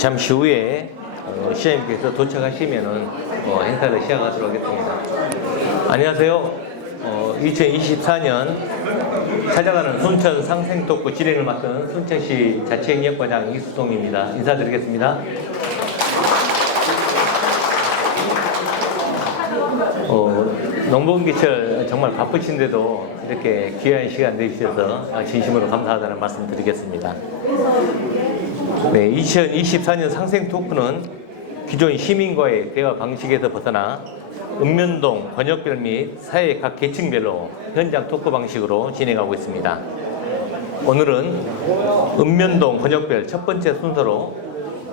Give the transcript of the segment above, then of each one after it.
잠시 후에 시장님께서 도착하시면은 행사를 시작하도록 하겠습니다. 안녕하세요. 2024년 찾아가는 순천 상생특구 진행을 맡은 순천시 자치행정과장 이수동입니다. 인사드리겠습니다. 농번기철 정말 바쁘신데도 이렇게 귀한 시간 내주셔서 진심으로 감사하다는 말씀 드리겠습니다. 네, 2024년 상생토크는 기존 시민과의 대화 방식에서 벗어나 읍면동, 권역별 및 사회 각 계층별로 현장 토크 방식으로 진행하고 있습니다. 오늘은 읍면동, 권역별 첫 번째 순서로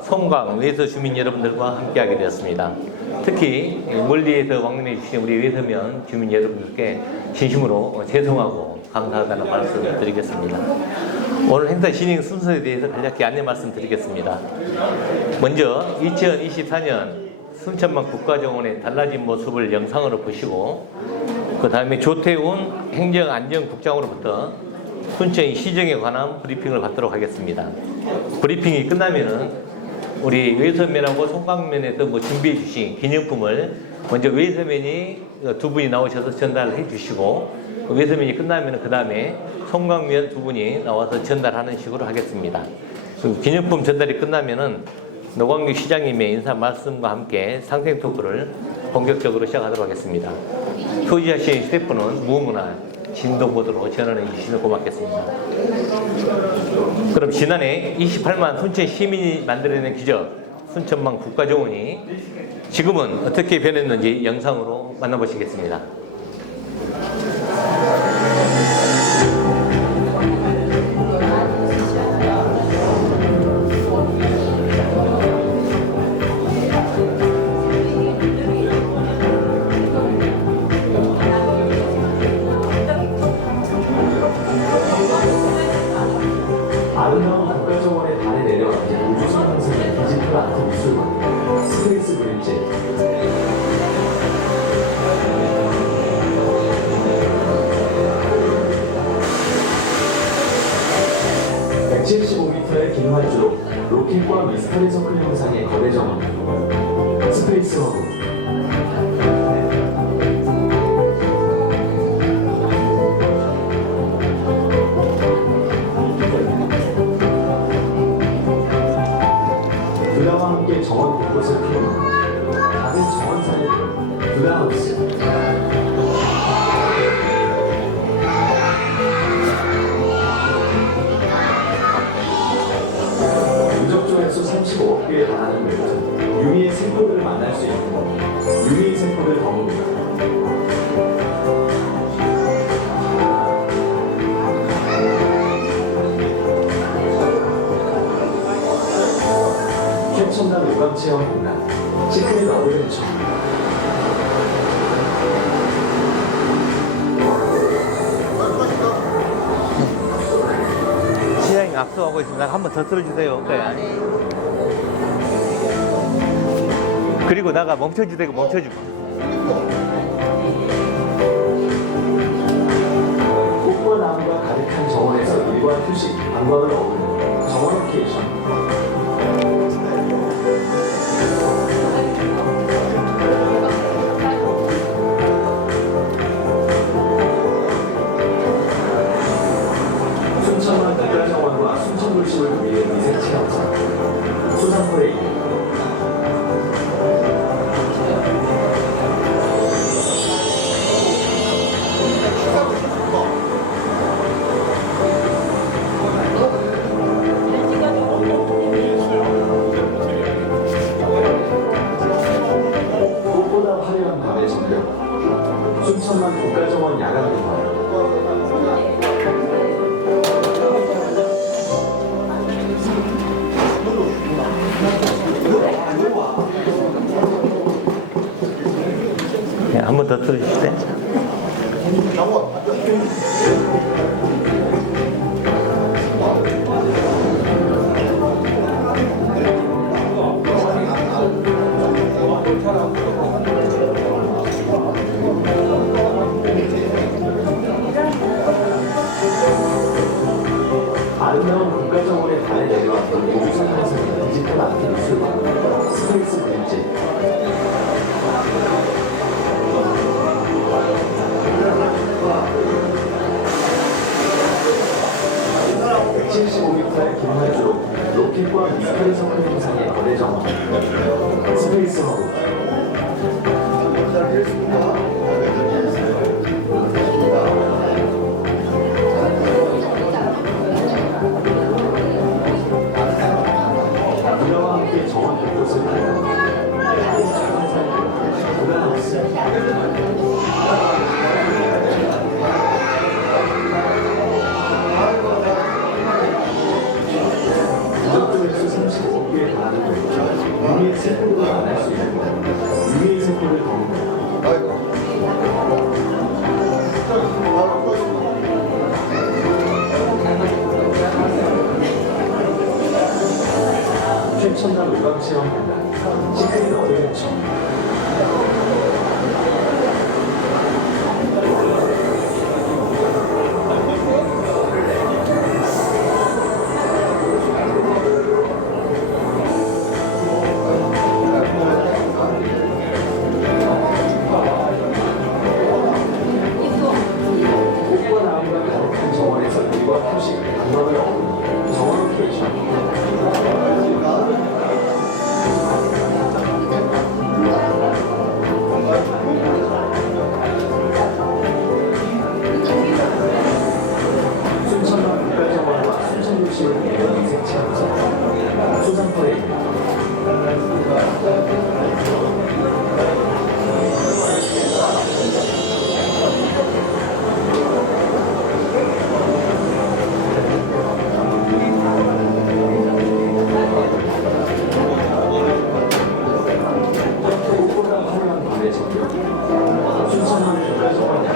송강 외서 주민 여러분들과 함께하게 되었습니다. 특히 멀리에서 방문해 주신 우리 외서면 주민 여러분들께 진심으로 죄송하고 감사하다는 말씀을 드리겠습니다. 오늘 행사 진행 순서에 대해서 간략히 안내 말씀드리겠습니다. 먼저 2024년 순천만 국가정원의 달라진 모습을 영상으로 보시고, 그 다음에 조태훈 행정안전국장으로부터 순천 시정에 관한 브리핑을 받도록 하겠습니다. 브리핑이 끝나면은 우리 외서면하고 송강면에서 준비해 주신 기념품을 먼저 외서면이 두 분이 나오셔서 전달해 주시고, 외서면이 끝나면 그 다음에 송강면 두 분이 나와서 전달하는 식으로 하겠습니다. 기념품 전달이 끝나면은 노광규 시장님의 인사 말씀과 함께 상생 토크를 본격적으로 시작하도록 하겠습니다. 소지하신 휴대폰은 무음이나 진동모드로 전환해 주시면 고맙겠습니다. 그럼 지난해 28만 순천 시민이 만들어낸 기적 순천만 국가정원이 지금은 어떻게 변했는지 영상으로 만나보시겠습니다. 아름다운 국가정원의 달에 내려앉은 우주선상의 디지털 아트 미술관 스페이스 브릿지. 175m의 긴 활주로 로켓과 미스터리 서클 형상의 거대 정원 스페이스 허브. 블라와 함께 정원 곳곳을 피우는 작은 정원 사이에 블라하우스. 누적 조회수 35억 개에 달하는 웹툰 유미의 생포를 만날 수 있는 유미의 생포를 더봅니다. 최첨단 오감체험 공간 시크릿 어드벤처. 시장님 압수하고 있습니다. 한번 더 들어주세요. 네. 그리고 나가 멈춰주되고 멈춰주고. 꽃과 나무가 가득한 정원에서 일과 휴식, 관광을 어우르는 정원 로케이션. 순천만 국가정원과 순천물심을 누비는 미생 체험장 수산프레이. 꽃보다 화려한 밤의 전경 순천만 국가정원 야간 동화. 네, 한번 더 들어주실 때. 아름다운 국가정원의 달에 내려왔던 우주선 탐사기 디지털 아트 스페이스하고 우리와 함께 정원의 꽃을 무적도에서 35개에 달하는 거예요. 유미의 세포를 만날 수 있는 거. 유미의 세포를 더는 거. 최첨단 의학 체험 공간. 시크릿 어드벤처. 꽃과 나무가 가득한 정원에서 일과 휴식, 음악을 어우르는 정원 로케이션. 순천만 국가정원과 순천육식을 이루는 인생체험소 수산퍼레이드. 꽃보다 화려한 밤의 정경. 순천만 국가정원 야외.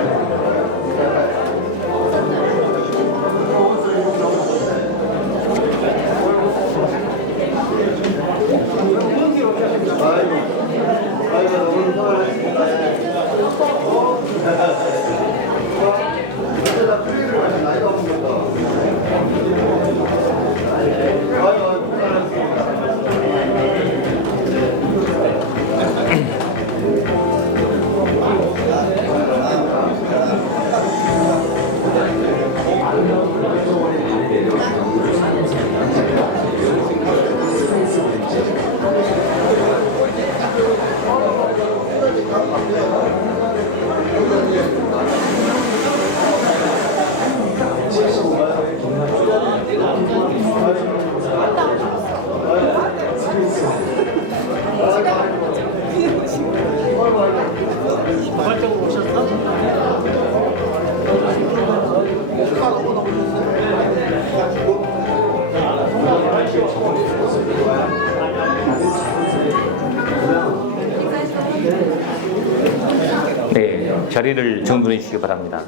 네, 자리를 정돈해 주시기 바랍니다.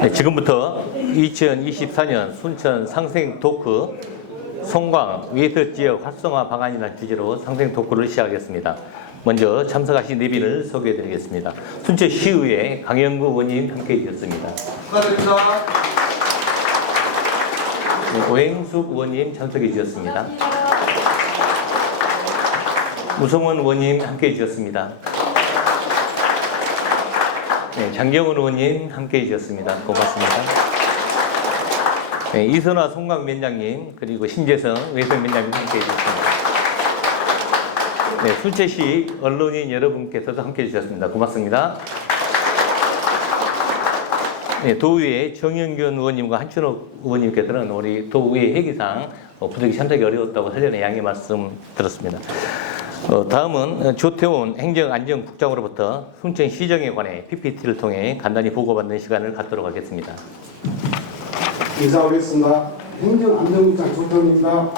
네, 지금부터 2024년 순천 상생 토크 송광 외서 지역 활성화 방안이라는 주제로 상생 토크를 시작하겠습니다. 먼저 참석하신 내빈을 소개해 드리겠습니다. 순천시의회 강영구 의원님 함께해 주셨습니다. 축하드립니다. 네, 오행숙 의원님 참석해 주셨습니다. 우성원 의원님 함께해 주셨습니다. 네, 장경훈 의원님 함께해 주셨습니다. 고맙습니다. 네, 이선화 송광위원장님 그리고 신재성 외선위원장님 함께해 주셨습니다. 네, 순천시 언론인 여러분께서도 함께해 주셨습니다. 고맙습니다. 네, 도의회 정영균 의원님과 한춘옥 의원님께서는 우리 도의회 회기상 부득이 참석이 어려웠다고 사전에 양해 말씀 들었습니다. 다음은 조태훈 행정안전국장으로부터 순천시정에 관해 PPT를 통해 간단히 보고받는 시간을 갖도록 하겠습니다. 인사하겠습니다. 행정안전국장 조태훈입니다.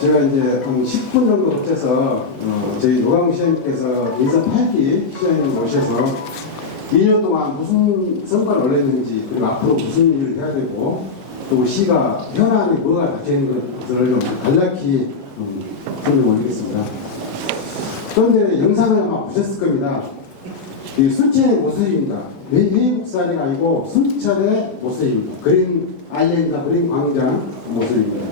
제가 이제 한 10분 정도 거쳐서 저희 노광우 시장님께서 인선 8기 시장님 모셔서 2년 동안 무슨 성과를 올렸는지 그리고 앞으로 무슨 일을 해야 되고 또 시가 현안이 뭐가 닥쳐있는 것들을 좀 간략히 설명 올리겠습니다. 그런데 영상을 아마 보셨을 겁니다. 이 순천의 모습입니다. 외국산이 아니고 순천의 모습입니다. 그린 아일랜드 그린 광장 모습입니다.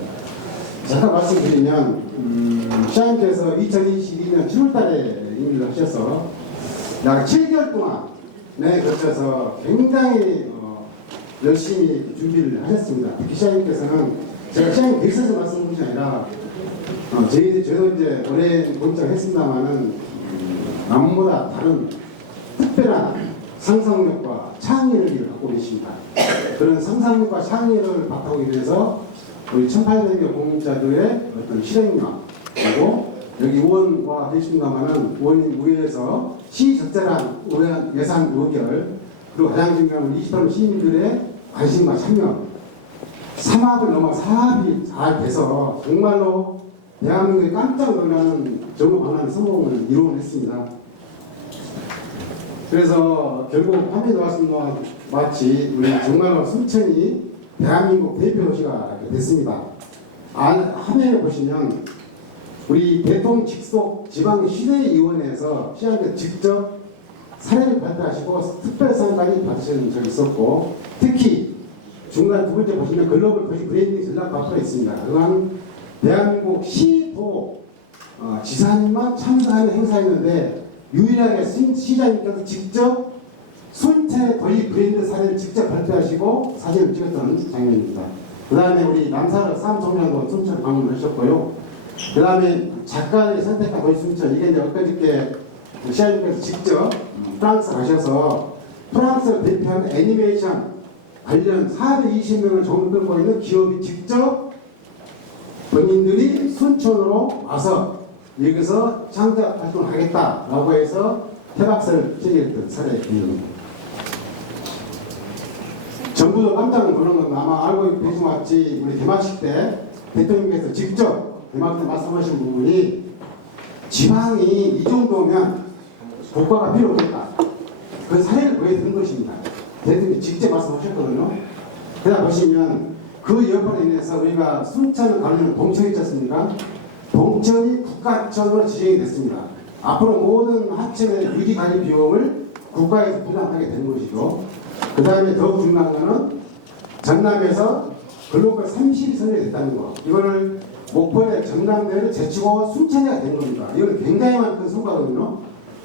잠깐 말씀드리면 시장님께서 2022년 7월달에 임기를 하셔서 약 7개월 동안에 걸쳐서 굉장히 열심히 준비를 하셨습니다. 특히 시장님께서는 제가 시장님 객석에서 말씀드린 것이 아니라 저희도 이제 올해 본청했습니다만은 남보다 다른 특별한 상상력과 창의력을 갖고 계십니다. 그런 상상력과 창의력을 바탕하기 위해서 우리 1,800여 공직자들의 어떤 실행력 그리고 여기 의원과 계십니다만은 의원님 무회에서 시적절한 예산 의결 그리고 가장 중요한 우리 28만 시민들의 관심과 참여 삼합을 넘어 사합이 잘 돼서 정말로 대한민국에 깜짝 놀라는 정부 방안 성공을 이루어냈습니다. 그래서 결국 한미 나왔습니다. 마치 우리 정말로 순천이 대한민국 대표 도시가 됐습니다. 화면에 보시면 우리 대통령 직속 지방시대위원회에서 시장님께서 직접 사례를 발표하시고 특별상까지 받으신 적이 있었고 특히 중간 두 번째 보시면 글로벌 도시 브랜딩 전략 발표가 있습니다. 그동안 대한민국 시도 지사님만 참석하는 행사였는데 유일하게 시장님께서 직접 순천의 도시 브랜드 사례를 직접 발표하시고 사진을 찍었던 장면입니다. 그 다음에 우리 남사르 쌈총장도 순천 방문하셨고요. 그 다음에 작가들이 선택한 도시 순천 이게 이제 엊그저께 시장님께서 직접 프랑스 가셔서 프랑스를 대표하는 애니메이션 관련 420명을 정도 끌고 있는 기업이 직접 본인들이 순천으로 와서 여기서 창작 활동을 하겠다라고 해서 협약서를 제기했던 사례입니다. 정부도 깜짝 놀란 건 아마 알고 계신 것 같이 우리 개막식 때 대통령께서 직접 개막식 때 말씀하신 부분이 지방이 이 정도면 국가가 필요 없겠다. 그 사례를 보여드린 것입니다. 대통령이 직접 말씀하셨거든요. 그러다 보시면 그 여파로 인해서 우리가 순천을 가르는 동천이 있지 않습니까? 동천이 국가천으로 지정이 됐습니다. 앞으로 모든 하천의 유지 관리 비용을 국가에서 부담하게 되는 것이죠. 그 다음에 더욱 중요한 것은 전남에서 글로벌 30이 선정됐다는 거. 이거를 목포의 전남대를 제치고 순천이가 된 겁니다. 이거는 굉장히 큰 성과거든요.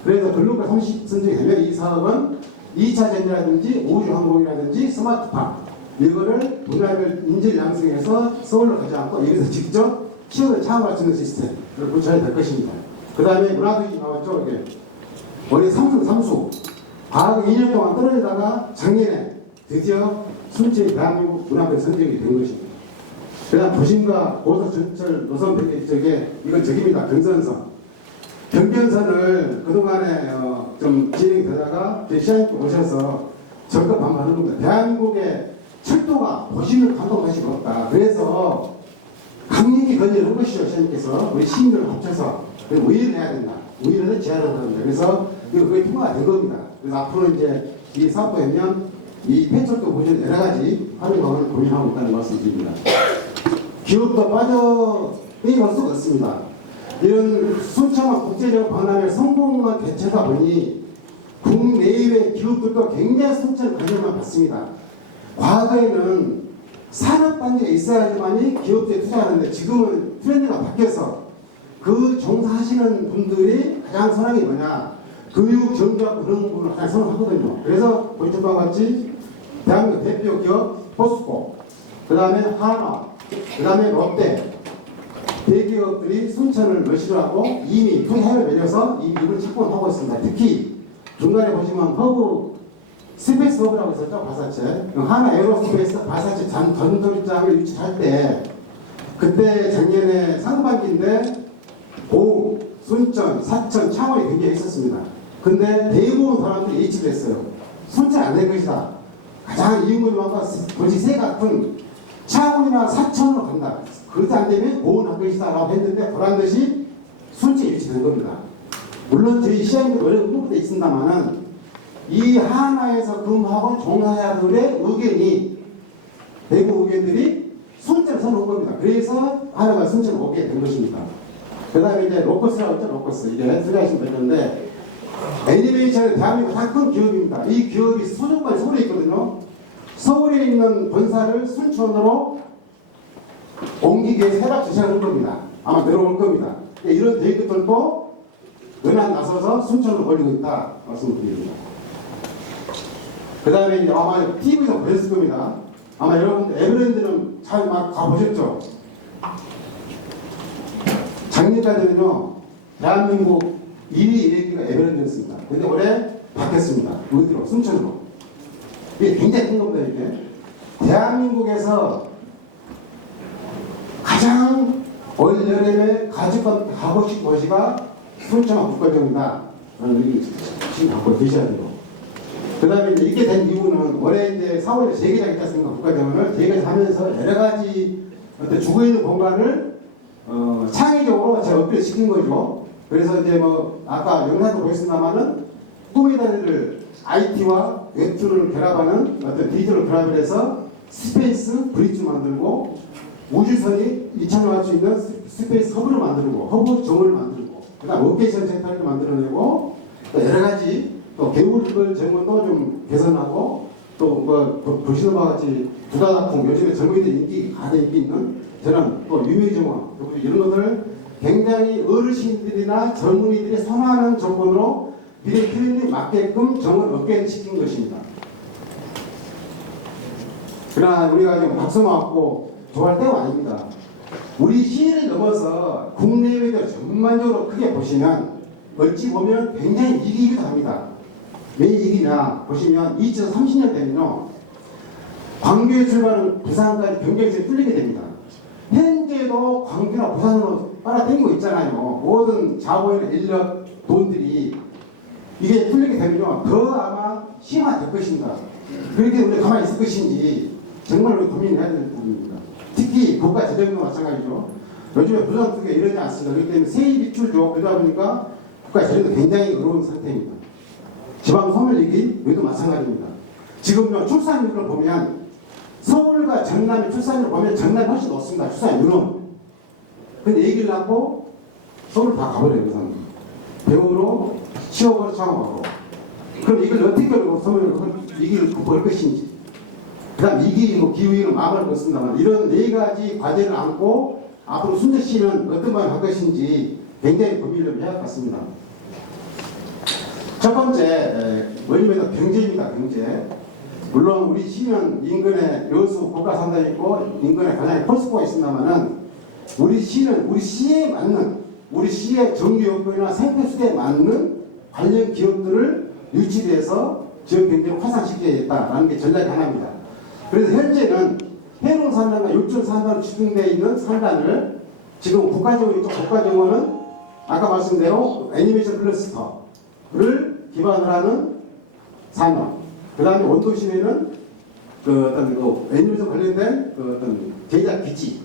그래서 글로벌 30 선정이 되면 이 사업은 2차 전지라든지 우주항공이라든지 스마트팜 이거를 분야별 인질 양성해서 서울로 가지 않고 여기서 직접 시험을 창업할 수 있는 시스템을 구축해야 될 것입니다. 그 다음에 문화도시 나왔죠. 이게 우리 삼수 과거 2년 동안 떨어지다가 작년에 드디어 순천이 대한민국 문화별 선정이 된 것입니다. 그 다음 도심과 고속전철 노선 변경 쪽에 이건 저깁니다. 경선선 경변선을 그동안에 좀 진행이 되다가 시장님께 오셔서 적극 반발하는 겁니다. 대한민국의 철도가 도심을 감독할 수가 없다. 그래서 강력히 건의를 한 것이죠. 시장님께서 우리 시민들을 합쳐서 우위를 해야 된다. 우위를 제안을 합니다. 그래서 이거 거의 통과가 된 겁니다. 그래서 앞으로 이제 이 사업도 되면 이 폐철도 보시는 여러 가지 활용 방안을 고민하고 있다는 말씀드립니다. 기업도 빠져 빼갈 수가 없습니다. 이런 순천과 국제적 방남의 성공한 개최다 보니 국내외 기업들도 굉장히 순천을 관심을 받습니다. 과거에는 산업단지가 있어야지만이 기업들이 투자하는데 지금은 트렌드가 바뀌어서 그 종사하시는 분들이 가장 선호하는 게 뭐냐 교육, 정규학 그런 부분을 가장 선호하거든요. 그래서 보시는 바와 같이 대한민국 대표 기업 포스코 그 다음에 한화 그 다음에 롯데 대기업들이 순천을 merge를 하고 이미 통합을 맺어서 이 입을 착공하고 있습니다. 특히 중간에 보시면 허브 스페이스 허브라고 있었죠. 바사체 하나 에어로스페이스 바사체 전도장을 유치할 때 그때 작년에 상반기인데 고흥, 순천, 사천, 창원이 굉장히 있었습니다. 근데 대부분 사람들이 예측을 했어요. 순천 안 될 것이다. 가장 이윤금과 도시 세 같은 창원이나 사천으로 간다. 그렇게 안 되면 고흥할 것이다 라고 했는데 보란듯이 순천이 유치된 겁니다. 물론 저희 시장님도 어려운 부분도 있습니다만은 이 하나에서 근무하고 종사자들의 의견이 대구 의견들이 순천을 선호한 겁니다. 그래서 하나가 순천을 오게 된 것입니다. 그 다음에 이제 로커스라고 했죠. 로커스 이게 들어가시면 되는데 애니메이션은 대한민국 가장 큰 기업입니다. 이 기업이 소속관이 서울에 있거든요. 서울에 있는 본사를 순천으로 옮기기 위해서 해박 제시를 할 겁니다. 아마 내려올 겁니다. 이런 계획들도 은한 나서서 순천으로 벌리고 있다 말씀드립니다. 그 다음에 이제 아마 TV에서 보셨을 겁니다. 아마 여러분들 에버랜드는 잘 막 가보셨죠? 작년까지는요 대한민국 1위 얘기가 에버랜드였습니다. 근데 올해 바뀌었습니다. 어디로? 순천으로. 이게 굉장히 큰 겁니다. 이게 대한민국에서 가장 올 여름에 가고 싶은 곳이가 순천 국가정이다. 지금 갖고 계셔야 돼요. 그 다음에 이제 이렇게 된 이유는 올해 이제 4월에 재개장 있지 않습니까? 국가정원을 재개장하면서 여러 가지 어떤 죽어 있는 공간을 창의적으로 제가 업그레이드 시킨 거죠. 그래서 이제 뭐 아까 영상도 보였습니다만은 꾸미다리를 IT와 웹툰을 결합하는 어떤 디지털을 결합을 해서 스페이스 브릿지를 만들고 우주선이 이착륙할 수 있는 스페이스 허브를 만들고 허브 정을 만들고 그다음 워케이션 센터를 만들어내고 또 여러 가지 또 개울들 정원도 좀 개선하고 또 뭐 보시는 바와 같이 두다다풍 요즘에 젊은이들 인기 가장 인기 있는 저는 또 유명 정원 이런 것들 굉장히 어르신들이나 젊은이들이 선호하는 조건으로 미래 트렌드에 맞게끔 정을 업그레이드시킨 것입니다. 그러나 우리가 지금 박수 맞고 좋아할 때가 아닙니다. 우리 시를 넘어서 국내외도 전반적으로 크게 보시면 어찌 보면 굉장히 이기기도 합니다. 왜 이기냐 보시면 2030년 되면요 광주에 출발하는 부산까지 경쟁성이 뚫리게 됩니다. 현재도 광주나 부산으로 빨아당기고 있잖아요. 모든 자본이나 인력, 돈들이 이게 풀리게 되면요 더 아마 심화될 것입니다. 그렇게 우리가 가만히 있을 것인지 정말 우리 고민해야 될 부분입니다. 특히 국가 재정도 마찬가지죠. 요즘에 부정 투기가 이러지 않습니다. 그렇기 때문에 세입 비출죠. 그러다 보니까 국가 재정도 굉장히 어려운 상태입니다. 지방 소멸리기 여기도 마찬가지입니다. 지금요 출산율을 보면 서울과 전남의 출산율을 보면 전남이 훨씬 높습니다. 출산율은. 근데 얘기를 하고 서울 다 가버려요. 그래서 배우로 취업으로 창업하고 그럼 이걸 어떻게 하고 서울을 위기를 극복할 것인지 그 다음 위기, 기후위기를 막을 것입니다만 이런 네 가지 과제를 안고 앞으로 순천시는 어떤 말을 할 것인지 굉장히 고민을 해야 할 것 같습니다. 첫 번째 원인은 경제입니다. 경제. 물론 우리 시는 인근에 여수 국가산단이 있고 인근에 가장 포스코가 있습니다만은 우리 시는 우리 시에 맞는 우리 시의 정규 여건이나 생태수에 맞는 관련 기업들을 유치해서 지역 경제를 활성시켜야겠다라는 게 전략이 하나입니다. 그래서 현재는 해농산단과 육촌산단으로 집중되어 있는 산단을 지금 국가정원은 아까 말씀대로 애니메이션 클러스터를 기반으로 하는 산업. 그 다음에 원도심에는 애니메이션 관련된 어떤 제작 기지.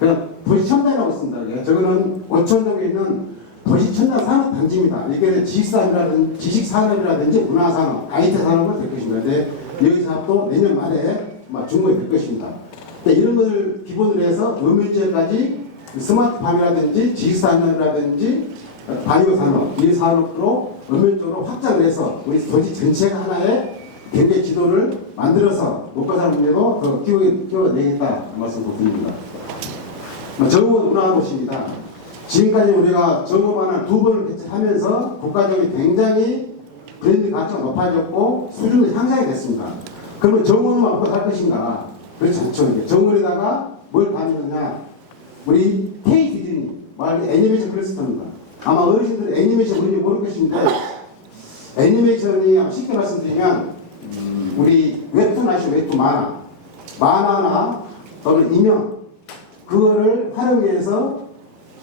그냥 도시첨단이라고 있습니다. 저거는 어촌동에 있는 도시첨단 산업단지입니다. 이게 지식산업이라든지 문화산업, IT산업은 될 것입니다. 근데 여기 사업도 내년 말에 중국에 될 것입니다. 이런 것을 기본으로 해서 의밀지역까지 스마트팜이라든지 지식산업이라든지 바이오산업, 이 산업으로 의밀적으로 확장을 해서 우리 도시 전체가 하나의 경제 지도를 만들어서 먹고사는 문제도 더 키워내겠다 말씀 드립니다. 정읍은 문화 곳입니다. 지금까지 우리가 정읍만을 2번을 개최하면서 국가적인 굉장히 브랜드 가치가 높아졌고 수준도 향상이 됐습니다. 그러면 정원만 먹고 살 것인가? 그렇지 않죠. 정원에다가 뭘 가미느냐? 우리 K-디즈니, 말 애니메이션 클러스터입니다. 아마 어르신들은 애니메이션 뭔지 모를 것인데 애니메이션이 쉽게 말씀드리면 우리 웹툰 아시죠? 웹툰 만화나 또는 인형 그거를 활용해서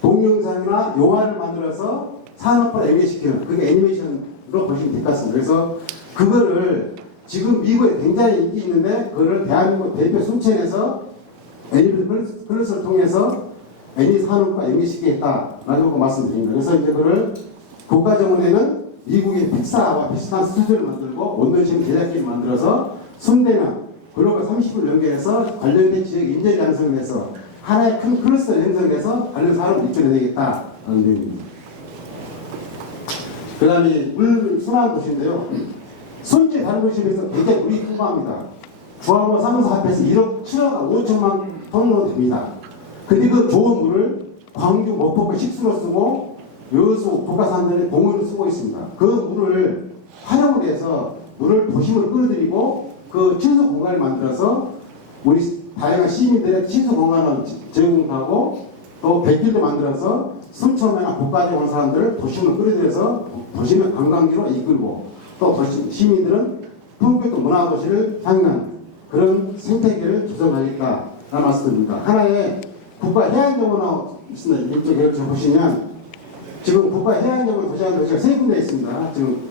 동영상이나 영화를 만들어서 산업화를 연계시키는 그게 애니메이션으로 보시면 될 것 같습니다. 그래서 그거를 지금 미국에 굉장히 인기 있는데 그거를 대한민국 대표 순천에서 애니메이션 클래스를 통해서 애니 산업과 연계시키겠다라고 말씀드립니다. 그래서 이제 그거를 국가정원에는 미국의 픽사와 비슷한 스튜디오를 만들고 원더심 제작기를 만들어서 순대면 글로벌 30을 연계해서 관련된 지역 인재를 양성해서 하나의 큰 클러스터를 형성해서 관련 산업을 입출해야 되겠다는 내용입니다. 그 그 다음에 물 순환 도시인데요. 손질 다른 도시에 비해서 굉장히 물이 풍부합니다. 주하고 사무소 합해서 1억 7억 5천만 톤으로 됩니다. 근데 그 좋은 물을 광주 목포구 식수로 쓰고 여수 북한산들의 공유로 쓰고 있습니다. 그 물을 활용을 해서 물을 도심으로 끌어들이고 그 친수 공간을 만들어서 우리 다양한 시민들의 친수 공간을 제공하고 또 백길도 만들어서 순천이나 북까지 온 사람들을 도심으로 끌어들여서 도심의 관광지로 이끌고 또 도시, 시민들은 품격도 문화도시를 향한 그런 생태계를 조성하겠다라는 말씀입니다. 하나의 국가해양정원하고 있습니다. 이쪽에 보시면 지금 국가해양정원 도시하는 도시가 세 군데 있습니다. 지금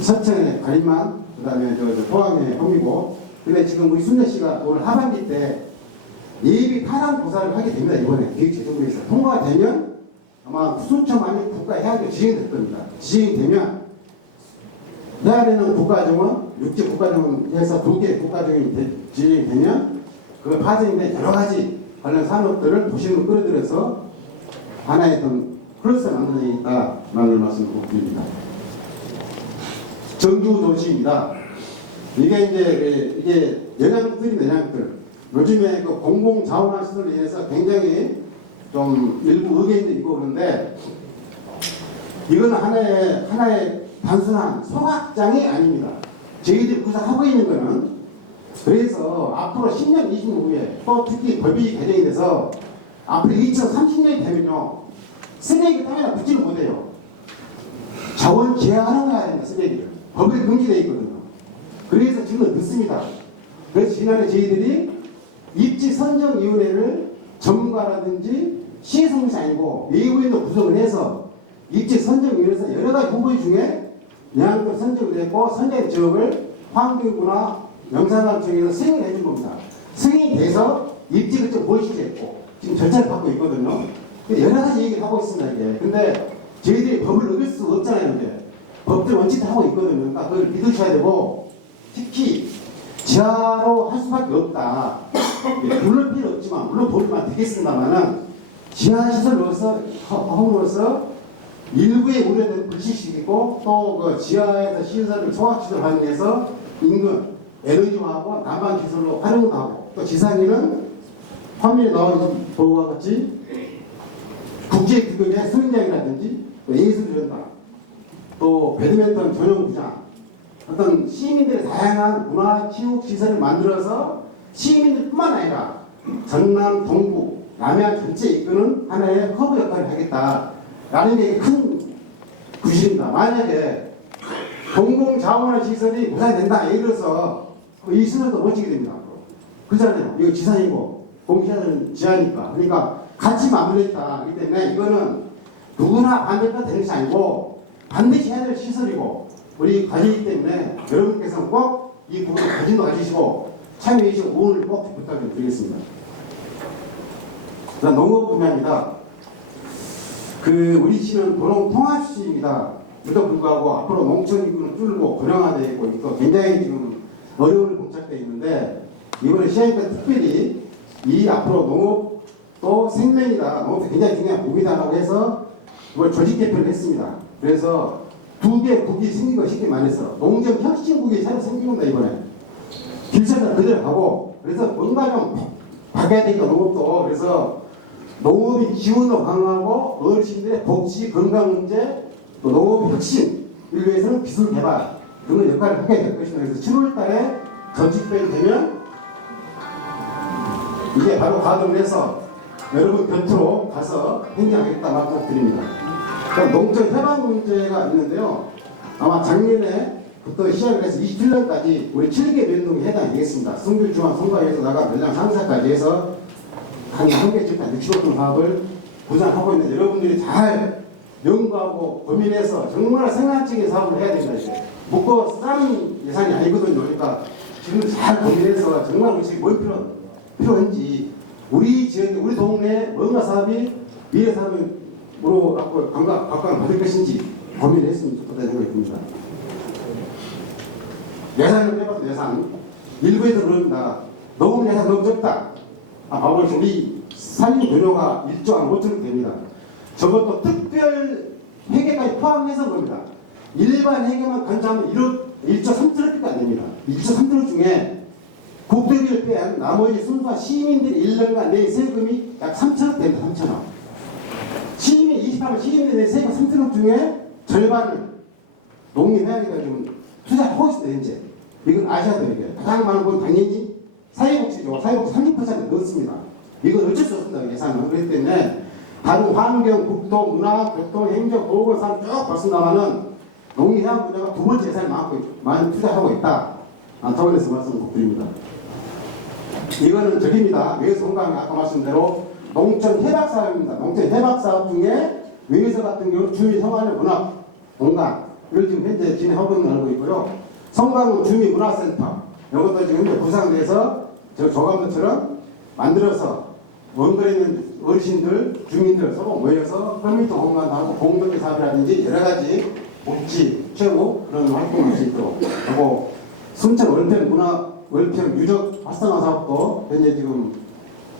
서천에 가림만, 그 다음에 포항에 홈이고, 근데 지금 우리 순례씨가 오늘 하반기 때 예비 파란 조사를 하게 됩니다. 이번에 기획재정부에서 통과가 되면 아마 순천만이 국가해양정 지정이 될 겁니다. 지정이 되면 해안에는 국가정원, 육지 국가정원에서 2개 국가정원이 지정이 되면 그 파생된 여러 가지 관련 산업들을 도심으로 끌어들여서 하나의 어떤 플러스를 만들어내겠다라는 말씀을 드립니다. 정주 도시입니다. 이게 영향들입니다. 영향들. 요즘에 그 공공 자원화 시설에 의해서 굉장히 좀 일부 의견도 있고 그런데 이거는 하나의 단순한 소각장이 아닙니다. 저희들이 구상하고 있는 거는 그래서 앞으로 10년, 20년 후에 또 특히 법이 개정이 돼서 앞으로 2030년이 되면요 쓰레기 땅에다 붙지는 못해요. 자원 제한하는 거야 됩니다. 쓰레기를. 법에 금지되어 있거든요. 그래서 지금 늦습니다. 그래서 지난해 저희들이 입지선정위원회를 전문가라든지 시행성이 아니고 외부인도 구성을 해서 입지선정위원회에서 여러 가지 후보 중에 내한도 선정이 됐고 선정 지역을 환경부나 영산업청에서 승인을 해준 겁니다. 승인이 돼서 입지를 좀 보시겠고 지금 절차를 받고 있거든요. 여러 가지 얘기를 하고 있습니다. 이게. 근데 저희들이 법을 어길 수 없잖아요. 이제. 법들 원칙도 하고 있거든요. 그러니까 그걸 믿으셔야 되고 특히 지하로 할 수밖에 없다. 물론 필요 없지만 물론 도움만 되겠습니다만은 지하시설로서 허물로서 일부의 우려는 불식시키고 또 그 지하에서 시설을 종합시설 활용해서 인근 에너지화하고 난방 기술로 활용도 하고 또 지상에는 화면에 나온 보고와 같이 국제규격의 수영장이라든지 또 예술전당 또 배드민턴 전용 구장 어떤 시민들의 다양한 문화 체육 시설을 만들어서 시민들뿐만 아니라 전남, 동부, 남해안 전체에 이끄는 하나의 허브 역할을 하겠다라는 게 큰 구실입니다. 만약에 공공자원화 시설이 무산된다 예를 들어서 이 시설도 못 지게 됩니다. 그렇잖아요. 이거 지산이고 공시설은 지하니까 그러니까 같이 마무리했다. 그렇기 때문에 이거는 누구나 반대가 되는 것이 아니고 반드시 해야 될 시설이고 우리 가지기 때문에 여러분께서는 꼭 이 부분을 관심도 가지시고 참여해주시고 응원을 꼭 부탁드리겠습니다. 그다음 농업 분야입니다. 우리 시는 도농 통합시입니다. 그래도 불구하고 앞으로 농촌 인구는 줄고 고령화되고 있고 굉장히 지금 어려움을 봉착되어 있는데 이번에 시행과 특별히 이 앞으로 농업 또 생명이다. 농업도 굉장히 중요한 부분이다라고 해서 이걸 조직 개편을 했습니다. 그래서 2개 국이 생긴 거 쉽게 말해서 농정 혁신국이 새로 생긴 겁니다. 이번에 길선을 그대로 가고 그래서 뭔가 좀 바꿔야 되니까 농업도 그래서 농업인 지원도 강화하고 어르신들의 복지 건강 문제 또 농업 혁신 이를 위해서는 기술 개발 그런 역할을 하게 될 것입니다. 그래서 7월 달에 전직변이 되면 이게 바로 가동을 해서 여러분 곁으로 가서 행정하겠다 말씀드립니다. 농촌 해방 문제가 있는데요. 아마 작년에부터 시작을 해서 27년까지 우리 7개 면동에 해당이 되겠습니다. 성균중앙 선거에서 나가 매장 상사까지 해서 한 개 집단 65톤 사업을 구상하고 있는데 여러분들이 잘 연구하고 고민해서 정말 생산적인 사업을 해야 됩니다. 이제. 묶어 싼 예산이 아니거든요. 그러니까 지금 잘 고민해서 정말 우리 뭘 필요한지 우리 지역, 우리 동네에 뭔가 사업이 미래 사업으로 갖고 각광을 받을 것인지 고민했으면 좋겠다는 생각이 듭니다. 예산을 빼봐도 예산 일부에서 그럽니다. 너무 예산 너무 적다. 바로 우리 산림 도료가 1조 한 5천억 됩니다. 저것도 특별 회계까지 포함해서 겁니다. 일반 회계만 간주하면 1조 3트럭밖에 안 됩니다. 1조 3트럭 중에 국토비를 빼한 나머지 순수한 시민들이 1년간 낸 세금이 약 3천억 됩니다. 3천억. 시민이 28만 시민들이 낸 세금 3천억 중에 절반을 농림해양에다 지금 투자하고 있습니다. 현재. 이건 아셔야 돼요. 이게. 가장 많은 건 당연히 사회복지죠. 사회복지 30% 넣습니다. 이건 어쩔 수 없습니다. 예산은. 그렇기 때문에 다른 환경, 국토, 문화, 교통, 행정, 보건상 쭉 봤습니다만은 농림해양 분야가 두 번째 예산을 많이 투자하고 있다. 차원에서 말씀 드립니다. 이거는 저기입니다. 외에서 공감이 아까 말씀대로 농촌 해박 사업입니다. 농촌 해박 사업 중에 외에서 같은 경우는 주민 생활의 문화 공간 이걸 지금 현재 진행하고 있는 걸 알고 있고요. 성광 주민 문화센터 이것도 지금 현재 구상돼서 저 조감도처럼 만들어서 원거리에 있는 어르신들, 주민들 서로 모여서 컴퓨터 공간도 하고 공동체 사업이라든지 여러 가지 복지, 체육 그런 활동을 할 수 있도록 하고 순천 월평 문화 월평 유적 활성화 사업도 현재 지금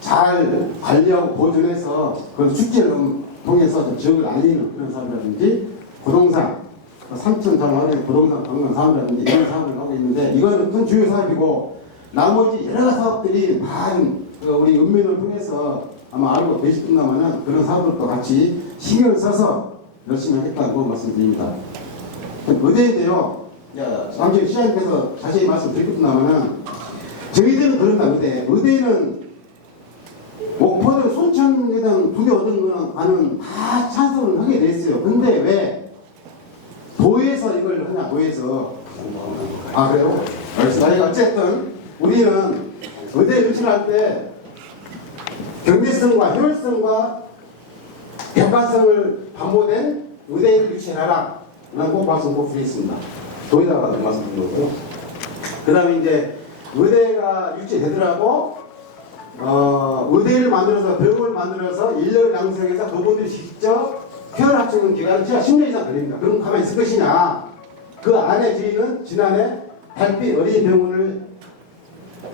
잘 관리하고 보존해서 그 축제를 통해서 좀 지역을 알리는 그런 사업이라든지 부동산 삼천 전환의 부동산 관광 사업이라든지 이런 사업을 하고 있는데 이거는 큰 주요 사업이고 나머지 여러 사업들이 많은 우리 읍면을 통해서 아마 알고 계시겠나마는 그런 사업들도 같이 신경을 써서 열심히 하겠다고 말씀드립니다. 의대인데요. 잠시 시장님께서 자세히 말씀드리겠습니다만은 저희들은 그런다. 의대는 목포든 순천이든 두개 얻은 거는 다 찬성을 하게 돼 있어요. 근데 왜 도에서 이걸 하냐? 도에서 그래요? 알겠습니다. 어쨌든 우리는 의대 유치할 때 경제성과 효율성과 객관성을 담보된 의대를 유치해라. 라는 꼭 말씀 꼭 드리겠습니다. 도에다가 말씀드린 거고요. 그 다음에 이제 의대가 유치되더라고 의대를 만들어서 병원을 만들어서 인력을 양성해서 그분들이 직접 퇴원을 합치는 기간은 제가 10년 이상 걸립니다. 그럼 가만히 있을 것이냐? 그 안에 저희는 지난해 달빛 어린이병원을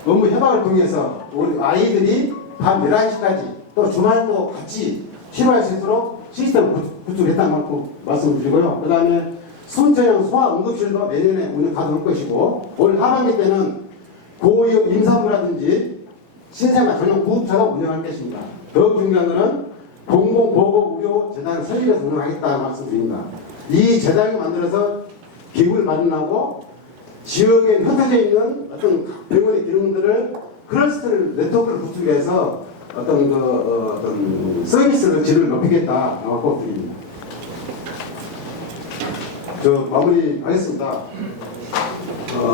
업무 협약을 통해서 우리 아이들이 밤 11시까지 또 주말도 같이 치료할 수 있도록 시스템을 구축했다는 말씀드리고요. 그 다음에 순천형 소아응급실도 내년에 운영 가동할 것이고 올 하반기 때는 고위험 임산부라든지 신생아 전용 구급차가 운영할 것입니다. 더욱 중요한 것은 공공보건의료재단을 설립해서 운영하겠다는 말씀드립니다. 이 재단을 만들어서 기부를 마련하고 지역에 흩어져 있는 어떤 병원의 기능들을 클러스터를 네트워크를 구축해서 어떤 서비스를 질을 높이겠다고 드립니다. 마무리 하겠습니다.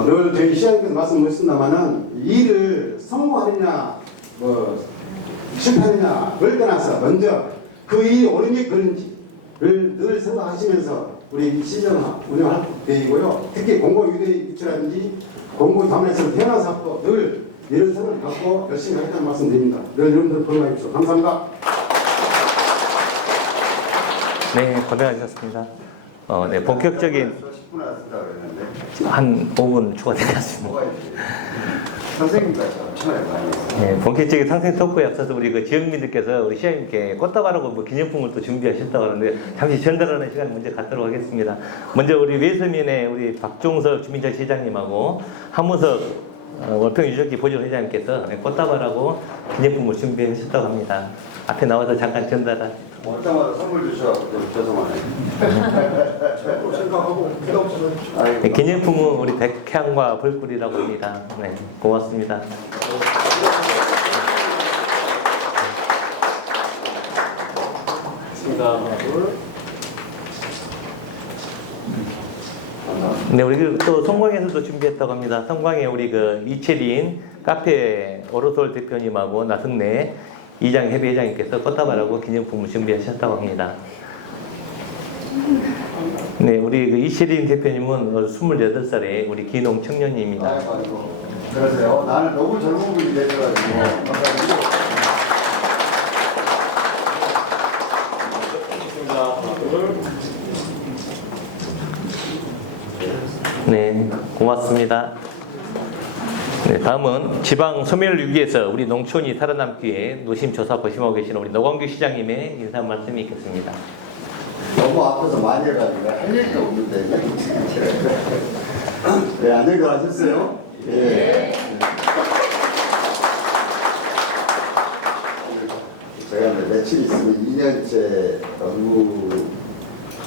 늘 저희 시장님께서 말씀하셨습니다만은 일을 성공하느냐 실패하느냐 그럴 떠나서 먼저 그 일이 옳은 게 그런지를 늘 생각하시면서 우리 시장을 운영할 계획이고요. 특히 공공유대 유치라든지 공공담원에서 태어난 사업도 늘 이런 생각을 갖고 열심히 하겠다는 말씀드립니다. 늘 여러분들 건강해 주십시오. 감사합니다. 네, 고생하셨습니다. 네, 본격적인 10분 왔다 그랬는데 한 5분 추가되었습니다. 뭐가 있지? 선생님까지 엄청나게 많이 했어요. 네, 본격적인 상생 토크에 앞서서 우리 그 지역민들께서 우리 시장님께 꽃다발하고 기념품을 또 준비하셨다고 하는데 잠시 전달하는 시간 먼저 갖도록 하겠습니다. 먼저 우리 외서면의 우리 박종석 주민자 시장님하고 한무석 월평유적기 보존회장님께서 꽃다발하고 기념품을 준비하셨다고 합니다. 앞에 나와서 잠깐 전달하시죠. 올 때마다 선물 주셔서 죄송하네. 생각하고 네, 기념품은 우리 백향과 벌꿀이라고 합니다. 네, 고맙습니다. 네, 우리 또 성광에서도 준비했다고 합니다. 성광에 우리 그 이채린 카페 오로솔 대표님하고 나승래 이장 협의회장님께서 꽃다발하고 기념품을 준비하셨다고 합니다. 네, 우리 그 이채린 대표님은 28살의 우리 기농 청년입니다. 그러세요. 나는 너무 젊은 분이 되셔가지고. 네, 고맙습니다. 네, 다음은 지방 소멸 위기에서 우리 농촌이 살아남기 위해 노심초사 고심하고 계시는 우리 노광규 시장님의 인사 말씀이 있겠습니다. 너무 앞에서 많이 해가지고 할 일도 없는데. 네, 안녕히 가셨어요? 예. 제가 며칠 있으면 2년째 업무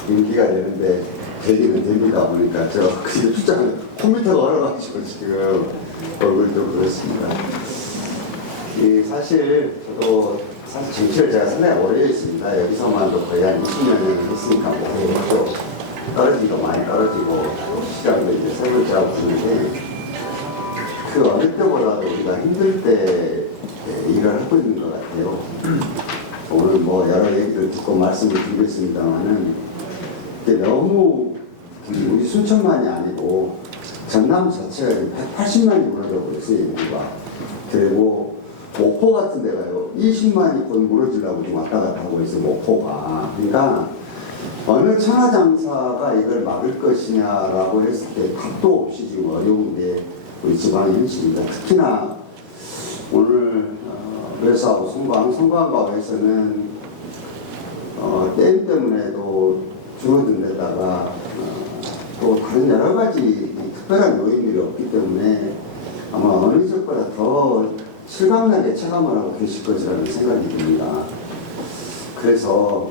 임기가 되는데 되기는 됩니다. 보니까 저 그게 출장 컴퓨터가 얼어가지고 지금 얼굴도 그렇습니다. 사실 저도 사실 정치를 제가 상당히 오래 했습니다. 여기서만도 거의 한 20년을 했으니까 뭐 떨어지고 많이 떨어지고 시장도 이제 세 번째 하고 있는데 그 어느 때보다도 우리가 힘들 때 일을 하고 있는 것 같아요. 오늘 뭐 여러 얘기를 듣고 말씀을 드리겠습니다만은 너무 우리 순천만이 아니고 전남 자체가 180만이 무너져 버렸어요. 인구가. 그리고 목포 같은 데가요 20만이 곧 무너지려고 지금 왔다 갔다 하고 있어요. 목포가. 그러니까 어느 천하장사가 이걸 막을 것이냐라고 했을 때 답도 없이 지금 어려운 게 우리 지방의 현실입니다. 특히나 오늘 외수하고 송광과에서는 댐 때문에도 줄어든 데다가 또 다른 여러 가지 특별한 요인들이 없기 때문에 아마 어느 적보다 더 실감나게 체감을 하고 계실 것이라는 생각이 듭니다. 그래서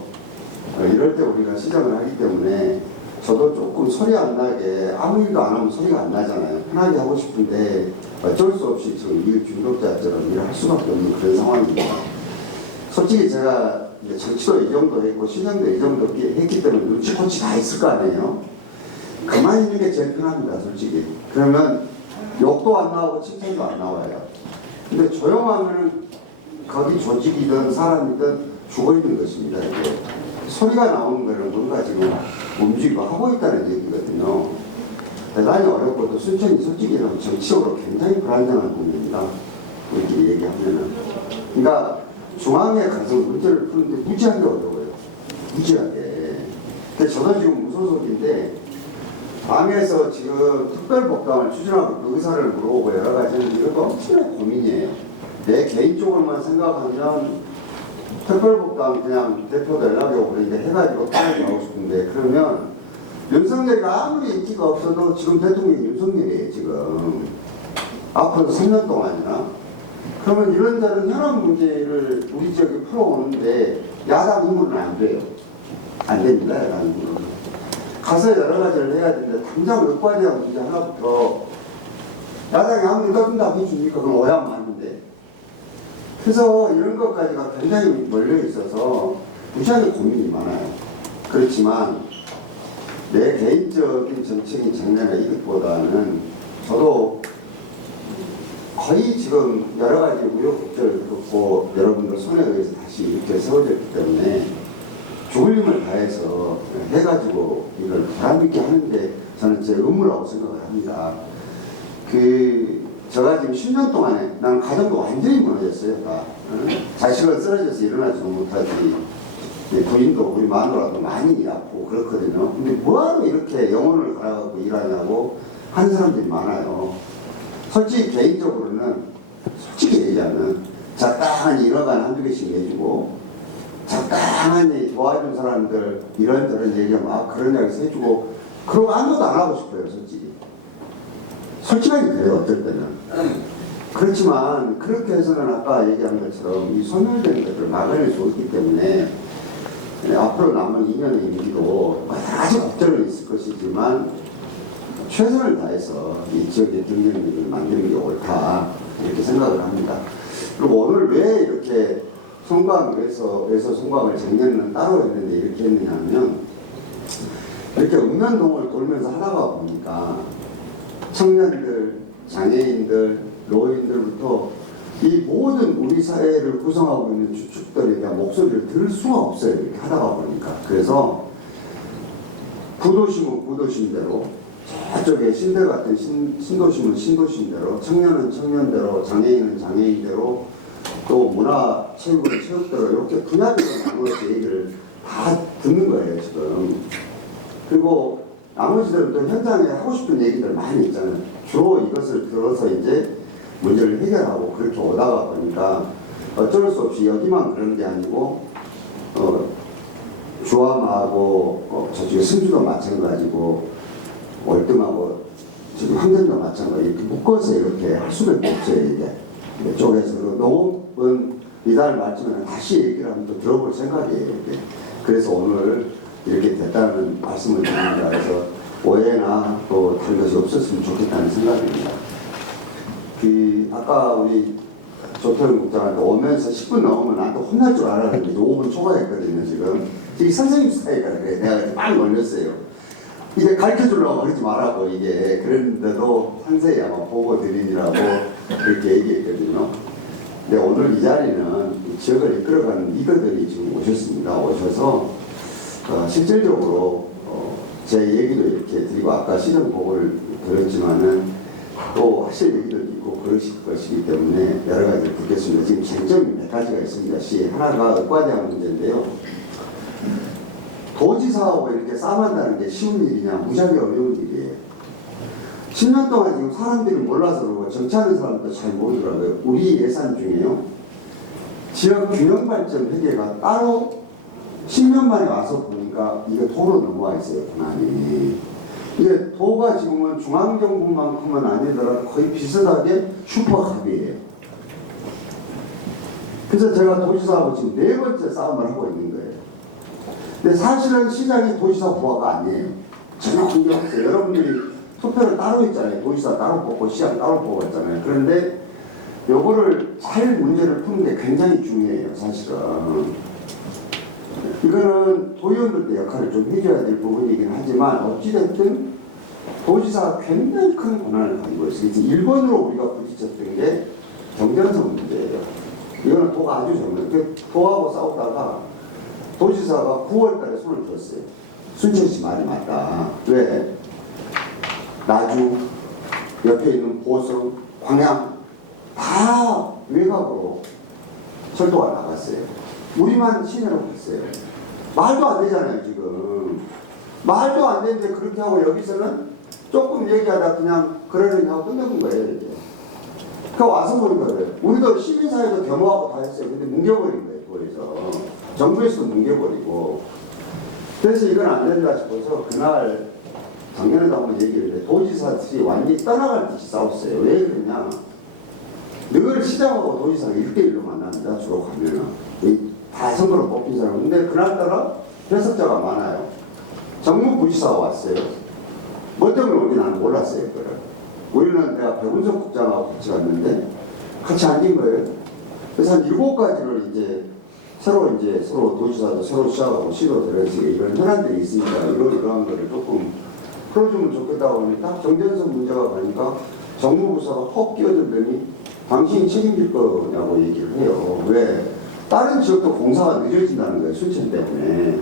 이럴 때 우리가 시작을 하기 때문에 저도 조금 소리 안 나게 아무 일도 안 하면 소리가 안 나잖아요. 편하게 하고 싶은데 어쩔 수 없이 지금 일 중독자처럼 일을 할 수밖에 없는 그런 상황입니다. 솔직히 제가 이제 정치도 이 정도 했고 신경도 이 정도 했기 때문에 눈치코치 다 있을 거 아니에요. 가만히 있는 게 제일 편합니다. 솔직히. 그러면 욕도 안 나오고 칭찬도 안 나와요. 근데 조용하면 거기 조직이든 사람이든 죽어있는 것입니다. 이게. 소리가 나오는 거는 뭔가 지금 움직이고 하고 있다는 얘기거든요. 대단히 어렵고 또 순천이 솔직히 정치적으로 굉장히 불안정한 국민입니다. 우리끼리 얘기하면은. 그러니까 중앙에 가서 문제를 푸는데 무지하게 어려워요. 무지하게. 근데 저도 지금 무소속인데 당에서 지금 특별복당을 추진하고 그 의사를 물어보고 여러 가지 하는데 이것도 엄청나게 고민이에요. 내 개인적으로만 생각하면 특별복당 그냥 대표도 연락이 오고 그러니까 해가지고 빨리 가고 싶은데 그러면 윤석열이 아무리 인기가 없어도 지금 대통령이 윤석열이에요. 지금 앞으로 3년 동안이나 그러면 이런저런 현안 문제를 우리 지역에 풀어오는데 야당 힘으로는 안 돼요. 안 됩니다. 야당 힘으로는. 가서 여러 가지를 해야 되는데 당장 의과대학 문제 하나부터 야당이 아무리 떠든다고 해줍니까? 그럼 오야 맞는데. 그래서 이런 것까지가 굉장히 멀려 있어서 무지하게 고민이 많아요. 그렇지만 내 개인적인 정책인 장면이나 이것보다는 저도 거의 지금 여러 가지 우여곡절을 겪고 여러분들 손에 의해서 다시 이렇게 세워졌기 때문에 죽을 힘을 다해서 해가지고 이걸 보람있게 하는데 저는 제 의무라고 생각을 합니다. 제가 지금 10년 동안에 나는 가정도 완전히 무너졌어요. 다. 자식을 쓰러져서 일어나지도 못하지. 부인도 우리 마누라도 많이 아프고 그렇거든요. 근데 뭐하러 이렇게 영혼을 갈아갖고 일하냐고 하는 사람들이 많아요. 솔직히 개인적으로는 솔직히 얘기하면 적당히 일어간 한두 개씩 내주고 적당히 도와준 사람들 이런저런 얘기하면 아 그런 이야기 해주고 그러고 아무것도 안 하고 싶어요. 솔직하게 그래요. 어떨 때는. 그렇지만 그렇게 해서는 아까 얘기한 것처럼 이 소멸되는 것들을 막아낼 수 없기 때문에 앞으로 남은 2년의 임기도 여러 가지 걱정은 있을 것이지만 최선을 다해서 이 지역의 경쟁력을 만드는 게 옳다 이렇게 생각을 합니다. 그리고 오늘 왜 이렇게 송광에서 송광을 작년에는 따로 했는데 이렇게 했느냐 하면 이렇게 읍면동을 돌면서 하다가 보니까 청년들, 장애인들, 노인들부터 이 모든 우리 사회를 구성하고 있는 주축들에 대한 목소리를 들을 수가 없어요. 이렇게 하다가 보니까. 그래서 구도심은 구도심대로 저쪽에 신대 같은 신도심은 신도심대로 청년은 청년대로 장애인은 장애인대로 또 문화체육은 체육대로 이렇게 분야별로 나누어서 얘기를 다 듣는 거예요. 지금. 그리고 나머지들은 또 현장에 하고 싶은 얘기들 많이 있잖아요. 주로 이것을 들어서 이제 문제를 해결하고 그렇게 오다가 보니까 어쩔 수 없이 여기만 그런 게 아니고 주암하고 저쪽에 승주도 마찬가지고 월등하고 지금 환경도 마찬가지 이렇게 묶어서 이렇게 할 수밖에 없어요. 이게 이쪽에서 농업은 이달 말쯤에는 다시 얘기를 한번 또 들어볼 생각이에요. 이게. 그래서 오늘 이렇게 됐다는 말씀을 드립니다. 그래서 오해나 또 다른 것이 없었으면 좋겠다는 생각입니다. 아까 우리 조태훈 국장한테 오면서 10분 넘으면 나한테 혼날 줄 알았는데 5분 초과했거든요. 지금 선생님 스타일이라 그래. 내가 막 걸렸어요. 이제 가르쳐주려고 그러지 말라고 이게. 그랬는데도 상세히 아마 보고 드리느라고 그렇게 얘기했거든요. 근데 오늘 이 자리는 지역을 이끌어가는 리더들이 지금 오셔서 실질적으로 제 얘기도 이렇게 드리고 아까 시정 보고를 들었지만은 또 하실 얘기도 있고 그러실 것이기 때문에 여러 가지를 묻겠습니다. 지금 쟁점이 몇 가지가 있습니다. 하나가 의과대학 문제인데요. 도지사하고 이렇게 싸움한다는 게 쉬운 일이냐? 무지하게 어려운 일이에요. 10년 동안 지금 사람들이 몰라서 그러고 정치하는 사람도 잘 모르더라고요. 우리 예산 중에요. 지역 균형발전 회계가 따로 10년 만에 와서 보니까 이게 도로 넘어와 있어요. 권한이. 이게 도가 지금은 중앙정부만큼은 아니더라도 거의 비슷하게 슈퍼갑이에요. 그래서 제가 도지사하고 지금 4번째 싸움을 하고 있는 거예요. 근데 사실은 시장이 도지사 후보가 아니에요. 전혀 관계없어요. 여러분들이 투표를 따로 했잖아요. 도지사 따로 뽑고 시장 따로 뽑았잖아요. 그런데 요거를 잘 문제를 푸는 게 굉장히 중요해요. 사실은. 이거는 도의원들도 역할을 좀 해줘야 될 부분이긴 하지만 어찌됐든 도지사가 굉장히 큰 권한을 가지고 있어요. 1번으로 우리가 부딪혔던 게 경전선 문제예요. 이거는 도가 아주 잘못해요. 도하고 싸우다가 도지사가 9월달에 손을 들었어요. 순천시 말이 맞다. 왜? 나주, 옆에 있는 보성, 광양 다 외곽으로 철도가 나갔어요. 우리만 시내로 갔어요. 말도 안 되잖아요, 지금. 말도 안 되는데 그렇게 하고 여기서는 조금 얘기하다 그냥 그러려니 하고 끝내는 거예요, 이제. 그러니까 와서 보는 거예요. 우리도 시민사회도 겸허하고 다 했어요. 근데 뭉개버린 거예요, 도에서. 정부에서도 뭉개버리고. 그래서 이건 안 된다 싶어서 그날 작년에도 한번 얘기를 했는데 도지사들이 완전히 떠나갈 듯이 싸웠어요. 왜 그러냐. 늘 시장하고 도지사가 1대1로 만납니다. 주로 가면은. 다 선거로 뽑힌 사람. 근데 그날따라 해석자가 많아요. 정무부지사가 왔어요. 뭐 때문에 오는지 나는 몰랐어요. 그걸. 우리는 내가 백운석 국장하고 같이 갔는데 같이 앉은 거예요. 그래서 한 7가지를 이제 서로 도지사도 새로 시작하고 시도 들어서 이런 현안들이 있으니까 이러한 거를 조금 풀어주면 좋겠다고 하니 딱 경전선 문제가 가니까 정무부사가 헉 끼어들더니 당신이 책임질 거냐고 얘기를 해요. 왜? 다른 지역도 공사가 늦어진다는 거예요. 순천 때문에.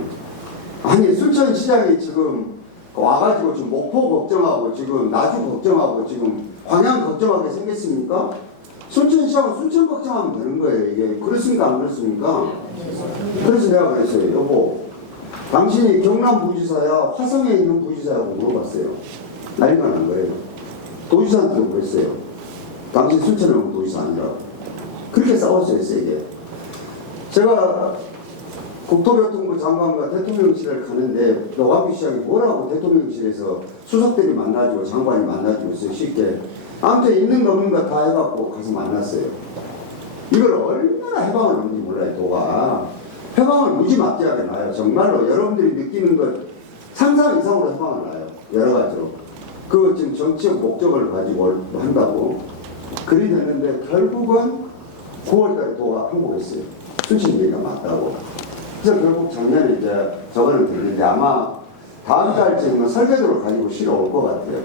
아니 순천시장이 지금 와가지고 지금 목포 걱정하고 지금 나주 걱정하고 지금 광양 걱정하게 생겼습니까? 순천시장은 순천 걱정하면 되는 거예요. 이게 그렇습니까? 안 그렇습니까? 그래서 내가 그랬어요. 여보, 당신이 경남부지사야 화성에 있는 부지사라고 물어봤어요. 난리가 난 거예요. 도지사한테도 그랬어요. 당신 순천에 오는 도지사 아니라고. 그렇게 싸웠어요, 세게. 제가 국토교통부 장관과 대통령실을 가는데 노광규 시장이 뭐라고 대통령실에서 수석들이 만나주고 장관이 만나주고 있어요. 쉽게. 아무튼 있는 거 없는 거 다 해갖고 가서 만났어요. 이걸 얼마나 해방을 하는지 몰라요. 도가. 해방을 무지막지하게 놔요. 정말로 여러분들이 느끼는 것 상상 이상으로 해방을 놔요. 여러 가지로. 그 지금 정치적 목적을 가지고 한다고. 그리 됐는데 결국은 9월달에 도가 항복했어요. 순천 얘기가 맞다고. 그래서 결국 작년에 이제 저거는 들리는데 아마 다음 달쯤은 설계도를 가지고 실어 올 것 같아요.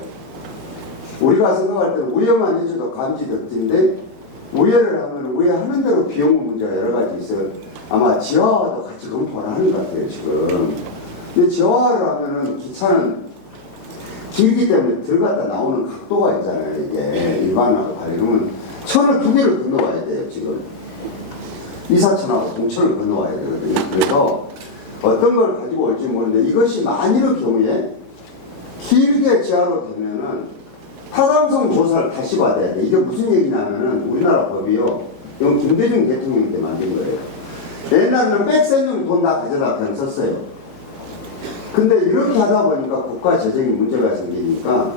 우리가 생각할 때는 우회만 해줘도 감지덕지인데 우회를 하면 우회하는 대로 비용 문제가 여러 가지 있어요. 아마 지하화도 같이 검토를 하는 것 같아요, 지금. 근데 지하화를 하면은 기차는 길기 때문에 들어갔다 나오는 각도가 있잖아요, 이게. 일반하고 다르면 천을 2개를 건너와야 돼요, 지금. 이사천하고 동천을 건너와야 되거든요. 그래서 어떤 걸 가지고 올지 모르는데 이것이 만일의 경우에 길게 지하로 되면은 타당성 조사를 다시 받아야 돼. 이게 무슨 얘기냐면은 우리나라 법이요. 이건 김대중 대통령 때 만든 거예요. 옛날에는 백센용 돈 다 가져다 그냥 썼어요. 근데 이렇게 하다 보니까 국가 재정에 문제가 생기니까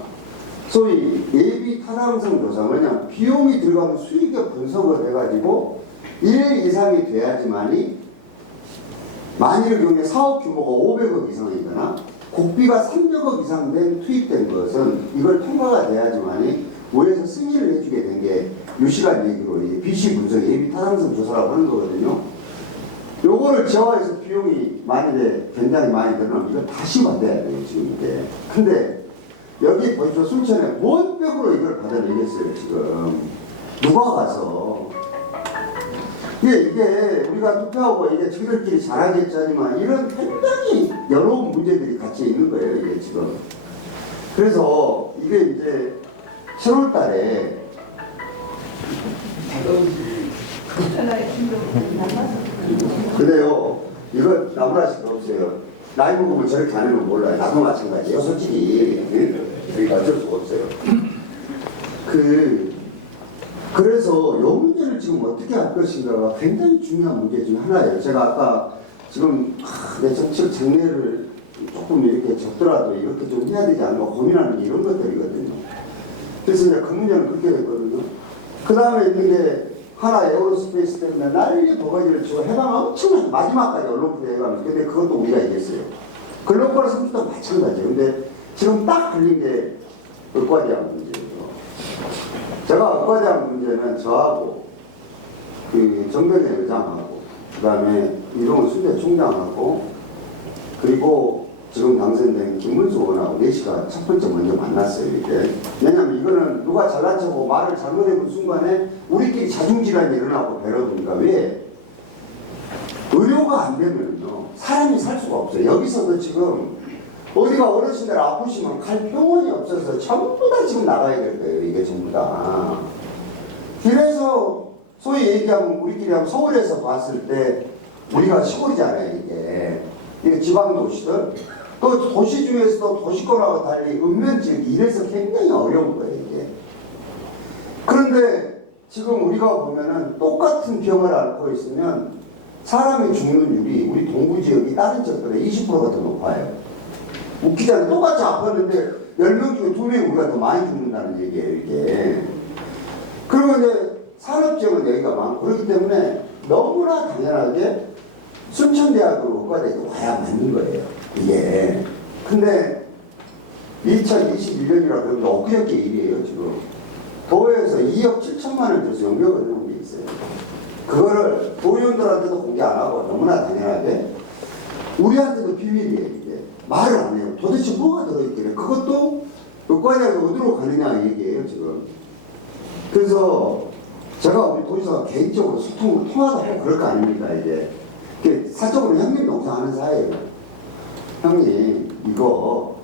소위 예비 타당성 조사, 뭐냐 비용이 들어가면 수익의 분석을 해가지고 1 이상이 돼야지만이 만일 경우에 사업 규모가 500억 이상이거나 국비가 300억 이상 투입된 것은 이걸 통과가 돼야지만이 모여서 승인을 해주게 된 게 유시간 얘기로 BC 분석 예비 타당성 조사라고 하는 거거든요. 요거를 재화해서 비용이 만일에 굉장히 많이 들어가면 이걸 다시 받아야 돼요, 지금 이게. 근데 여기 보시죠. 순천에 뭔 벽으로 이걸 받아내겠어요, 지금. 누가 가서. 이게 우리가 투표하고 이게 저희들끼리 잘하겠지만 이런 굉장히 여러 문제들이 같이 있는 거예요, 이게 지금. 그래서 이게 이제 7월 달에 근데요, 이거 나무라실 거 없어요. 나이 먹으면 저렇게 하는 건 몰라요. 나도 마찬가지예요, 솔직히. 그러니까 어쩔 수가 없어요. 그래서 이 문제를 지금 어떻게 할 것인가가 굉장히 중요한 문제 중 하나예요. 제가 아까 지금 내 정치적 장래를 조금 이렇게 적더라도 이렇게 좀 해야 되지 않나 고민하는 게 이런 것들이거든요. 그래서 이제 그 문제는 그렇게 됐거든요. 그 다음에 있는 게 하나 에어로스페이스 때문에 난리 버거지를 치고 해방 엄청나게 마지막까지 언론 부대에 가면서 근데 그것도 우리가 이겼어요. 글로벌 선수도 마찬가지예요. 근데 지금 딱 걸린 게 의과대학 문제예요. 제가 의과대학 문제는 저하고 그 정병의 의장하고 그 다음에 이동훈 수대 총장하고 그리고 지금 당선된 김문수 의원하고 4시가 첫 번째 먼저 만났어요. 이게. 왜냐면 이거는 누가 잘난 척하고 말을 잘못해본 순간에 우리끼리 자중질환이 일어나고 배려두니까 왜? 의료가 안 되면요 사람이 살 수가 없어요. 여기서도 지금 어디가 어르신들 아프시면 갈 병원이 없어서 전부 다 지금 나가야 될 거예요. 이게 전부 다. 그래서 소위 얘기하면 우리끼리 하면 서울에서 봤을 때 우리가 시골이잖아요. 이게 지방도시들. 또 도시 중에서도 도시권하고 달리 읍면지역이 이래서 굉장히 어려운 거예요. 이게. 그런데 지금 우리가 보면은 똑같은 병을 앓고 있으면 사람이 죽는 율이 우리 동부지역이 다른 지역보다 20%가 더 높아요. 웃기잖아요. 똑같이 아팠는데 10명 중에 2명이 우리가 더 많이 죽는다는 얘기예요. 이게. 그리고 이제 산업지역은 여기가 많고 그렇기 때문에 너무나 당연하게 순천대학으로 의과대학이 와야 맞는 거예요. 이게. 근데 2021년이라 그러면 엊그저께 일이에요. 지금. 도에서 2억 7천만 원 들여서 용역을 해놓은 게 있어요. 그거를 도의원들한테도 공개 안 하고 너무나 당연하게 우리한테도 비밀이에요. 이게. 말을 안 해요. 도대체 뭐가 들어있길래. 그것도 의과대학이 어디로 가느냐 얘기예요. 지금. 그래서 제가 우리 도지사가 개인적으로 소통을 통하다고 그럴 거 아닙니까. 이제. 사적으로 형님 농사하는 사이에요. 형님 이거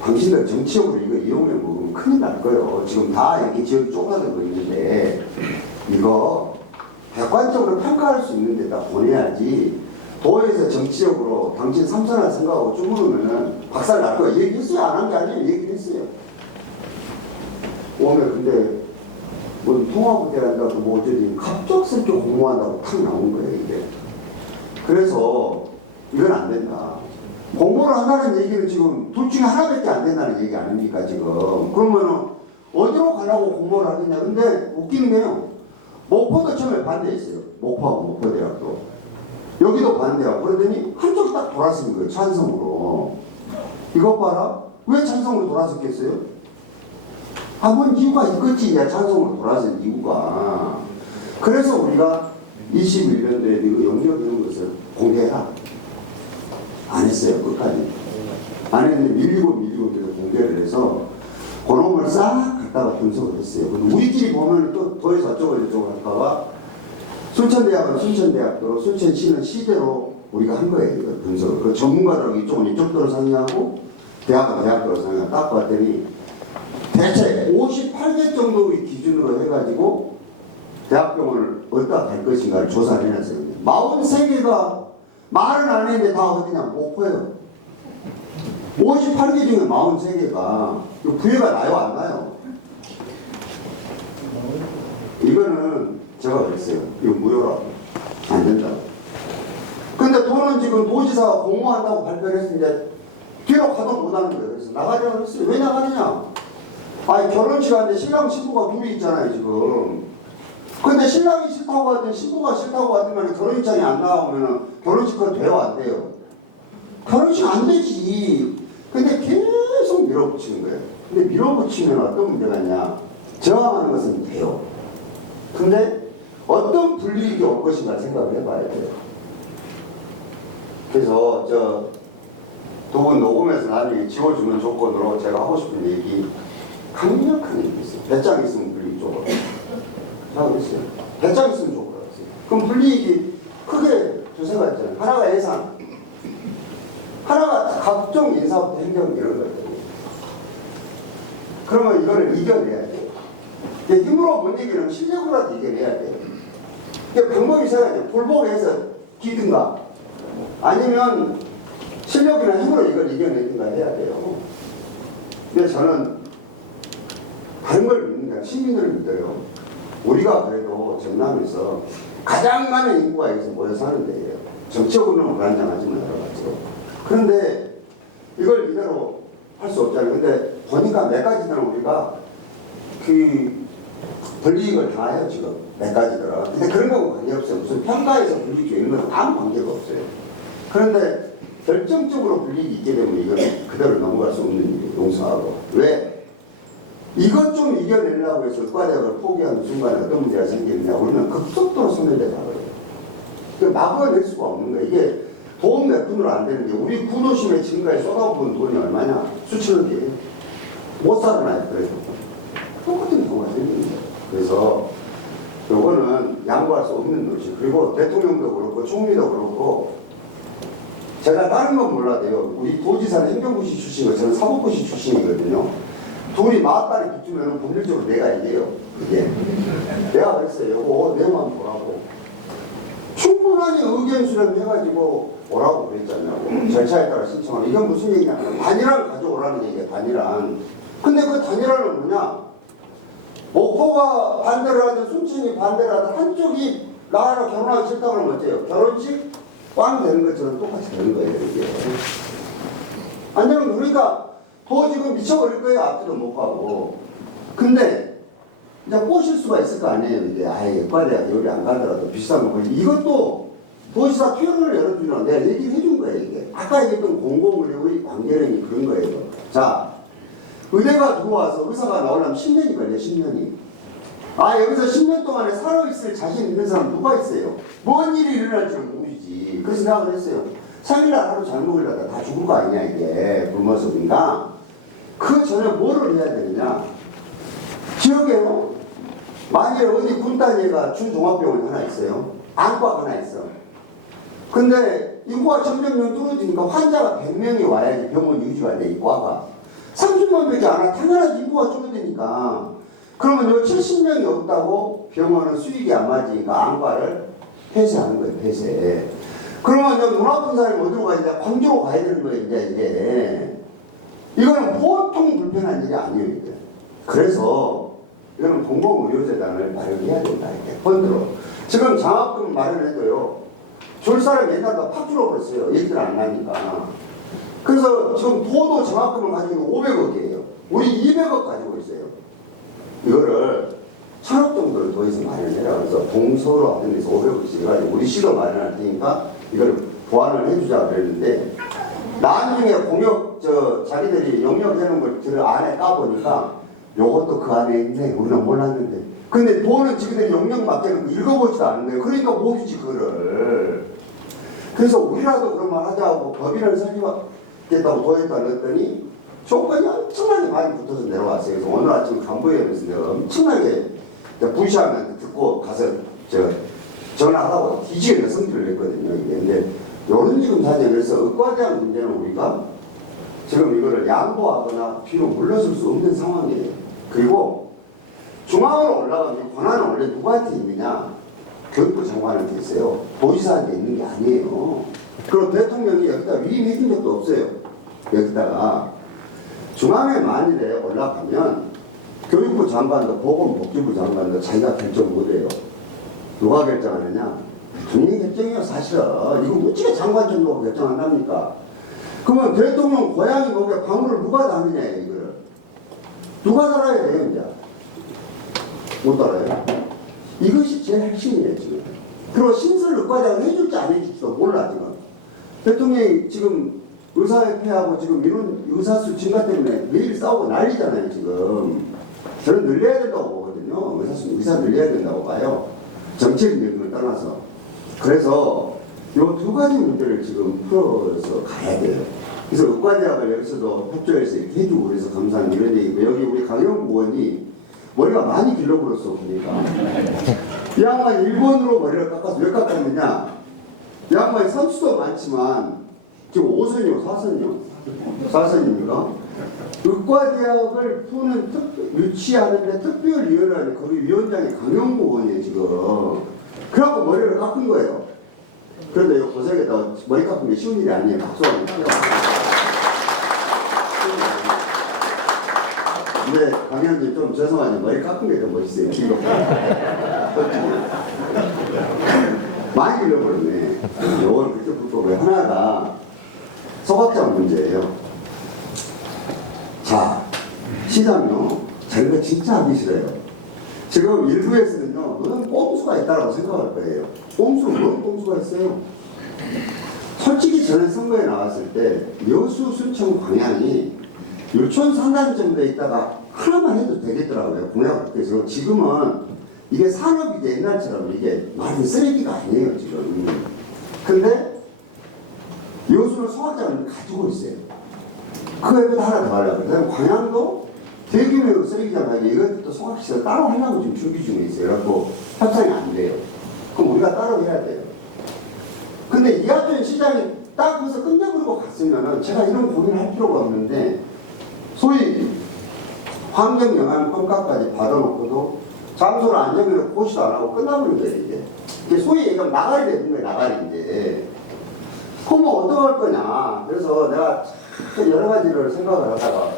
당신들 정치적으로 이거 이용해 먹으면 큰일 날 거예요. 지금 다 이렇게 지역이 쪼그라들고 있는데 이거 객관적으로 평가할 수 있는 데다 보내야지 도에서 정치적으로 당신 삼선할 생각하고 주무르면은 박살 날 거야. 얘기했어요. 안 한 게 아니에요. 얘기를 했어요. 오늘 근데 뭐 통화부대 한다고 뭐 어쩌지 갑작스럽게 공모한다고 탁 나온 거예요. 이게. 그래서 이건 안 된다. 공모를 한다는 얘기는 지금 둘 중에 하나밖에 안 된다는 얘기 아닙니까 지금. 그러면은 어디로 가려고 공모를 하겠냐. 근데 웃기는 게요. 목포도 처음에 반대했어요. 목포하고 목포대학도. 여기도 반대하고 그러더니 한쪽 딱 돌아서는 거예요. 찬성으로. 이것 봐라. 왜 찬성으로 돌아섰겠어요? 한번 이유가 있겠지. 야 찬성으로 돌아선 이유가. 그래서 우리가 21년도에 이거 영역 이런 것을 공개해라. 안 했어요. 끝까지. 안 했는데 밀리고 그래서 공개를 해서 그놈을 싹 갖다가 분석을 했어요. 근데 우리끼리 보면 또 더해서 어쩌고 저쩌고 할까봐 순천대학은 순천대학도로 순천시는 시대로 우리가 한 거예요. 이거 분석을. 그 전문가들하고 이쪽은 이쪽도로 상의하고 대학은 대학도로 상의하고 딱 봤더니 대체 58개 정도의 기준으로 해가지고 대학병원을 어디다 갈 것인가를 조사를 해놨어요. 43개가 말은 안 했는데 다 어디냐? 목포예요. 58개 중에 43개가 부여가 나요? 안 나요? 이거는 제가 그랬어요. 이거 무효라고. 안 된다고. 근데 돈은 지금 도지사가 공모한다고 발표를 했으니까 뒤로 가도 못하는 거예요. 그래서 나가려고 그랬어요. 왜 나가느냐? 아니 결혼식 하는데 신랑 신부가 둘이 있잖아요 지금. 근데 신랑이 싫다고 하든 신부가 싫다고 하든 결혼식장에 안 나오면 결혼식은 돼요 안 돼요? 결혼식 안 되지. 근데 계속 밀어붙이는 거예요. 근데 밀어붙이면 어떤 문제가 있냐? 저항하는 것은 돼요. 근데 어떤 불이익이 올 것인가 생각을 해봐야 돼요. 그래서 두 분 녹음해서 나중에 지워주는 조건으로 제가 하고 싶은 얘기 강력한 얘기 있어요. 배짱 있으면 불이익 줘버려. 하고 있어요. 배짱 있으면 줘버려. 그럼 불이익이 크게 두세가 있잖아요. 하나가 예산, 하나가 각종 인사부터 행정 이런 거거든요. 그러면 이거를 이겨내야 돼요. 힘으로 못 이기는 실력으로라도 이겨내야 돼요. 방법이 생각해요. 불복해서 기든가 아니면 실력이나 힘으로 이걸 이겨내든가 해야 돼요. 근데 저는 다른 걸 믿는 게 아니라 시민을 믿어요. 우리가 그래도 전남에서 가장 많은 인구가 여기서 모여 사는 데예요. 정치적으로는 불안정하지만 여러 가지로. 그런데 이걸 이대로 할 수 없잖아요. 근데 보니까 몇 가지들은 우리가 불이익을 당해요 지금 몇 가지들은. 근데 그런 거하고 관계없어요. 무슨 평가에서 불이익 이런 건 아무 관계가 없어요. 그런데 결정적으로 불이익이 있게 되면 이건 그대로 넘어갈 수 없는 일이에요. 용서하고. 왜? 이것 좀 이겨내려고 해서 의과대학을 포기하는 순간에 어떤 문제가 생기느냐. 우리는 급속도로 소멸돼 가버려요. 막아낼 수가 없는 거예요. 이게 돈 몇 푼으로 안 되는 게 우리 구도심의 증가에 쏟아부은 돈이 얼마냐? 수천억이에요. 못 살아나요. 그래서 똑같은 경우가 생기는 거예요. 그래서 요거는 양보할 수 없는 노릇이. 그리고 대통령도 그렇고 총리도 그렇고 제가 다른 건 몰라도요. 우리 도지사는 행정부시 출신이고 저는 사법부시 출신이거든요. 둘이 맞다리 붙으면 법률적으로 내가 이겨요. 그게. 내가 그랬어요. 요거 내만 보라고. 충분하게 의견 수렴해가지고 오라고 그랬잖아요. 절차에 따라 신청하는. 이건 무슨 얘기냐. 단일화를 가져오라는 얘기야. 단일화. 근데 그 단일화는 뭐냐. 목포가 반대를 하든 순천이 반대를 하든 한쪽이 나랑 결혼하기 싫다고 하면 어때요? 결혼식 꽝 되는 것처럼 똑같이 되는 거예요. 이게. 아니면 그러니까 더 지금 미쳐버릴 거예요. 앞뒤도 못 가고. 근데 이제 꼬실 수가 있을 거 아니에요. 이게 아예 과대학 여기 안 가더라도 비싼 거. 이것도 도지사 투영을 열어주면 내가 얘기를 해준 거예요. 이게 아까 얘기했던 공공의료의 관계론이 그런 거예요. 자, 의대가 들어와서 의사가 나오려면 10년이 걸려요. 10년이. 아, 여기서 10년 동안에 살아있을 자신 있는 사람 누가 있어요? 뭔 일이 일어날지는 모르지. 그래서 내가 그랬어요. 3일날 하루 잘 먹으려다 다 죽을 거 아니냐 이게 불모습인가? 그 전에 뭐를 해야 되느냐? 지역에요. 만약에 어디 군단위가 준종합병원이 하나 있어요. 안과가 하나 있어. 근데 인구가 점점 줄어드니까 환자가 100명이 와야지 병원 유지가 돼, 이 과가. 30만 명이 안 와. 당연하지 인구가 줄어드니까. 그러면 요 70명이 없다고 병원은 수익이 안 맞으니까 안과를 폐쇄하는 거예요, 폐쇄. 그러면 눈 아픈 사람이 어디로 가야 돼? 광주로 가야 되는 거예요, 이제. 이거는 보통 불편한 일이 아니에요, 이게. 그래서 이거는 공공의료재단을 마련해야 된다, 이렇게 펀드로. 지금 장학금 마련해도요, 줄 사람이 옛날보다 팍 줄어버렸어요. 얘기들 안 나니까. 그래서 지금 도도 장학금을 가지고 500억이에요. 우리 200억 가지고 있어요. 이거를 1000억 정도를 더해서 마련해라. 그래서 동서로 하는 데서 500억씩 해가지고 우리 시도 마련할 테니까 이걸 보완을 해주자 그랬는데 나중에 공역 자기들이 영역하는 걸 안에 까보니까 요것도 그 안에 있네. 우리는 몰랐는데. 근데 돈은 지금들이 영역 맡기는 거 읽어보지도 않는 거예요. 그러니까 못 주지 그거를. 그래서 우리라도 그런 말 하자고 법인을 설립하겠다고 도했다 그랬더니 조건이 엄청나게 많이 붙어서 내려왔어요. 그래서 오늘 아침 간부회의에서 내가 엄청나게 부시하면 듣고 가서 전화하라고 뒤지게 성질을 냈거든요. 이게. 근데 요런 지금 사정에서 의과대학 문제는 우리가 지금 이거를 양보하거나 뒤로 물러설 수 없는 상황이에요. 그리고 중앙으로 올라가면 권한은 원래 누구한테 있느냐? 교육부 장관한테 있어요. 도지사한테 있는 게 아니에요. 그리고 대통령이 여기다 위임해준 적도 없어요. 여기다가 중앙에 만일에 올라가면 교육부 장관도 보건복지부 장관도 자기가 결정 못해요. 누가 결정하느냐? 대통령이 결정이에요. 사실은. 이거 어떻게 장관 정도가 결정한답니까? 그러면 대통령 고향이 목에 방울을 누가 담느냐, 이거를. 누가 달아야 돼요, 이제? 못 달아요. 이것이 제일 핵심이에요, 지금. 그리고 신설 의과대학을 해줄지 안 해줄지도 몰라, 지금. 대통령이 지금 의사협회하고 지금 민원 의사수 증가 때문에 매일 싸우고 난리잖아요, 지금. 저는 늘려야 된다고 보거든요. 의사 늘려야 된다고 봐요. 정책적인 걸 떠나서. 그래서 요 두 가지 문제를 지금 풀어서 가야 돼요. 그래서 의과대학을 여기서도 협조해서 이렇게 해주고 그래서 감사한 이런 얘기고, 여기 우리 강영구 의원이 머리가 많이 길러버렸어, 보니까. 이 양반이 일본으로 머리를 깎아서 왜 깎았느냐? 이 양반이 선수도 많지만 지금 5선이요, 4선이요? 4선입니까? 의과대학을 푸는 유치하는데 특별위원회의 거기 위원장이 강영구 의원이에요, 지금. 그래갖고 머리를 깎은 거예요. 그런데 이거 고생했다 머리 깎은 게 쉬운 일이 아니에요. 박수 한번 쳐요. 근데 강현님 좀 죄송하지만 머리 깎은 게 더 멋있어요. 이거. 많이 길러버렸네. 요건 그렇게 불법에 하나가 소각장 문제예요. 자, 시장요. 저희가 진짜 하기 싫어요. 지금 일부에서는요, 무슨 꼼수가 있다고 생각할 거예요. 무슨 꼼수가 있어요? 솔직히 저는 선거에 나왔을 때 여수, 순천, 광양이 유치원 상단 정도에 있다가 하나만 해도 되겠더라고요. 공약국에서. 지금은 이게 산업이 옛날처럼 이게 많은 쓰레기가 아니에요, 지금. 근데 여수는 소각장을 가지고 있어요. 그 옆에다 하나 더 하려고. 그다음에 광양도 대규모 쓰레기장 가게 이것도 소각시설 따로 하려고 지금 준비 중에 있어요. 그래갖고 협상이 안 돼요. 그럼 우리가 따로 해야 돼요. 근데 이하준 시장이 딱 거기서 끝내버리고 갔으면은 제가 이런 고민을 할 필요가 없는데, 소위 환경영향평가까지 받아놓고도 장소를 안 정해놓고 고시도 안 하고 끝나버린 거예요, 이게. 이게 소위 얘기하면 나가리 되는 거예요, 나가리인데. 그럼 어떡할 거냐. 그래서 내가 여러 가지를 생각을 하다가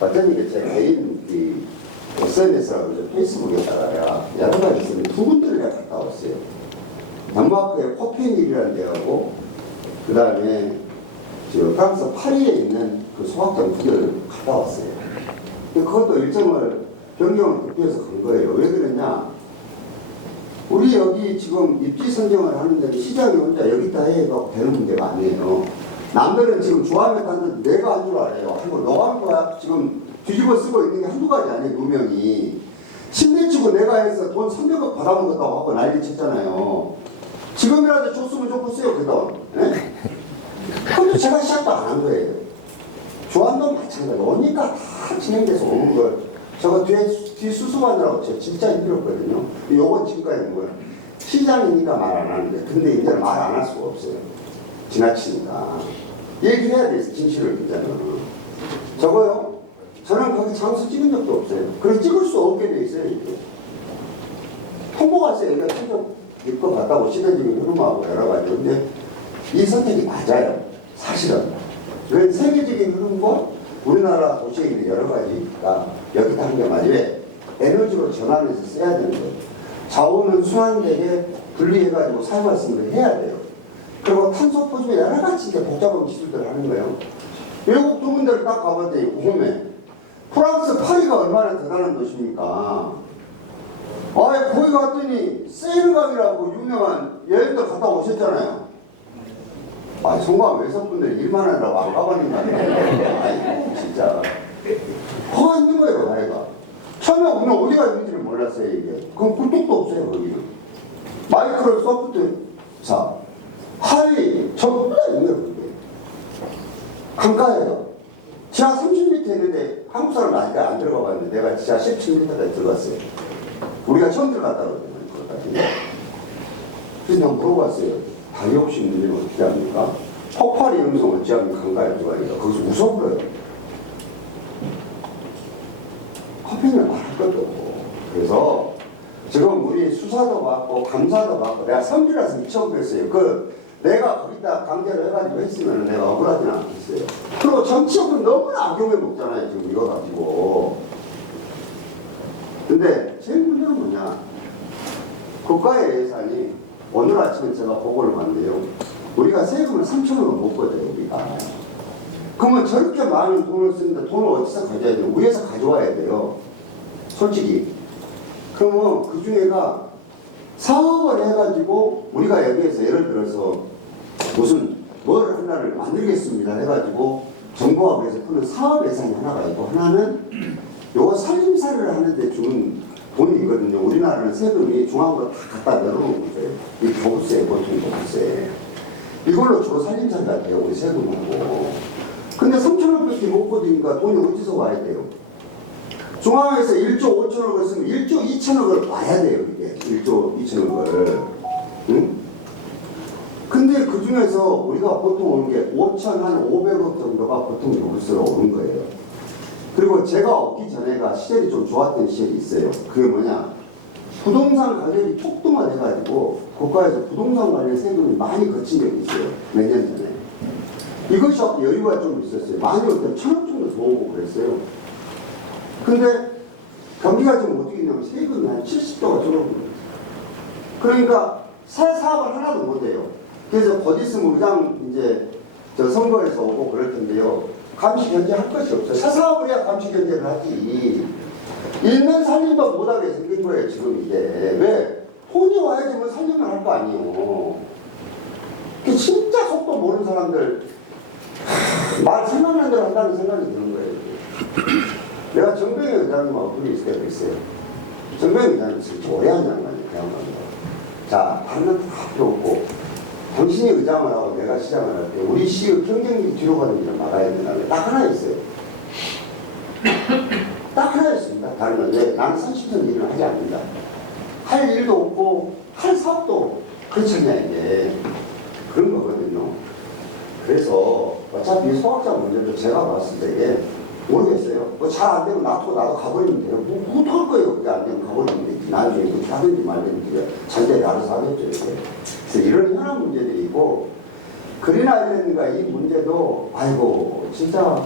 어떤 게 제 개인 SNS라고 페이스북에다가 여러 가지 있었는데 두 군데를 내가 갔다 왔어요. 덴마크의 코펜힐이라는 데하고 그 다음에 프랑스 파리에 있는 그 소각장 두 개를 갔다 왔어요. 그것도 일정을 변경을 급해서 간 거예요. 왜 그러냐? 우리 여기 지금 입지 선정을 하는데 시장이 혼자 여기다 해갖고 되는 문제가 아니에요. 남들은 지금 조합에 갔는데 내가 한 줄 알아요. 한번 너가 한 거야. 지금 뒤집어 쓰고 있는 게 한두 가지 아니에요, 누명이. 침대치고 내가 해서 돈 300억 받아먹었다고 하고 난리 쳤잖아요. 지금이라도 줬으면 좋겠어요, 그 돈. 네? 그것도 제가 시작도 안 한 거예요. 조합도 마찬가지. 오니까 다 진행돼서 오는 걸. 저거 뒤 수습하느라고 진짜 힘들었거든요. 요건 지금까지 온 거예요. 시장이니까 말 안 하는데, 근데 이제 말 안 할 수가 없어요. 지나치니까. 얘기해야 돼, 진실을 이제는. 저거요? 저는 거기 장수 찍은 적도 없어요. 그래서 찍을 수 없게 돼 있어요, 이게. 통보가 있어요. 그러니까 친척 입고 갔다고 시대적인 흐름하고 여러 가지. 근데 이 선택이 맞아요. 사실은. 그 세계적인 흐름과 우리나라 도시에 있는 여러 가지가 여기다 한 게 맞아요. 왜? 에너지로 전환해서 써야 되는 거예요. 자원은 순환되게 분리해가지고 사용할 수 있는 걸 해야 돼요. 그리고 탄소 포집에 여러 가지 복잡한 기술들을 하는 거예요. 외국 두 군데를 딱 가봤더니 보면 프랑스 파리가 얼마나 대단한 도시입니까? 아예 거기 갔더니 세르강이라고 유명한 여행도 갔다 오셨잖아요. 아, 송강 외석분들 일만 하느라고 안 가봤는가? 아이, 진짜. 거기 있는 거예요, 아이가. 처음에 우리는 어디가 있는지를 몰랐어요, 이게. 그럼 꿀떡도 없어요, 거기는. 마이크로소프트사, 하이, 전부 다 있는 거예요, 그게. 강가예요. 지하 30m 있는데 한국 사람 아직 안 들어가 봤는데 내가 지하 17m까지 들어갔어요. 우리가 처음 들어갔다 그러거든요. 그래서 내가 물어봤어요. 다리 없이 문제는 어떻게 합니까? 폭발이 음성 어찌 하면 강가에 들어가니까 거기서 웃어버려요. 커피는 말할 것도 없고. 그래서 지금 우리 수사도 받고 감사도 받고 내가 성질나서 미쳐버렸어요. 내가 거기다 강제로 해가지고 했으면 내가 억울하진 않겠어요. 그리고 정치적으로 너무나 악용해 먹잖아요, 지금 이거 가지고. 근데 제일 문제는 뭐냐? 국가의 예산이 오늘 아침에 제가 보고를 봤는데요. 우리가 세금을 3,000원을 못 거둬요, 우리가. 그러면 저렇게 많은 돈을 쓰는데 돈을 어디서 가져야 돼요? 위에서 가져와야 돼요. 솔직히. 그러면 그 중에가 사업을 해가지고 우리가 여기에서 예를 들어서 무슨 뭘 하나를 만들겠습니다 해가지고 정부가 그래서 푸는 사업 예산이 하나가 있고 하나는 요거 살림살이를 하는데 주는 돈이 있거든요. 우리나라는 세금이 중앙으로 다 갖다 내려오는 거죠. 이 교부세, 보통 교부세. 이걸로 주로 살림살이가 돼요. 우리 세금하고. 근데 3천원밖에 못 거두니까 돈이 어디서 와야 돼요? 중앙에서 1조 5천억을 쓰면 1조 2천억을 봐야 돼요. 이게 1조 2천억을. 응? 근데 그 중에서 우리가 보통 오는 게 5,500억 정도가 보통 교부세로 오는 거예요. 그리고 제가 얻기 전에가 시절이 좀 좋았던 시절이 있어요. 그게 뭐냐? 부동산 가격이 폭등화돼가지고 국가에서 부동산 관련 세금이 많이 거친 적이 있어요. 몇 년 전에. 이것이 여유가 좀 있었어요. 많이 올 때 1,000억 정도 더 오고 그랬어요. 근데 경기가 좀 어떻게 되냐면 세금이 한 70%가 줄어들어요. 그러니까 새 사업을 하나도 못해요. 그래서 곧 있으면 의장 이제 저 선거에서 오고 그럴 텐데요. 감시 견제할 것이 없어요. 새 사업을 해야 감시 견제를 하지. 있는 살림도 못하게 생긴 거예요, 지금 이게. 왜? 돈이 와야지 뭐 살림을 할 거 아니에요. 진짜 속도 모르는 사람들 말 생각난 대로 한다는 생각이 드는 거예요. 내가 정병희 의장님하고 둘이 있을 때도 있어요. 정병희 의장님 진짜 오래 한 장관이에요. 그냥 자, 다른 것도 다 필요 없고 당신이 의장을 하고 내가 시장을 할 때 우리 시의 경쟁력 뒤로 가는 길을 막아야 된다는 게 딱 하나 있어요. 딱 하나였습니다. 다른 건 왜? 나는 30년 일을 하지 않는다. 할 일도 없고 할 사업도 그렇잖냐 이게. 그런 거거든요. 그래서 어차피 소각자 문제도 제가 봤을 때 모르겠어요. 뭐 잘 안 되면 나도 가버리면 돼요. 뭐 어떡할 거예요. 그게 안 되면 가버리면 되지. 나중에 그렇게 하든지 말든지 잘 때 알아서 하겠죠. 이렇게. 그래서 이런 현안 문제들이 있고 그린 아일랜드가 이 문제도 아이고 진짜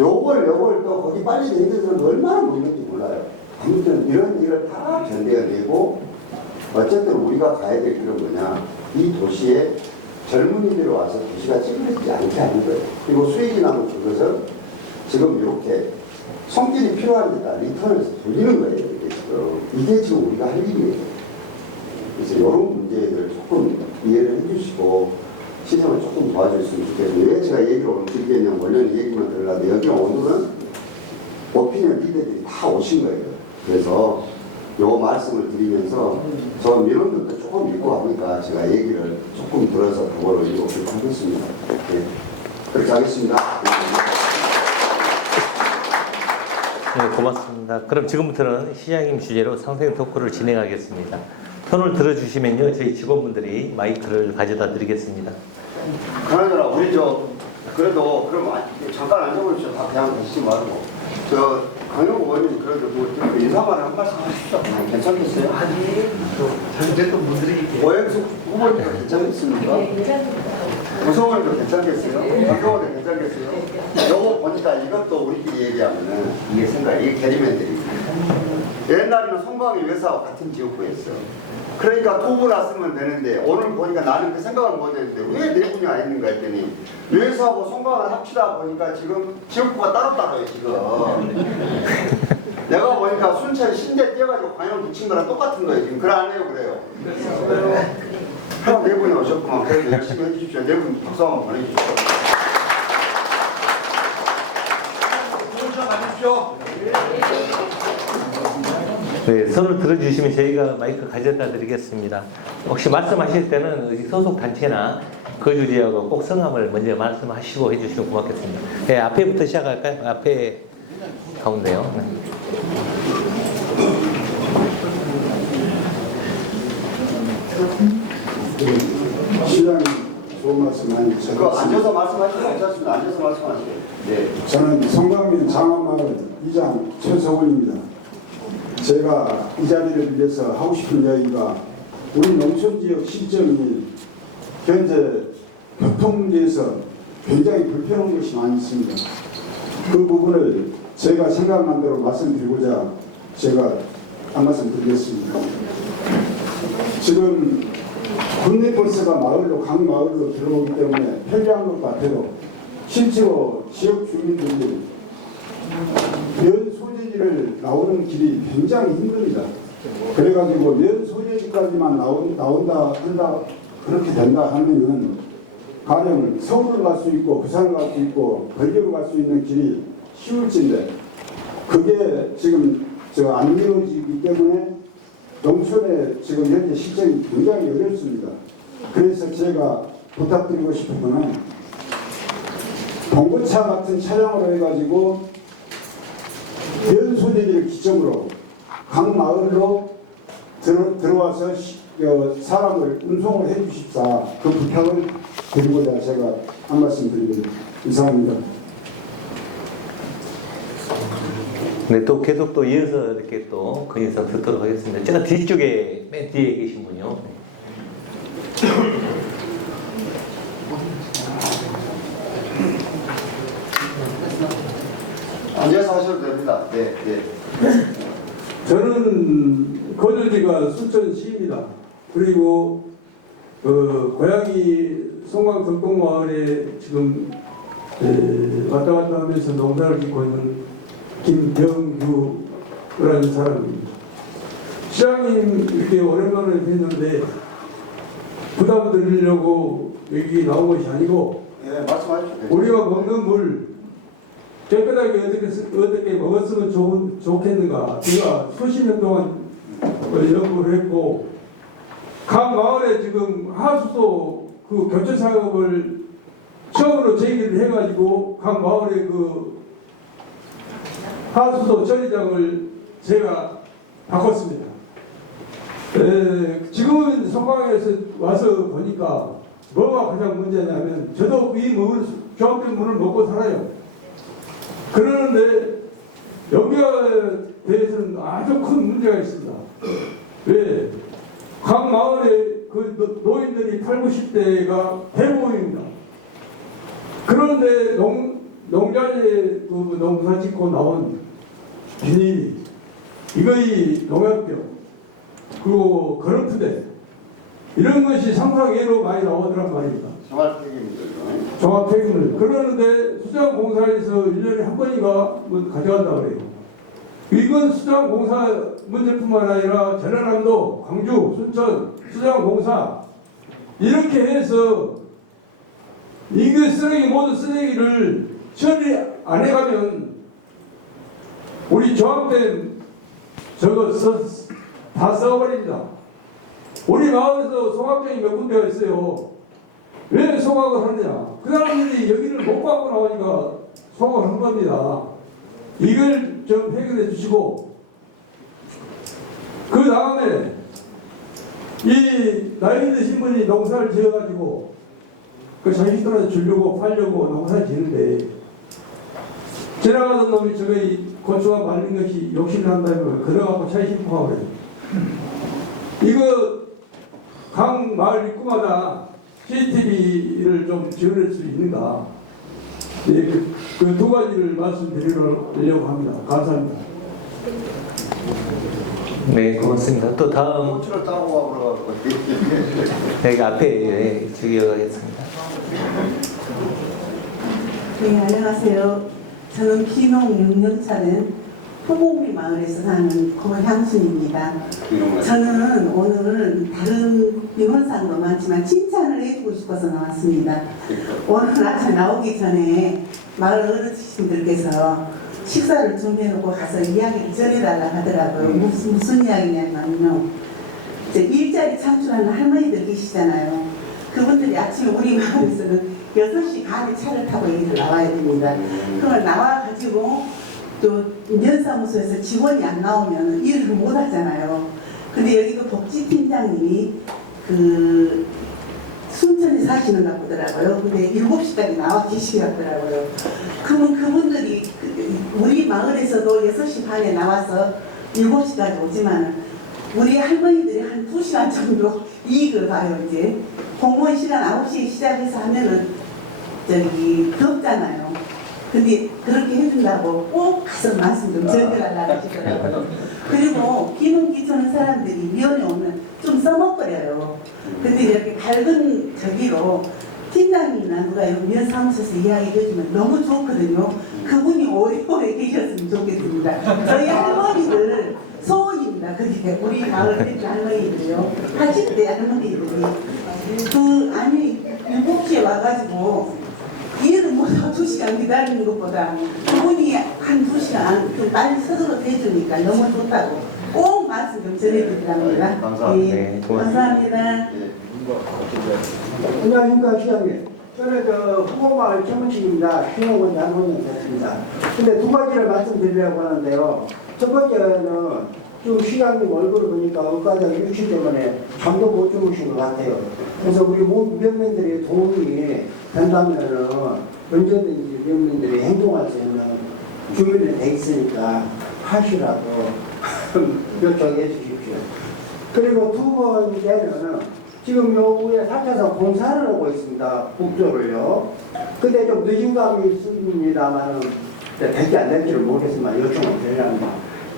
요걸 또 거기 빨리 되는 데서는 얼마나 모이는지 몰라요. 아무튼 이런 일을 다 견뎌내고 어쨌든 우리가 가야 될 길은 뭐냐. 이 도시에 젊은이들이 와서 도시가 찌그러지지 않게 하는 거예요. 그리고 수익이 나는 그것을 지금 이렇게 손길이 필요한 데다 리턴을 돌리는 거예요. 이게 지금 우리가 할 일이에요. 그래서 이런 문제들을 조금 이해를 해주시고 시장을 조금 도와줬으면 좋겠어요. 왜 제가 얘기를 오늘 드리겠냐면 원래는 얘기만 들으려고 여기 오늘은 오피니언 리더들이 다 오신 거예요. 그래서 요 말씀을 드리면서 저 민원들도 조금 있고 하니까 제가 얘기를 조금 들어서 그거를 이렇게 하겠습니다. 네. 그렇게 하겠습니다. 네, 고맙습니다. 그럼 지금부터는 시장님 주제로 상생 토크를 진행하겠습니다. 손을 들어주시면요, 저희 직원분들이 마이크를 가져다 드리겠습니다. 그나저나 우리 그래도 그럼 잠깐 앉아보십시오. 다 그냥 계시지 말고 강영 의원님 그래도 뭐 인사말 한 말씀 하십시오. 괜찮겠어요? 아니, 잘못됐던 분들이 오영숙 후보님도 괜찮겠습니까? 구성원도 괜찮겠어요? 박경원도 괜찮겠어요? 요거 보니까 이것도 우리끼리 얘기하면은 이게 이게 게리맨들이 옛날에는 송광이 회사와 같은 지역구였어. 그러니까 두 분 왔으면 되는데 오늘 보니까 나는 그 생각을 못했는데 왜 네 분이 안 있는가 했더니 회사하고 송광을 합치다 보니까 지금 지역구가 따로따로예요 지금. 내가 보니까 순천이 신대 뛰어가지고 광양 붙인 거랑 똑같은 거예요 지금. 그래 안 해요? 그래요? 네 분이 오셨구만. 그래도 열심히 해주십시오. 네 분 박수 한번 보내주십시오. 가십시오. 네, 손을 들어주시면 저희가 마이크 가져다 드리겠습니다. 혹시 말씀하실 때는 소속 단체나 거주 지역하고 꼭 성함을 먼저 말씀하시고 해주시면 고맙겠습니다. 네, 앞에부터 시작할까요? 앞에 가운데요. 네. 시장님 좋은 말씀 많이 그거 주셨습니다. 앉아서 말씀하시면 괜찮습니다. 앉아서 말씀하세요. 네. 저는 성광면 장안마을 이장 최성원입니다. 제가 이 자리를 빌려서 하고 싶은 이야기가 우리 농촌지역 실정이 현재 교통 문제에서 굉장히 불편한 것이 많이 있습니다. 그 부분을 제가 생각난 대로 말씀드리고자 제가 한 말씀 드리겠습니다. 지금 국내버스가 마을로 각 마을로 들어오기 때문에 편리한 것 같아도 실제로 지역 주민들이 면 소재지를 나오는 길이 굉장히 힘듭니다. 그래가지고 면 소재지까지만 나온다 한다 그렇게 된다 하면은 가령 서울을 갈 수 있고 부산을 갈 수 있고 벌교를 갈 수 있는 길이 쉬울진데 그게 지금 안 이루어지기 때문에 농촌에 지금 현재 실정이 굉장히 어렵습니다. 그래서 제가 부탁드리고 싶은 거는 봉고차 같은 차량으로 해가지고 면 소재지를 기점으로 각 마을로 들어와서 사람을 운송을 해 주십사 그 부탁을 드리고자 제가 한 말씀 드리겠습니다. 이상입니다. 네, 또 계속 또 이어서 이렇게 또 건의사 듣도록 하겠습니다. 제가 뒤쪽에 맨 뒤에 계신 분이요. 앉아서 하셔도 됩니다. 네, 네. 저는 거주지가 순천시입니다. 그리고 고향이 송강 덕동마을에 지금 왔다 갔다 하면서 농사를 짓고 있는 김병규라는 사람입니다. 시장님 이렇게 오랜만에 뵀는데 부담 드리려고 여기 나온 것이 아니고 네, 말씀하십시오. 우리가 먹는 물 깨끗하게 어떻게 먹었으면 좋겠는가 제가 수십 년 동안 연구를 했고 각 마을에 지금 하수도 그 교체 작업을 처음으로 제기를 해가지고 각 마을에 그 하수도 처리장을 제가 바꿨습니다. 지금은 송강에서 와서 보니까 뭐가 가장 문제냐면 저도 이 물, 조합된 물을 먹고 살아요. 그러는데 여기에 대해서는 아주 큰 문제가 있습니다. 왜? 각 마을에 그 노인들이 80, 90대가 대부분입니다. 그런데 농자재 그 농사 짓고 나온 비닐이 이거의 농약병 그리고 거름투대 이런 것이 상상외로 많이 나오더란 말입니다. 생활 폐기물이죠. 종합 폐기물. 그러는데 수자공사에서 1년에 한 번인가 가져간다 그래요. 이건 수자공사 문제뿐만 아니라 전라남도, 광주, 순천, 수자공사 이렇게 해서 이게 쓰레기 모든 쓰레기를 처리 안 해가면 우리 조합된 저거 다 써버립니다. 우리 마을에서 송악장이 몇 군데가 있어요. 왜 송악을 하느냐? 그 사람들이 여기를 못 갖고 나오니까 송악을 한 겁니다. 이걸 좀 해결해 주시고 그 다음에 이 나이 드신 분이 농사를 지어가지고 그 자식들한테 주려고 팔려고 농사를 지는데 지나가던 놈이 저기 고추가 말린 것이 욕심을 한다면 그래갖고 차에 심부하고 그래요. 이거 각 마을 입구마다 CCTV를 좀 지원할 수 있는가? 네, 그 두 가지를 말씀드리려고 합니다. 감사합니다. 네, 고맙습니다. 또 다음 고추를 따고 와보라고. 여기 앞에 주기하겠습니다. 네, 안녕하세요. 저는 귀농 6년차는 포곡리 마을에서 사는 고향순입니다. 저는 오늘 다른 비원상도 많지만 칭찬을 해주고 싶어서 나왔습니다. 오늘 아까 나오기 전에 마을 어르신들께서 식사를 준비해놓고 가서 이야기를 전해달라 하더라고요. 무슨 이야기냐면요. 이제 일자리 창출하는 할머니들 계시잖아요. 그분들이 아침에 우리 마을에서는 6시 반에 차를 타고 여기를 나와야 됩니다. 그걸 나와가지고 또 면사무소에서 직원이 안 나오면 일을 못 하잖아요. 근데 여기도 복지팀장님이 그 순천에 사시는가 보더라고요. 근데 7시까지 나와 계시더라고요. 그러면 그분들이 우리 마을에서도 6시 반에 나와서 7시까지 오지만 우리 할머니들이 한 2시간 정도 이익을 봐요. 이제 공무원 시간 9시에 시작해서 하면은 저기 덥잖아요. 근데 그렇게 해준다고 꼭 가서 말씀 좀 전달하려고 하시더라고요. 그리고 기농 귀촌한 사람들이 미원에 오면 좀 써먹거려요. 근데 이렇게 밝은 저기로 팀장님이나 누가 면 사무소에서 이야기해주면 너무 좋거든요. 그분이 오래오래 계셨으면 좋겠습니다. 저희 할머니들 소원입니다. 그게 우리 마을 대표 할머니들이요. 80대 할머니들이 아니 7시에 와가지고 일은 뭐 2시간 기다리는 것보다 그분이 한 2시간 좀 빨리 서둘러 해주니까 너무 좋다고 꼭 말씀 좀 전해드리랍니다. 네, 감사합니다. 네, 감사합니다. 안녕하십니까 시장님. 저는 후보마을 최문식입니다. 신호군 양원님 됐습니다. 근데 두 가지를 말씀드리려고 하는데요. 첫 번째는 좀 시장님 얼굴을 보니까 의과적 일치 때문에 잠도 못 주무신 것 같아요. 그래서 우리 면민들이 도움이 된다면은 언제든지 면민들이 행동할 수 있는 준비는 돼 있으니까 하시라고 요청해 주십시오. 그리고 두 번째는 지금 요 위에 4차선 공사를 하고 있습니다. 북조를요. 근데 좀 늦은 감이 있습니다만은 될지 안 될지를 모르겠지만 요청을 드리랍니다.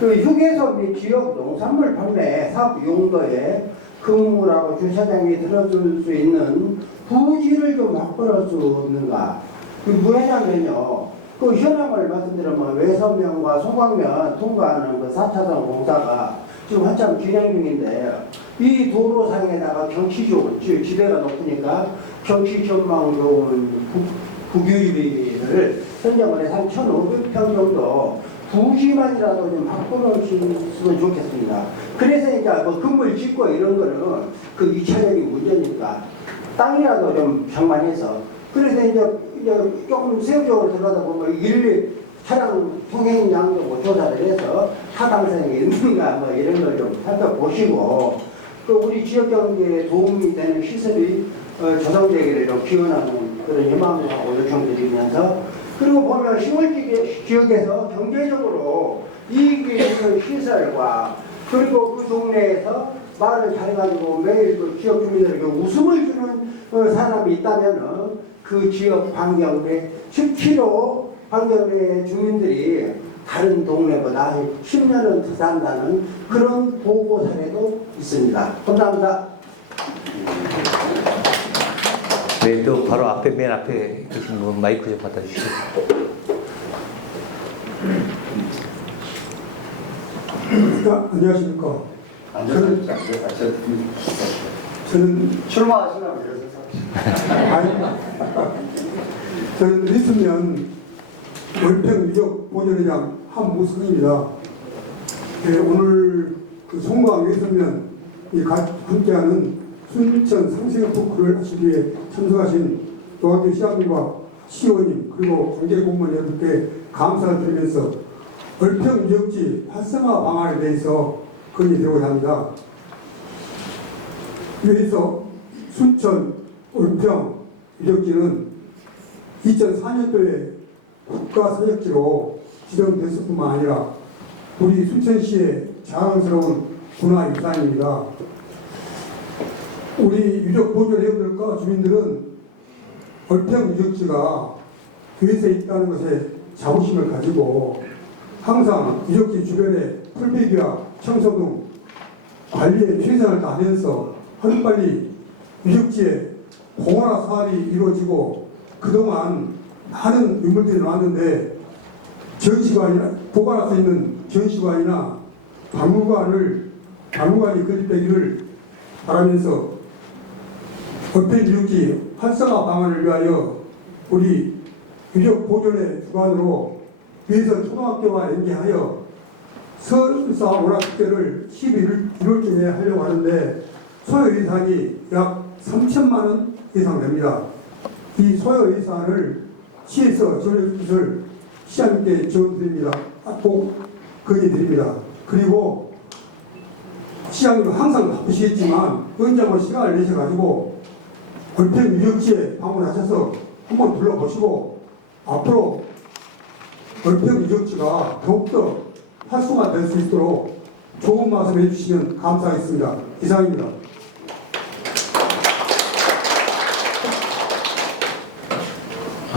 그 휴게소 및 지역 농산물 판매 사업 용도에 근무라고 주차장이 들어줄 수 있는 부지를 좀 바꿔줄 수 없는가? 왜냐면요. 그 현황을 말씀드리면 외서면과 송광면 통과하는 그 4차선 공사가 지금 한참 진행 중인데 이 도로상에다가 경치 좋은 지대가 높으니까 경치 전망 좋은 국유지를 선정을 해서 한 1,500평 정도 부지만이라도 좀 바꿔놓으시면 좋겠습니다. 그래서 이제 뭐 건물 짓고 이런 거는 그 2차적인 문제니까 땅이라도 좀 장만해서 그래서 이제 조금 세부적으로 들어가다 보면 일일이 차량 통행량도 뭐 조사를 해서 타당성이 있는가 뭐 이런 걸 좀 살펴보시고 또 우리 지역 경제에 도움이 되는 시설이 조성되기를 좀 기원하는 그런 희망하고 요청드리면서 그리고 보면 시골 지역에서 경제적으로 이익이 있는 시설과 그리고 그 동네에서 말을 잘해가지고 매일 그 지역 주민들에게 웃음을 주는 사람이 있다면은 그 지역 반경내 10km 반경내 주민들이 다른 동네보다 10년은 더 산다는 그런 보고 사례도 있습니다. 감사합니다. 네, 또 바로 앞에 맨 앞에 계신 분 마이크 좀 갖다 주시죠. 안녕하십니까. 저는 출마하시려면 이러셔서 저는 리스면 월평 유적 보존회장 한무승입니다. 네, 오늘 그 송광 외선면이 함께하는 순천 상생 토크를 하시기 위해 참석하신 노학교 시장님과 시의원님 그리고 관계 공무원 여러분께 감사를 드리면서 월평 유적지 활성화 방안에 대해서 건의드리고자 합니다. 여기서 순천 월평 유적지는 2004년도에 국가사역지로 지정됐을 뿐만 아니라 우리 순천시의 자랑스러운 문화유산입니다. 우리 유적 보존 회원들과 주민들은 월평 유적지가 교회에 있다는 것에 자부심을 가지고 항상 유적지 주변에 풀베기와 청소 등 관리에 최선을 다하면서 하루빨리 유적지에 공원화 사업이 이루어지고 그동안 많은 유물들이 나왔는데 전시관이나 보관할 수 있는 전시관이나 박물관이 건립되기를 바라면서 월평 유적지 활성화 방안을 위하여 우리 유적 보존의 주관으로 위에서 초등학교와 연계하여 설사 오락축제를 11월쯤에 하려고 하는데 소요 예산이 약 3천만 원 이상 됩니다. 이 소요 예산을 시에서 지원해 주실 시장님께 지원드립니다. 꼭 건의드립니다. 그리고 시장님은 항상 바쁘시겠지만 언제고 시간을 내셔가지고 월평 유적지에 방문하셔서 한번 둘러보시고 앞으로 월평 유적지가 더욱더 활성화될 수 있도록 좋은 말씀 해주시면 감사하겠습니다. 이상입니다.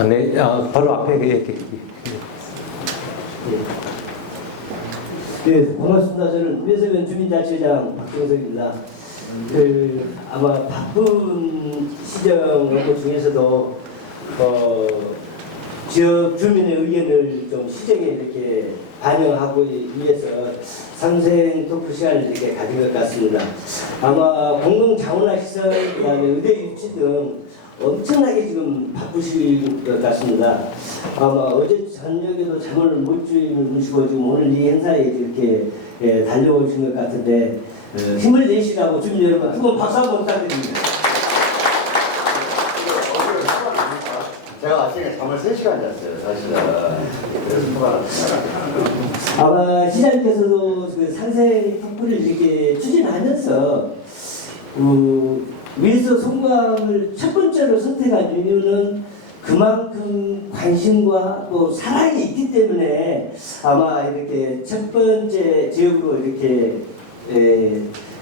네, 바로 앞에 이렇게. 네, 반갑습니다. 저는 외서면 주민자치회장 박정석입니다. 아마 바쁜 시정 업무 중에서도 지역 주민의 의견을 좀 시정에 이렇게 반영하고 위해서 상생 토크 시간을 이렇게 가진 것 같습니다. 아마 공공자원화 시설, 그다음에 의대 유치 등 엄청나게 지금 바쁘실 것 같습니다. 아마 어제 저녁에도 잠을 못 주무시고 지금 오늘 이 행사에 이렇게 달려오신 것 같은데 힘을 내시라고 주민 여러분 두 번 박수 한번 부탁드립니다. 제가 아침에 잠을 3시간 잤어요, 사실은. 그래서 통화를 아마 시장님께서도 그 상생 토크를 이렇게 추진하면서 위에서 송광을 첫 번째로 선택한 이유는 그만큼 관심과 또 사랑이 있기 때문에 아마 이렇게 첫 번째 지역으로 이렇게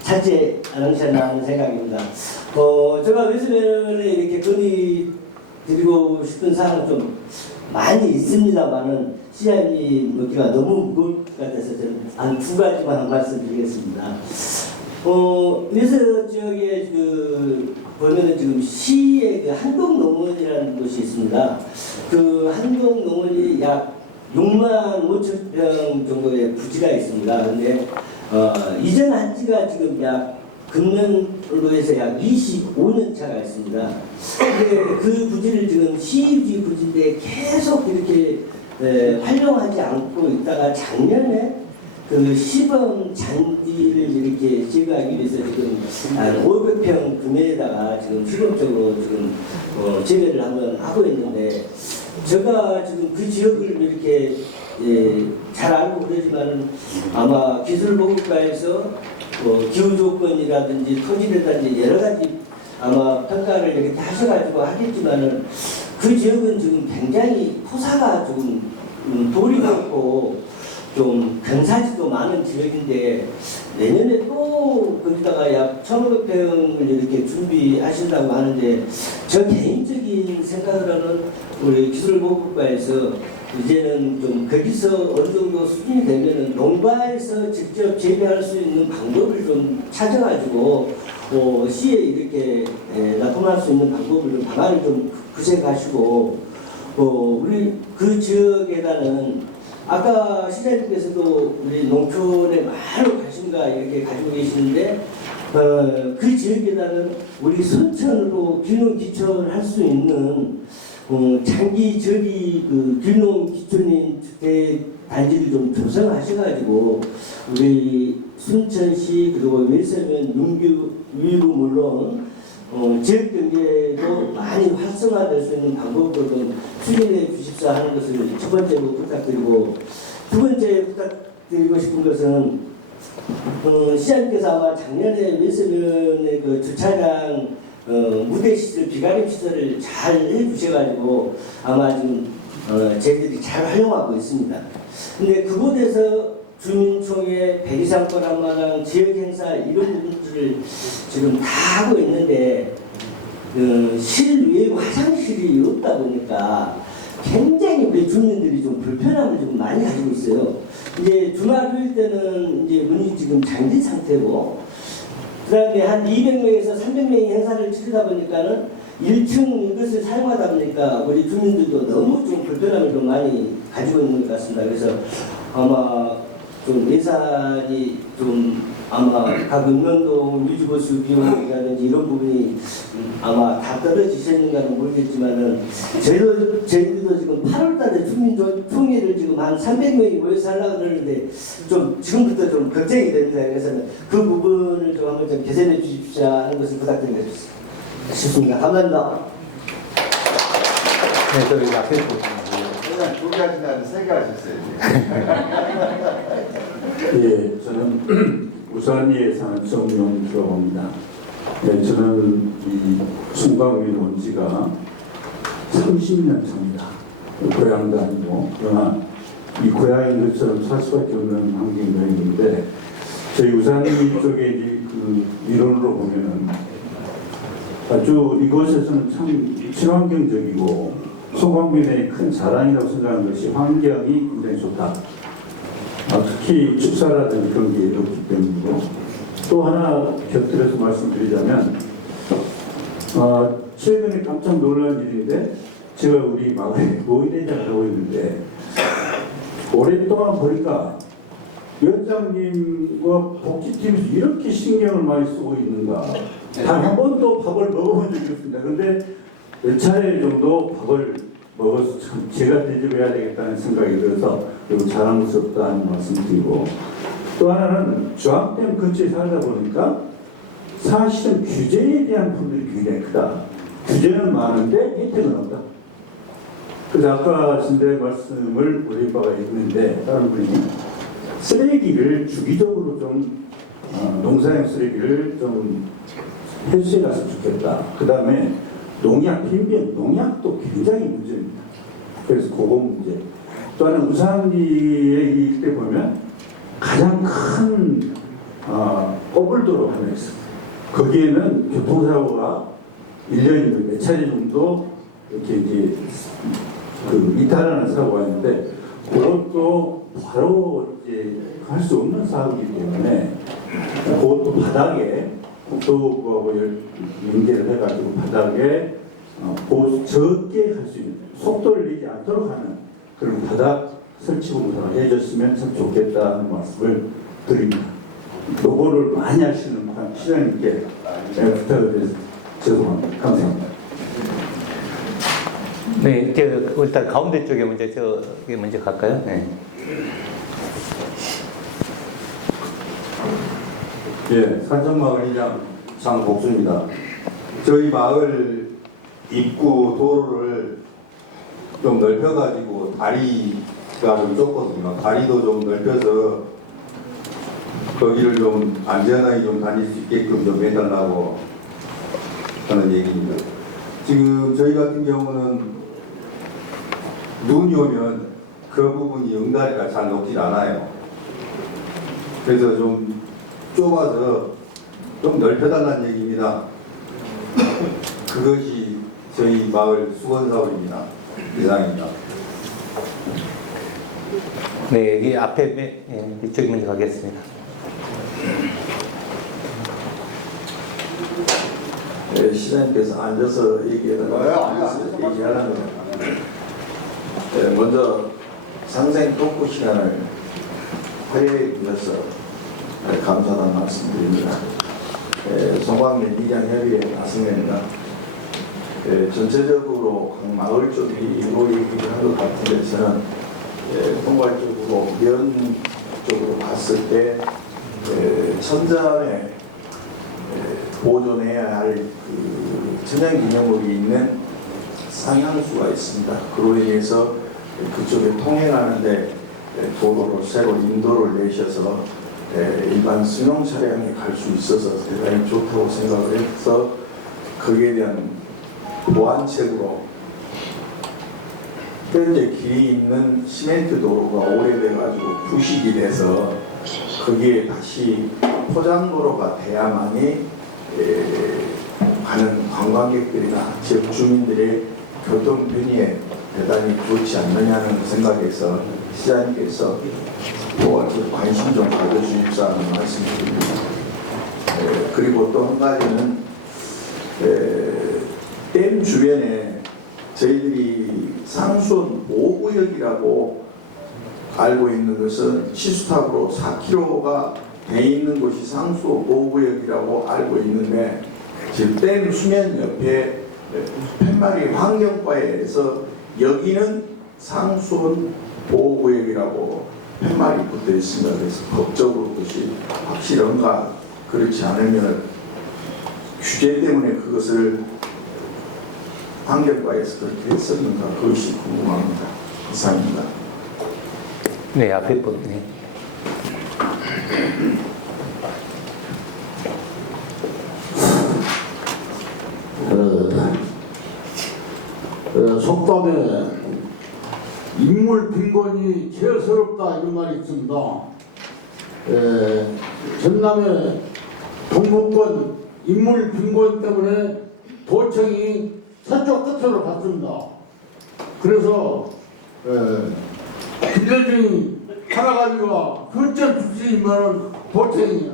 차지 않으셨나 하는 생각입니다. 제가 웨스면에 이렇게 건의드리고 싶은 사항은 좀 많이 있습니다만은 시장님 먹기가 너무 무거울 것 같아서 저는 한 2가지만 말씀드리겠습니다. 웨스 지역에 보면은 지금 시에 그 한동농원이라는 곳이 있습니다. 그 한동농원이 약 6만 5천 평 정도의 부지가 있습니다. 근데 이전 한지가 지금 약 금년으로 해서 약 25년 차가 있습니다. 근데 그 부지를 지금 시유지 부지인데 계속 이렇게 활용하지 않고 있다가 작년에 그 시범 잔디를 이렇게 제거하기 위해서 지금 한 500평 구매에다가 지금 시범적으로 지금 재배를 한번 하고 있는데 제가 지금 그 지역을 이렇게 잘 알고 그러지만은 아마 기술보급과에서 기후 조건이라든지 토지라든지 여러 가지 아마 평가를 이렇게 하셔가지고 하겠지만은 그 지역은 지금 굉장히 토사가 조금 돌이 많고 좀 경사지도 많은 지역인데 내년에 또 거기다가 약 1,500평을 이렇게 준비하신다고 하는데 저 개인적인 생각으로는 우리 기술보급과에서 이제는 좀 거기서 어느 정도 수준이 되면은 농가에서 직접 재배할 수 있는 방법을 좀 찾아가지고 시에 이렇게 납품할 수 있는 방법을 좀 방안을 좀 구색하시고 우리 그 지역에다는 아까 시장님께서도 우리 농촌에 많은 관심과 이렇게 가지고 계시는데 그 지역에다는 우리 선천으로 귀농 기촌을 할 수 있는 장기 저기 그 귀농 기촌인 주택 단지를 좀 조성하셔가지고 우리 순천시 그리고 웨스면 윤규 위로 물론 지역 경제도 많이 활성화될 수 있는 방법을 좀 추진해 주십사 하는 것을 첫 번째로 부탁드리고 두 번째 부탁드리고 싶은 것은 시장님께서 아마 작년에 웨스면의 그 주차장 무대 시설, 비가림 시설을 잘 해주셔가지고 아마 지금 저희들이 잘 활용하고 있습니다. 근데 그곳에서 주민총회, 백이상권 한마당, 지역행사 이런 부분들을 지금 다 하고 있는데 실외 화장실이 없다 보니까 굉장히 우리 주민들이 좀 불편함을 좀 많이 가지고 있어요. 이제 주말 휴일 때는 이제 문이 지금 잠긴 상태고 그 다음에 한 200명에서 300명이 행사를 치르다 보니까는 1층 이것을 사용하다 보니까 우리 주민들도 너무 좀 불편함을 좀 많이 가지고 있는 것 같습니다. 그래서 아마 좀 예산이 좀 아마 각 읍면동 유지보수 비용이라든지 이런 부분이 아마 다 떨어지셨는가는 모르겠지만은 저희들도 지금 8월달에 주민총회를 지금 한 300명이 모여서 하려고 그러는데 좀 지금부터 좀 걱정이 됩니다. 그래서 그 부분을 좀 한번 좀 개선해 주십시오 하는 것을 부탁드리겠습니다. 감사합니다. 네, 저희 앞에 그냥 2가지나 3개 하셨어요. 예, 저는 우산리에 사는 정용주라고 합니다. 네, 저는 이 송광위에 온 지가 30년 차입니다. 고향도 아니고, 그러나 이 고향인 것처럼 살 수밖에 없는 환경이 있는데, 저희 우산리 쪽에 그 이론으로 보면은 아주 이곳에서는 참 친환경적이고 소방면의 큰 자랑이라고 생각하는 것이 환경이 굉장히 좋다. 특히 축사라든지 그런 게 없기 때문이고 또 하나 곁들여서 말씀드리자면 최근에 깜짝 놀란 일인데 제가 우리 마을에 노인회장을 하고 있는데 오랫동안 보니까 위원장님과 복지팀에서 이렇게 신경을 많이 쓰고 있는가 단 한 번도 밥을 먹어본 적이 없습니다. 그런데 몇 차례 정도 밥을 먹어서 참 제가 대접해야 되겠다는 생각이 들어서 매우 자랑스럽다는 말씀드리고 또 하나는 주황댐 근처에 살다 보니까 사실은 규제에 대한 부분이 굉장히 크다. 규제는 많은데 혜택은 없다. 그래서 아까 진대 말씀을 우리 오빠가 했는데 다른 분이 쓰레기를 주기적으로 좀 농사용 쓰레기를 좀 회수해 갔으면 좋겠다. 그 다음에 농약, 빈병, 농약도 굉장히 문제입니다. 그래서 그거 문제. 또 하나 우산리에 이때 보면 가장 큰 꼬불도로 하나 있습니다. 거기에는 교통사고가 1년이면 몇 차례 정도 이렇게 이제 그 이탈하는 사고가 있는데 그것도 바로 이제 할 수 없는 사고이기 때문에 그것도 바닥에 국토부하고 연계를 해가지고 바닥에 적게 할 수 있는 속도를 내지 않도록 하는 그런 바닥 설치 공사를 해줬으면 참 좋겠다는 말씀을 드립니다. 요거를 많이 하시는 시장님께 부탁을 드려서 죄송합니다. 감사합니다. 네, 일단 가운데 쪽에 먼저 저기 먼저 갈까요? 네. 예, 산천마을 이장 장복수입니다. 저희 마을 입구 도로를 좀 넓혀가지고 다리가 좀 좁거든요. 다리도 좀 넓혀서 거기를 좀 안전하게 좀 다닐 수 있게끔 좀 해달라고 하는 얘기입니다. 지금 저희 같은 경우는 눈이 오면 그 부분이 응다리가 잘 녹질 않아요. 그래서 좀 좁아서 좀 넓혀달라는 얘기입니다. 그것이 저희 마을 수건사업입니다. 이상입니다. 네, 여기 앞에 이쪽에 먼저 가겠습니다. 네, 시장님께서 앉아서 얘기하는 겁니다. 네, 먼저 상생 토크 시간을 허용해 주셔서 감사하다는 말씀드립니다. 송광면 이장협의회 나승입니다. 전체적으로 각 마을 쪽이 이로 얘기를 한 것 같은데 저는 통괄적으로 면 쪽으로 봤을 때 천장에 보존해야 할 그 천연기념물이 있는 상향수가 있습니다. 그로 인해서 그쪽에 통행하는데 도로를 새로 인도를 내셔서 일반 승용 차량이 갈 수 있어서 대단히 좋다고 생각을 해서 거기에 대한 보완책으로 현재 길이 있는 시멘트 도로가 오래돼가지고 부식이 돼서 거기에 다시 포장도로가 돼야만이 가는 관광객들이나 지역 주민들의 교통 편의에 대단히 좋지 않느냐는 생각에서 시장님께서 관심 좀 가져주십사는 말씀드립니다. 그리고 또 한 가지는 댐 주변에 저희들이 상수원 보호구역이라고 알고 있는 것은 시수탑으로 4km가 돼 있는 곳이 상수원 보호구역이라고 알고 있는데 지금 댐 수면 옆에 팻말이 환경과에서 여기는 상수원 보호구역이라고 팻말이 붙어 있습니다. 그래서 법적으로 그것이 확실한가 그렇지 않으면 규제 때문에 그것을 환경과에서 그렇게 했었는가 그것이 궁금합니다. 이상입니다. 네, 앞에 분. 네. 속담에 인물 빈곤이 제일 서럽다 이런 말이 있습니다. 전남의 동북권 인물 빈곤 때문에 도청이 서쪽 끝으로 갔습니다. 그래서 빌려준이 하나가지고 훌쩍 주시면 도청이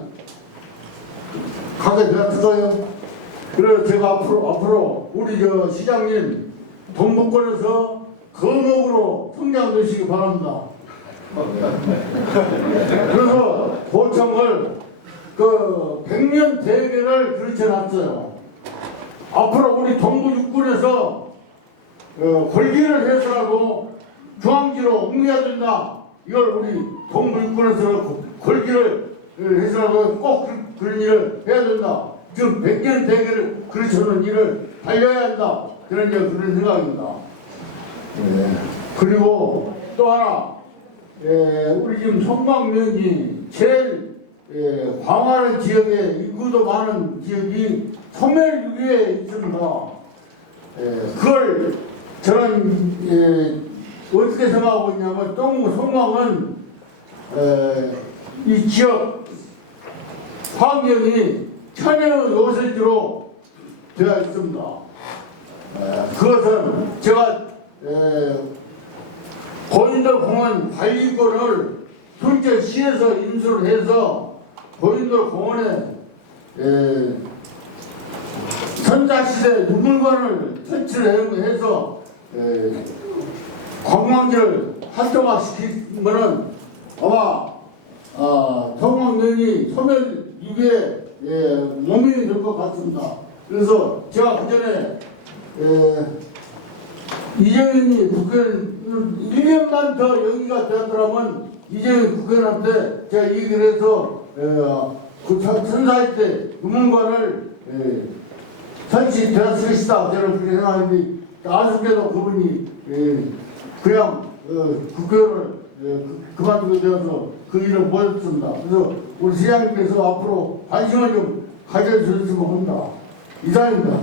가게 되었어요. 그래서 제가 앞으로 우리 저 시장님 동북권에서 거목으로 성장되시기 바랍니다. 그래서 도청을 그 100년 대계를 그르쳐놨어요. 앞으로 우리 동부 육군에서 골기를 해서라도 중앙지로 옮겨야 된다. 이걸 우리 동부 육군에서 골기를 해서라도 꼭 그런 일을 해야 된다. 지금 100년 대계를 그르쳐놓은 일을 달려야 한다. 그런 생각입니다. 그리고 또 하나, 우리 지금 송방면이 제일 광활한 지역에 인구도 많은 지역이 소멸위기에 있습니다. 그걸 저는 어떻게 생각하고 있냐면 송방은 이 지역 환경이 천연 요새지로 되어 있습니다. 그것은 제가 고인돌 공원 관리권을 순천시에서 인수를 해서 고인돌 공원에 선사시대 유물관을 설치를 해서 관광지를 활성화시키면은 아마 통학면이 소멸 위기에 몸이 될 것 같습니다. 그래서 제가 그전에 이재명이 국회의원 1년만 더 여기가 되었더라면 이재명 국회의원한테 제가 얘기를 해서 그 선사할 때 유문관을 설치되었을 것이다. 저는 그렇게 생각하는데 아쉽게도 그분이 그냥 국회의원을 그만두게 되어서 그 일을 못했습니다. 그래서 우리 시장님께서 앞으로 관심을 좀 가져주셨으면 합니다. 이상입니다.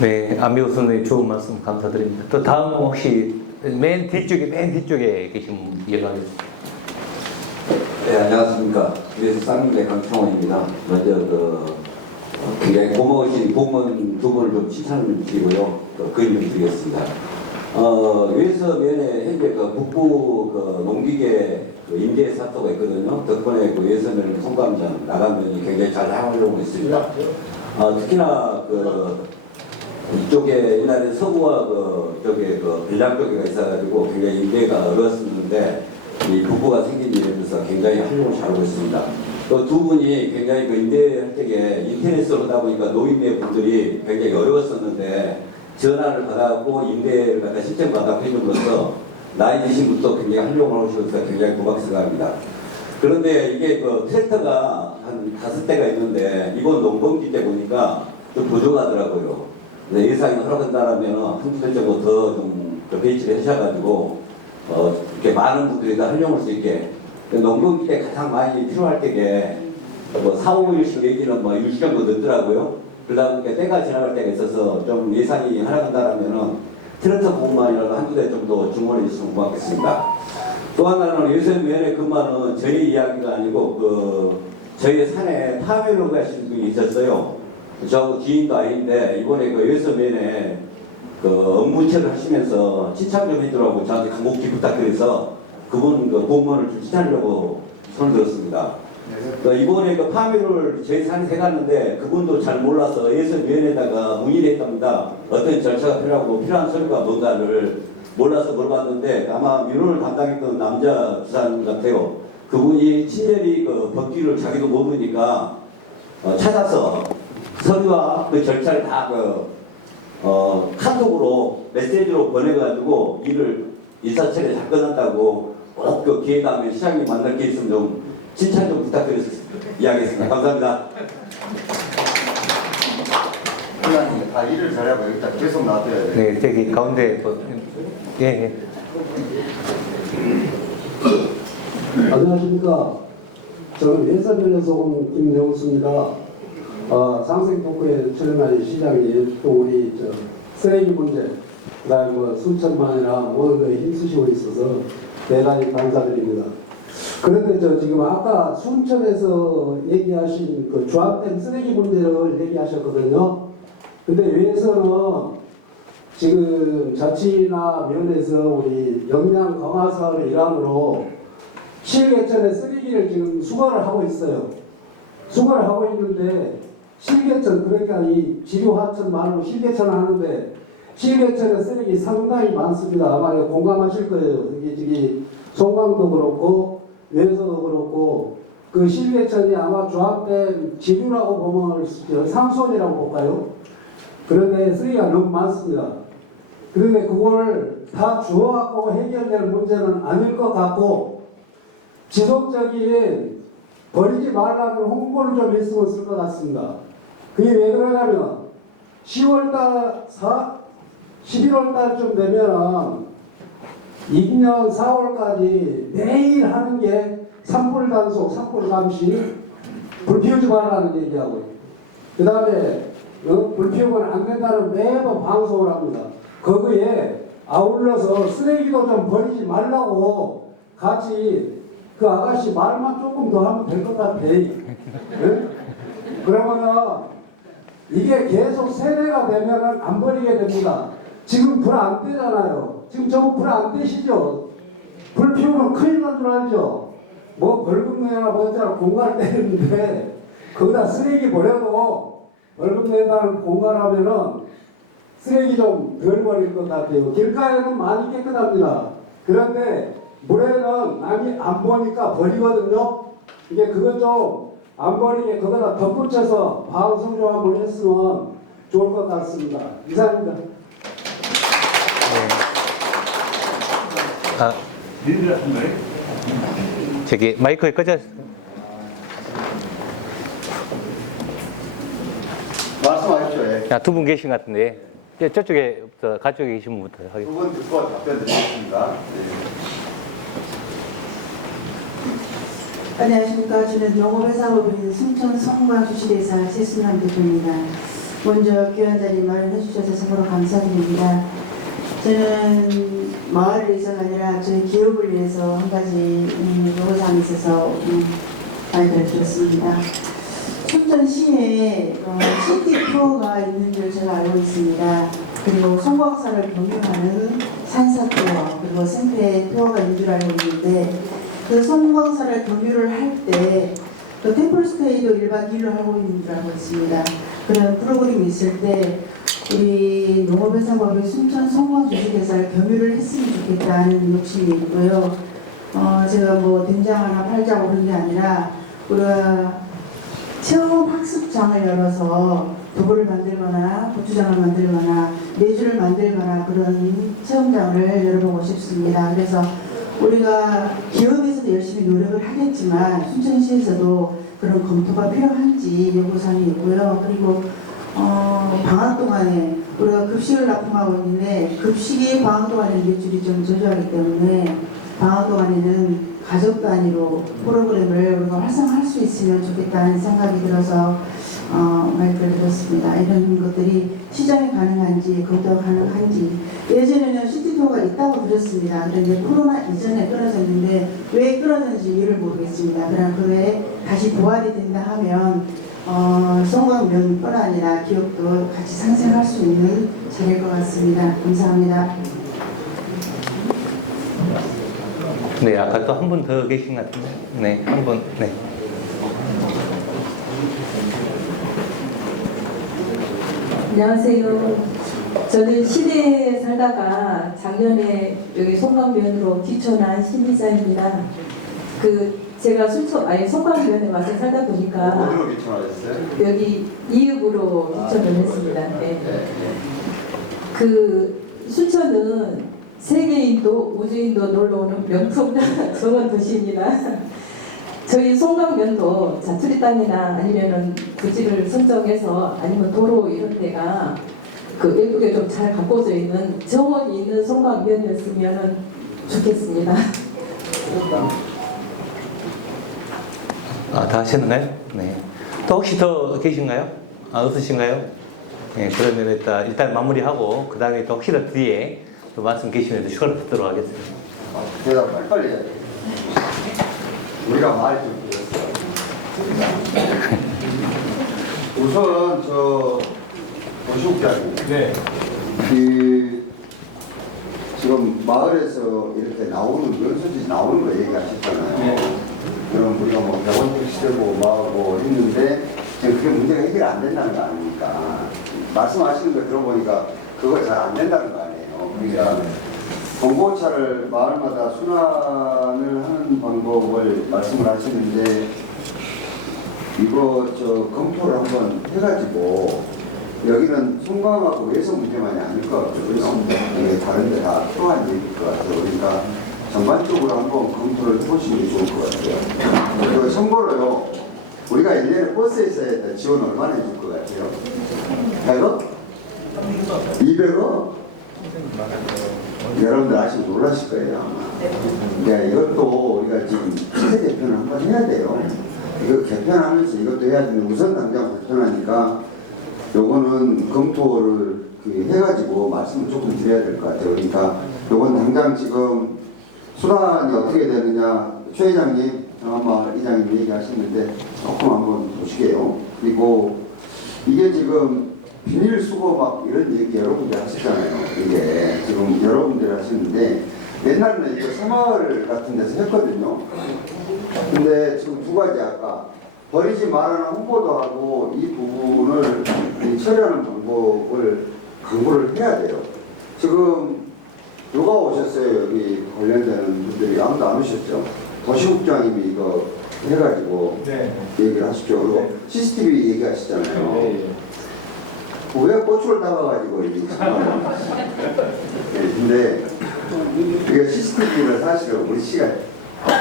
네, 안미호 선생님 좋은 말씀 감사드립니다. 또 다음 혹시 맨 뒤쪽에 계신 분 이어가겠습니다. 네, 안녕하십니까. 그래서 쌍문대 강창원입니다. 먼저 굉장히 고마우신 공무원 두 분을 좀 칭찬을 좀 드리고요. 그림 좀 드리겠습니다. 외서면에 현재 북부 농기계 임대 사토가 있거든요. 덕분에 외서면 송감장 나가면이 굉장히 잘 활용하고 있습니다. 특히나 이쪽에 옛날에 서구와 빌랑 쪽에가 있어가지고 굉장히 임대가 어려웠었는데 이 북부가 생긴 일에 대해서 굉장히 활용을 잘하고 있습니다. 또 두 분이 굉장히 임대할 때에 인터넷으로 하다 보니까 노인네 분들이 굉장히 어려웠었는데 전화를 받아갖고 임대를 갖다 신청받아서 해줌으로써 나이 드신 분도 굉장히 활용을 하셔서 굉장히 고맙습니다. 그런데 이게 트랙터가 한 5대가 있는데 이건 농번기 때 보니까 좀 부족하더라고요. 예상이 허락한다라면 한두 대 정도 더 좀 배치를 하셔가지고 이렇게 많은 분들이 다 활용할 수 있게 농번기 때 가장 많이 필요할 때게 4, 5일씩 얘기는 6시 정도 늦더라고요. 그러다 보니까 때가 지나갈 때가 있어서 좀 예산이 하락한다라면은 트랙터 부분만이라도 한두 대 정도 주문해 주시면 고맙겠습니다. 또 하나는 요새 면에 근무하는 저희 이야기가 아니고 저희 산에 파묘로 가신 분이 있었어요. 저 지인도 아닌데 이번에 요새면에 업무체를 하시면서 칭찬 좀 해주라고 저한테 간곡히 부탁드려서 그분 공무원을 좀 칭찬하려고 손을 들었습니다. 이번에 파묘를 저희 산에 갔는데 그분도 잘 몰라서 예선위원회에다가 문의를 했답니다. 어떤 절차가 필요하고 필요한 서류가 뭔가를 몰라서 물어봤는데 아마 민원을 담당했던 남자 주산 같아요. 그분이 친절히 법규를 자기도 모르니까 찾아서 서류와 그 절차를 다 카톡으로 메시지로 보내가지고 일사처리에 잘 끝났다고 꼭 기회 다음에 시장님 만날 게 있으면 좀 칭찬 좀 부탁드려서 이야기했습니다. 감사합니다. 그냥 다 일을 잘하고 여기다 계속 놔둬야 돼요. 네, 저기 가운데 예. 안녕하십니까. 저는 예산면에서 온 김영수입니다. 상생 토크에 출연하신 시장님, 또 우리 쓰레기 문제, 그다음에 수천만이나 모든 거에 힘쓰시고 있어서 대단히 감사드립니다. 그런데 지금 아까 순천에서 얘기하신 주합된 쓰레기 문제를 얘기하셨거든요. 근데 위에서는 지금 자치나 면에서 우리 역량 강화 사업의 일환으로 실개천에 쓰레기를 지금 수거를 하고 있어요. 수거를 하고 있는데 실개천, 그러니까 이 지류하천 말로 실개천을 하는데 실개천의 쓰레기 상당히 많습니다. 아마 이거 공감하실 거예요. 이게 저기 송강도 그렇고 외서도 그렇고 그 실개천이 아마 조합된 지류라고 보면 상수원이라고 볼까요? 그런데 쓰레기가 너무 많습니다. 그런데 그걸 다 주워갖고 해결될 문제는 아닐 것 같고 지속적인 버리지 말라는 홍보를 좀 했으면 쓸 것 같습니다. 그게 왜 그러냐면 10월달, 11월달쯤 되면은 2년 4월까지 매일 하는 게 산불 단속, 산불 감시, 불 피우지 말라는 얘기하고 그 다음에 불 피우면 안 된다는 매번 방송을 합니다. 거기에 아울러서 쓰레기도 좀 버리지 말라고 같이 그 아가씨 말만 조금 더 하면 될 것 같아. 네? 그러면은 이게 계속 세대가 되면은 안 버리게 됩니다. 지금 불 안 떼잖아요. 지금 저거 불 안 떼시죠? 불 피우면 큰일 난 줄 알죠? 뭐 벌금 내나 뭐잖아 공갈 때리는데 거기다 쓰레기 버려도 벌금 낸다는 공갈하면은 쓰레기 좀 덜 버릴 것 같아요. 길가에는 많이 깨끗합니다. 그런데 물에는 남이 안 보니까 버리거든요. 이게 그것 좀 안 버리게 거기다 덧붙여서 방송 좀 한번 했으면 좋을 것 같습니다. 이상입니다. 아, 저기 마이크 꺼져. 말씀하십시오. 예. 두 분 계신 것 같은데 저쪽에 가쪽에 계신 분부터 하겠습니다. 두 분 듣고 답변 드리겠습니다. 안녕하십니까. 저는 농업회사법인 순천 성광주식회사 최순남 대표입니다. 먼저 귀한 자리 마련해 주셔서 참으로 감사드립니다. 저는 마을을 위해서가 아니라 저희 기업을 위해서 한 가지 요구사항이 있어서 말씀을 드렸습니다. 춘천시에 시티 투어가 있는 줄 제가 알고 있습니다. 그리고 송광사를 경유하는 산사 투어 그리고 생태 투어가 있는 줄 알고 있는데 그 송광사를 경유를 할 때 그 템플스테이도 1박 2일로 하고 있는 줄 알고 있습니다. 그런 프로그램이 있을 때 우리 농업회사법인 순천 송광주식회사를 경유를 했으면 좋겠다는 욕심이 있고요. 제가 뭐 된장 하나 팔자고 그런 게 아니라 우리가 체험 학습장을 열어서 두부를 만들거나 고추장을 만들거나 메주를 만들거나 그런 체험장을 열어보고 싶습니다. 그래서 우리가 기업에서도 열심히 노력을 하겠지만 순천시에서도 그런 검토가 필요한지 요구사항이 있고요. 그리고 방학 동안에 우리가 급식을 납품하고 있는데 급식이 방학 동안에 매출이 좀 저조하기 때문에 방학 동안에는 가족 단위로 프로그램을 우리가 활성화할 수 있으면 좋겠다는 생각이 들어서 말씀을 드렸습니다. 이런 것들이 시장에 가능한지 검토가 가능한지 예전에는 시티투어가 있다고 들었습니다. 그런데 코로나 이전에 끊어졌는데 왜 끊어졌는지 이유를 모르겠습니다. 그럼 그 외에 다시 부활이 된다 하면 송광면뿐 아니라 기업도 같이 상생할 수 있는 자리일 것 같습니다. 감사합니다. 네, 아까 또 한 분 더 계신 것 같은데. 네, 한 분. 네. 안녕하세요. 저는 시내에 살다가 작년에 여기 송광면으로 귀촌한 신이자입니다. 제가 송광면에 와서 살다 보니까 어디로 귀촌하셨어요? 여기 이읍으로 귀촌을 했습니다. 네. 순천은 세계인도 우주인도 놀러오는 명품 정원 도시입니다. 저희 송광면도 자투리 땅이나 아니면은 부지를 선정해서 아니면 도로 이런 데가 예쁘게 좀 잘 가꿔져 있는 정원이 있는 송광면이었으면 좋겠습니다. 다 하셨나요? 네. 또 혹시 더 계신가요? 없으신가요? 네, 그러면 일단 마무리하고 그 다음에 또 혹시나 뒤에 또 말씀 계시면 휴가를 듣도록 하겠습니다. 대답 빨리빨리 해야 돼. 우리가 말이 좀 길었어요. 우선 도시국장님. 네. 지금 마을에서 이렇게 나오는 면소지 나오는 거 얘기하셨잖아요. 네. 그럼 우리가 뭐 100원 택시되고 뭐하고 했는데 지금 그게 문제가 해결 안 된다는 거 아닙니까? 말씀하시는 거 들어보니까 그거 잘 안 된다는 거 아니에요. 그러니까 공고차를 마을마다 순환을 하는 방법을 말씀을 하시는데 이거 검토를 한번 해가지고 여기는 송광하고 외석 문제만이 아닐 것 같거든요. 이게 다른 데 다 필요한 얘기일 것 같아요. 그러니까 전반적으로 한번 검토를 해보시는 게 좋을 것 같아요. 그리고 선거로요, 우리가 1년에 버스에서 지원 얼마나 해줄 것 같아요? 100억? 200억? 여러분들 아시면 놀라실 거예요, 아마. 네, 이것도 우리가 지금 시세 개편을 한번 해야 돼요. 이거 개편하면서 이것도 해야 되는데 우선 당장 개편하니까 요거는 검토를 해가지고 말씀을 조금 드려야 될 것 같아요. 그러니까 요건 당장 지금 순환이 어떻게 되느냐, 최 회장님, 아마 이장님 얘기하셨는데 조금 한번 보시게요. 그리고 이게 지금 비닐 수거 막 이런 얘기 여러분들 하시잖아요. 이게 지금 여러분들이 하시는데 옛날에는 이거 새마을 같은 데서 했거든요. 근데 지금 두 가지 아까 버리지 말라는 홍보도 하고 이 부분을 처리하는 방법을 강구를 해야 돼요. 지금 누가 오셨어요? 여기 관련되는 분들이 아무도 안 오셨죠? 도시국장님이 이거 해가지고 얘기를 하십시오. 그리고 CCTV 얘기하시잖아요. 왜 고추를 담아가지고 이게 근데 이게 CCTV를 사실은 우리 시간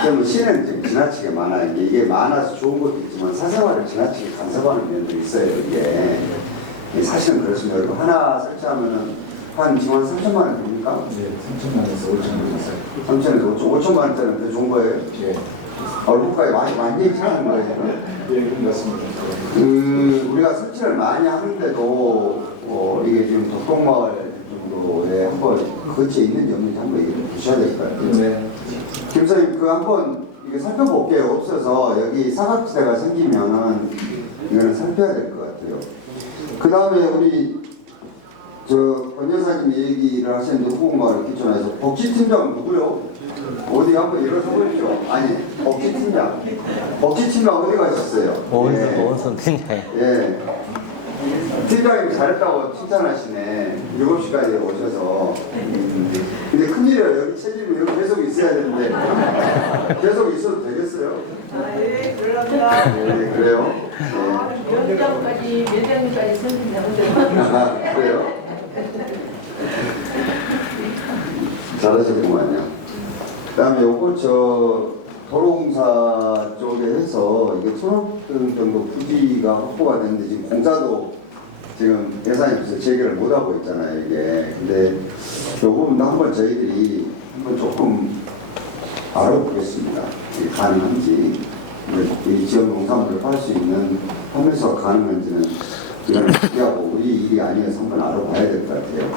저는 시는 좀 지나치게 많아요. 이게 많아서 좋은 것도 있지만 사생활을 지나치게 간섭하는 면도 있어요. 이게 사실은 그렇습니다. 그리고 하나 설치하면은 한 지원 3천만 원 됩니까? 네, 3천만 원에서 5천만 원 있어요. 3천에서 5천만 원짜리는 더 좋은 거예요? 예. 얼굴까지 많이 얘기하는 거예요. 예, 그런 것 같습니다. 우리가 설치를 많이 하는데도 이게 지금 덕동마을 정도에 한번 거치에 있는지 없는지 한번 얘기를 보셔야 될 것 같아요. 네. 김 선생님 그 한번 이게 살펴볼게요. 없어서 여기 사각지대가 생기면은 이거는 살펴야 될 것 같아요. 그 다음에 우리 권 여사님이 얘기를 하셨는데 후보마을 기초나에서 복지팀장 누구요? 어디 한번 일어서 보십시오. 아니 복지팀장 어디 가셨어요? 원선 팀장. 예. 팀장님이 잘했다고 칭찬하시네. 7시까지 오셔서. 근데 큰일이에요. 여기 책임이 여기 계속 있어야 되는데 계속 있어도 되겠어요? 예, 그러랍니다. 네, 그래요? 위원장까지 매장까지 선생님하는데. 그래요? 잘하셨구만요. 그 다음에 요거 도로공사 쪽에 해서 이게 1,000억 정도 부지가 확보가 됐는데 지금 공사도 지금 예산이 없어서 재개를 못하고 있잖아요, 이게. 근데 요 부분도 한번 저희들이 한번 조금 알아보겠습니다. 이게 가능한지. 이 지역 농산물을 팔 수 있는 하면서 가능한지는 이건 특이하고 우리 일이 아니어서 한번 알아봐야 될 것 같아요.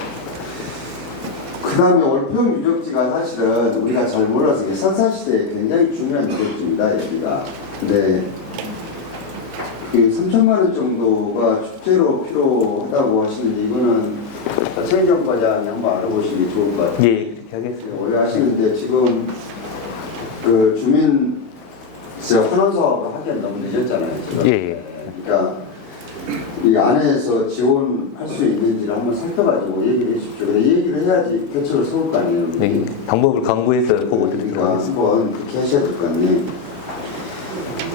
그 다음에 올평 유적지가 사실은 우리가 잘 몰라서 선사시대에 굉장히 중요한 유적지입니다, 여기가. 근데 그 3천만 원 정도가 축제로 필요하다고 하시는데 이거는 최인경 과장이 한번 알아보시는 게 좋을 것 같아요. 예, 그렇게 하겠습니다. 원래 하시는데 지금 그 주민 환원사업을 하기엔 너무 늦었잖아요, 지금. 예. 그러니까 이 안에서 지원할 수 있는지를 한번 살펴가지고 얘기를 해주십시오. 그래, 얘기를 해야지 대책을 세울 거 아니에요. 네, 방법을 강구해서 보고 드리도록 그러니까 하겠습니다. 한번 그렇게 하셔야 될 것 같네요.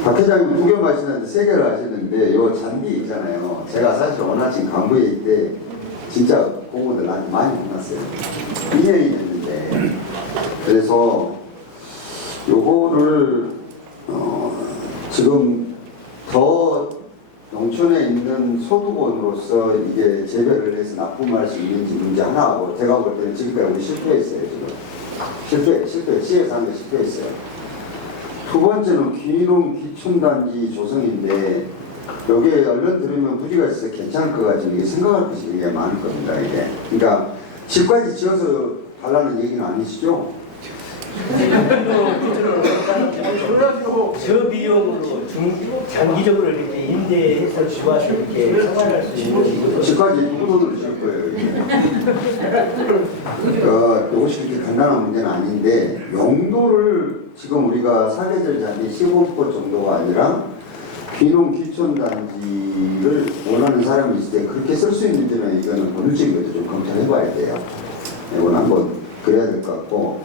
박 회장님 2개월 하시는데 3개를 하시는데 요 잔디 있잖아요. 제가 사실 원하신 간부회 때 진짜 공무원들 나한테 많이 혼났어요. 2년이 됐는데 그래서 요거를 지금 더 농촌에 있는 소득원으로서 이게 재배를 해서 납품할 수 있는지 문제 하나하고 제가 볼 때는 지금까지 우리 실패했어요. 지금 실패 시에서 하는 게 실패했어요. 두 번째는 귀농 기촌단지 조성인데 여기에 얼른 들으면 부지가 있어서 괜찮을 것 같지만 이게 생각할 것이 굉장히 많을 겁니다. 이게 그러니까 집까지 지어서 달라는 얘기는 아니시죠? 저비용으로 장기적으로 이렇게 임대해서 좋아서 이렇게 생활할 수 있는 집까지 돈으로 줄 거예요. 그러니까 이것이 그렇게 간단한 문제는 아닌데 용도를 지금 우리가 사계절 잔디 시공포 정도가 아니라 귀농 귀촌단지를 원하는 사람이 있을 때 그렇게 쓸 수 있는지는 이거는 법률적인 것도 좀 검토해 봐야 돼요. 이건 한번 그래야 될 것 같고,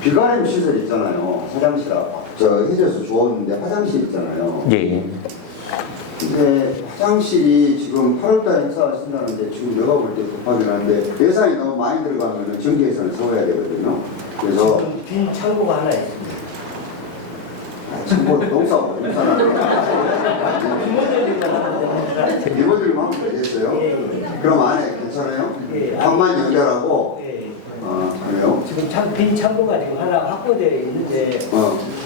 비가림 시설 있잖아요. 화장실 저 해줘서 좋았는데 화장실 있잖아요. 예. 근데 화장실이 지금 8월달 행사하신다는데 지금 내가 볼 때 급하긴 한데 예산이 너무 많이 들어가면 정기 예산을 세워야 되거든요. 그래서 빈 창고가 하나 있습니다. 참고 농사하고 리모델링 하면 되겠어요? 그럼 안에 괜찮아요? 방만 연결하고 그래요? 지금 빈 창고가 지금 하나 확보되어 있는데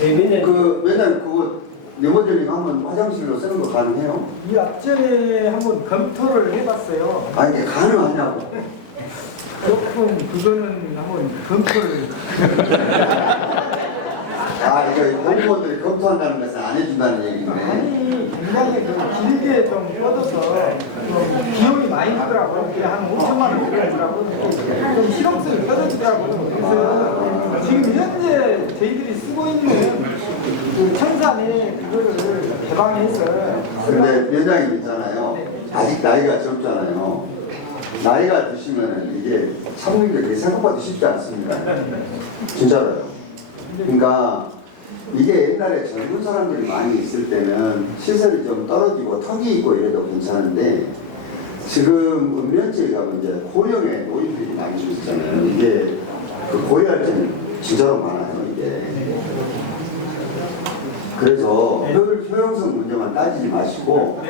맨날 그거 리모델링 하면 화장실로 쓰는 거 가능해요? 이 앞전에 한번 검토를 해봤어요. 아니 이게 가능하냐고. 조금 그거는 한번 검토를. 이거 공무원들이 검토한다는 것은 안 해준다는 얘기네. 아니 굉장히 길게 좀 뻗어서 좀 비용이 많이 나더라고요. 그게 한 5천만 원 들더라고요. 좀 실용성이 떨어지더라고요. 그래서 지금 현재 저희들이 쓰고 있는 그 청산에 그거를 개방해서. 근데 위원장님 있잖아요. 아직 나이가 젊잖아요. 나이가 드시면은 이게 참는 게 그게 생각보다 쉽지 않습니다. 진짜로요. 그러니까 이게 옛날에 젊은 사람들이 많이 있을 때는 시설이 좀 떨어지고 턱이 있고 이래도 괜찮은데 지금 읍면지에 가면 이제 고령의 노인들이 많이 있잖아요. 이게 그 고려할 때는 진짜로 많아요. 이게. 그래서 효용성 문제만 따지지 마시고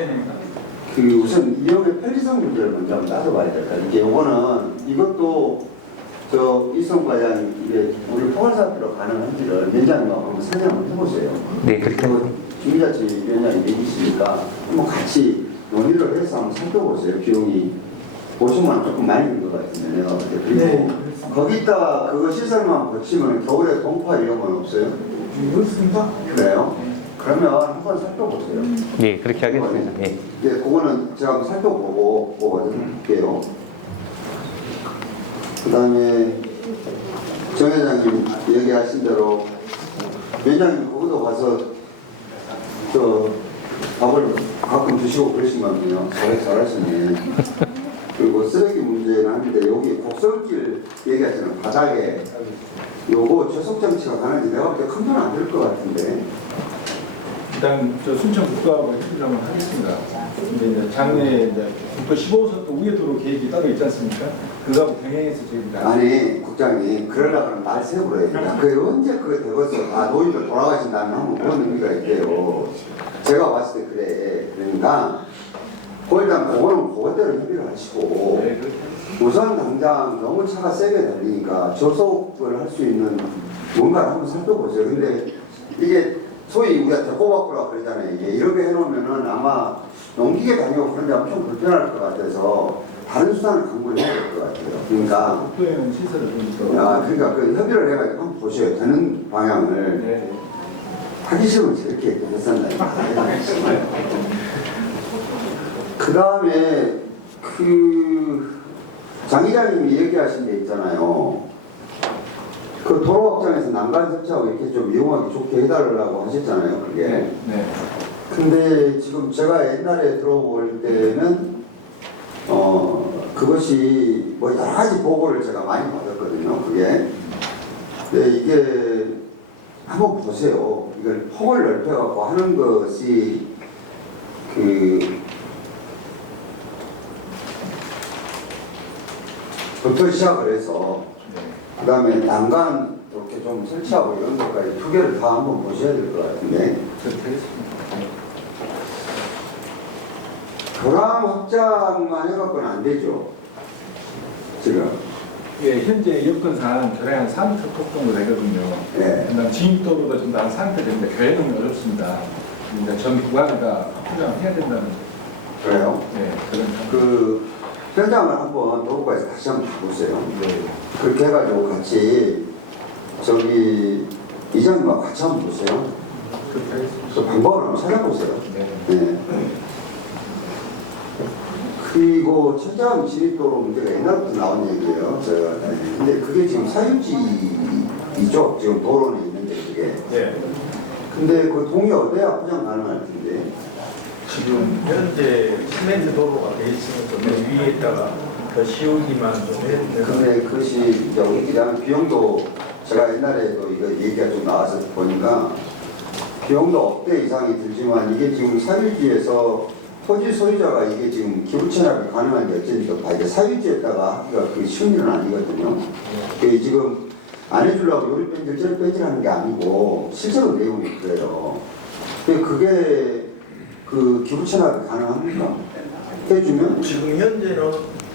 그 우선 이용의 편리성 문제를 먼저 한번 따져봐야 될까. 이게 요거는 이것도 저 이성 과장이 이게 우리 포괄사업으로 가능한지를 위원장님하고 한번 설명 한번 해보세요. 네, 그렇게. 김희자치 위원장이 얘기시니까 한번 같이 논의를 해서 한번 살펴보세요. 비용이 50만 원 조금 많이 든 것 같은데요. 그리고 거기다가 그거 시설만 거치면 겨울에 동파 이런 건 없어요? 없습니다. 그래요? 그러면 한번 살펴보세요. 예, 그렇게 하겠습니다. 예. 예, 그거는 제가 한번 살펴보고 볼게요. 그 다음에 정 회장님 얘기하신 대로 위원장님 거기도 가서 저 밥을 가끔 드시고 그러신 거군요. 잘하시네. 그리고 쓰레기 문제는 하는데 여기 곡설길 얘기하시는 바닥에 요거 저속장치가 가는지 내가 볼 때 큰 돈 안 들 것 같은데. 일단 저 순천 국도하고 협의를 하겠습니다. 근데 이제 장래에 이제 국도 15호선 위에 도로 계획이 따로 있지 않습니까? 그거하고 병행해서 저희가 아니 국장님 그러려면 날 세우라 해야 그게 언제 그게 되겠어. 노인들 돌아가신다면 한번 그런 의미가 있대요. 제가 봤을 때 그래. 그러니까 일단 그거는 그것대로 협의를 하시고 우선 당장 너무 차가 세게 달리니까 저속을 할 수 있는 뭔가를 한번 살펴보세요. 근데 이게 소위 우리가 대꼬바꾸라 그러잖아요. 이게 이렇게 해놓으면은 아마 넘기게 다니고 그런데 엄청 불편할 것 같아서 다른 수단을 강구를 해야 될 것 같아요. 그러니까 시설을 좀 그러니까 그 협의를 해가지고 한번 보셔요. 되는 방향을. 하기 싫으면 저렇게 했었나요? 그 다음에 장 기자님이 얘기하신 데 있잖아요. 그 도로 확장에서 난간 설치하고 이렇게 좀 이용하기 좋게 해달라고 하셨잖아요. 그게. 네. 근데 지금 제가 옛날에 들어볼 때는 그것이 뭐 여러 가지 보고를 제가 많이 받았거든요. 그게. 근데 이게 한번 보세요. 이걸 폭을 넓혀갖고 하는 것이 부터 시작을 해서 그 다음에 난간 이렇게 좀 설치하고 이런 것까지 두 개를 다 한번 보셔야 될 것 같은데. 교량 확장만 해갖고는 안 되죠. 지금. 예, 현재 여건상 교량 한 4m 턱 정도 되거든요. 네. 그다음 진입도로도 좀 한 3m 되는데 교회는 어렵습니다. 그러니까 전 구간을 다 확장해야 된다는. 그래요? 네, 그런. 그 현장을 한번 도로가에서 다시 한번 보세요. 네. 그렇게 해가지고 같이 이장님과 같이 한번 보세요. 그 방법을 한번 찾아보세요. 네. 그리고 천장 진입도로 문제가 옛날부터 나온 얘기예요. 근데 그게 지금 사유지이죠. 지금 도로는 있는데 저게. 네. 근데 그 동이 어디야 포장 가능할 텐데. 지금 현재 시멘트 도로가 돼 있으면서 맨 위에다가 더 씌우기만 좀 했는데. 근데 그것이 이제 우리끼리 하는 비용도 제가 옛날에도 이거 얘기가 좀 나와서 보니까 비용도 억대 이상이 들지만 이게 지금 사유지에서 토지 소유자가 이게 지금 기부 체납이 가능한 게 어쩌니까 봐. 이게 사유지에다가 하기가 그 쉬운 일은 아니거든요. 그게 지금 안 해주려고 요리 뺀질 저리 뺀질하는 게 아니고 실제로 내용이 그래요. 그게 그 기부 체납이 가능합니까? 해주면? 지금 현재는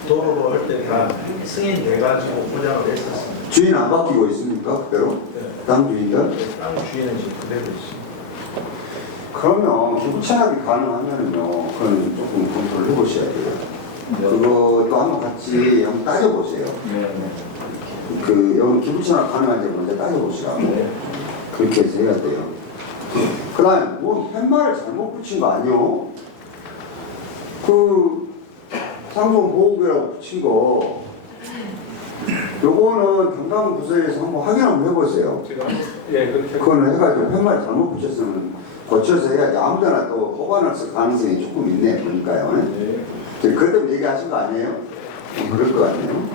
도로로 할 때 다 승인돼가지고 포장을 했었습니다. 주인 안 바뀌고 있습니까? 그대로? 네. 땅 주인들? 땅 주인은 지금 그대로 있습니다. 그러면 기부 체납이 가능하면은요, 그건 조금 검토를 해보셔야 돼요. 그것도 한번 같이 한번 따져보세요. 여기 기부 체납 가능한지 먼저 따져보시라고. 그렇게 해서 해야 돼요. 그 다음에 뭐 팻말을 잘못 붙인 거 아니요? 그 상종 보호구역이라고 붙인 거 요거는 경남부서에서 한번 확인 한번 해보세요. 그거는 해가지고 팻말 잘못 붙였으면 고쳐서 해야지. 아무데나 또 호반을 쓸 가능성이 조금 있네 보니까요. 그것 때문에 얘기하신 거 아니에요? 그럴 것 같네요.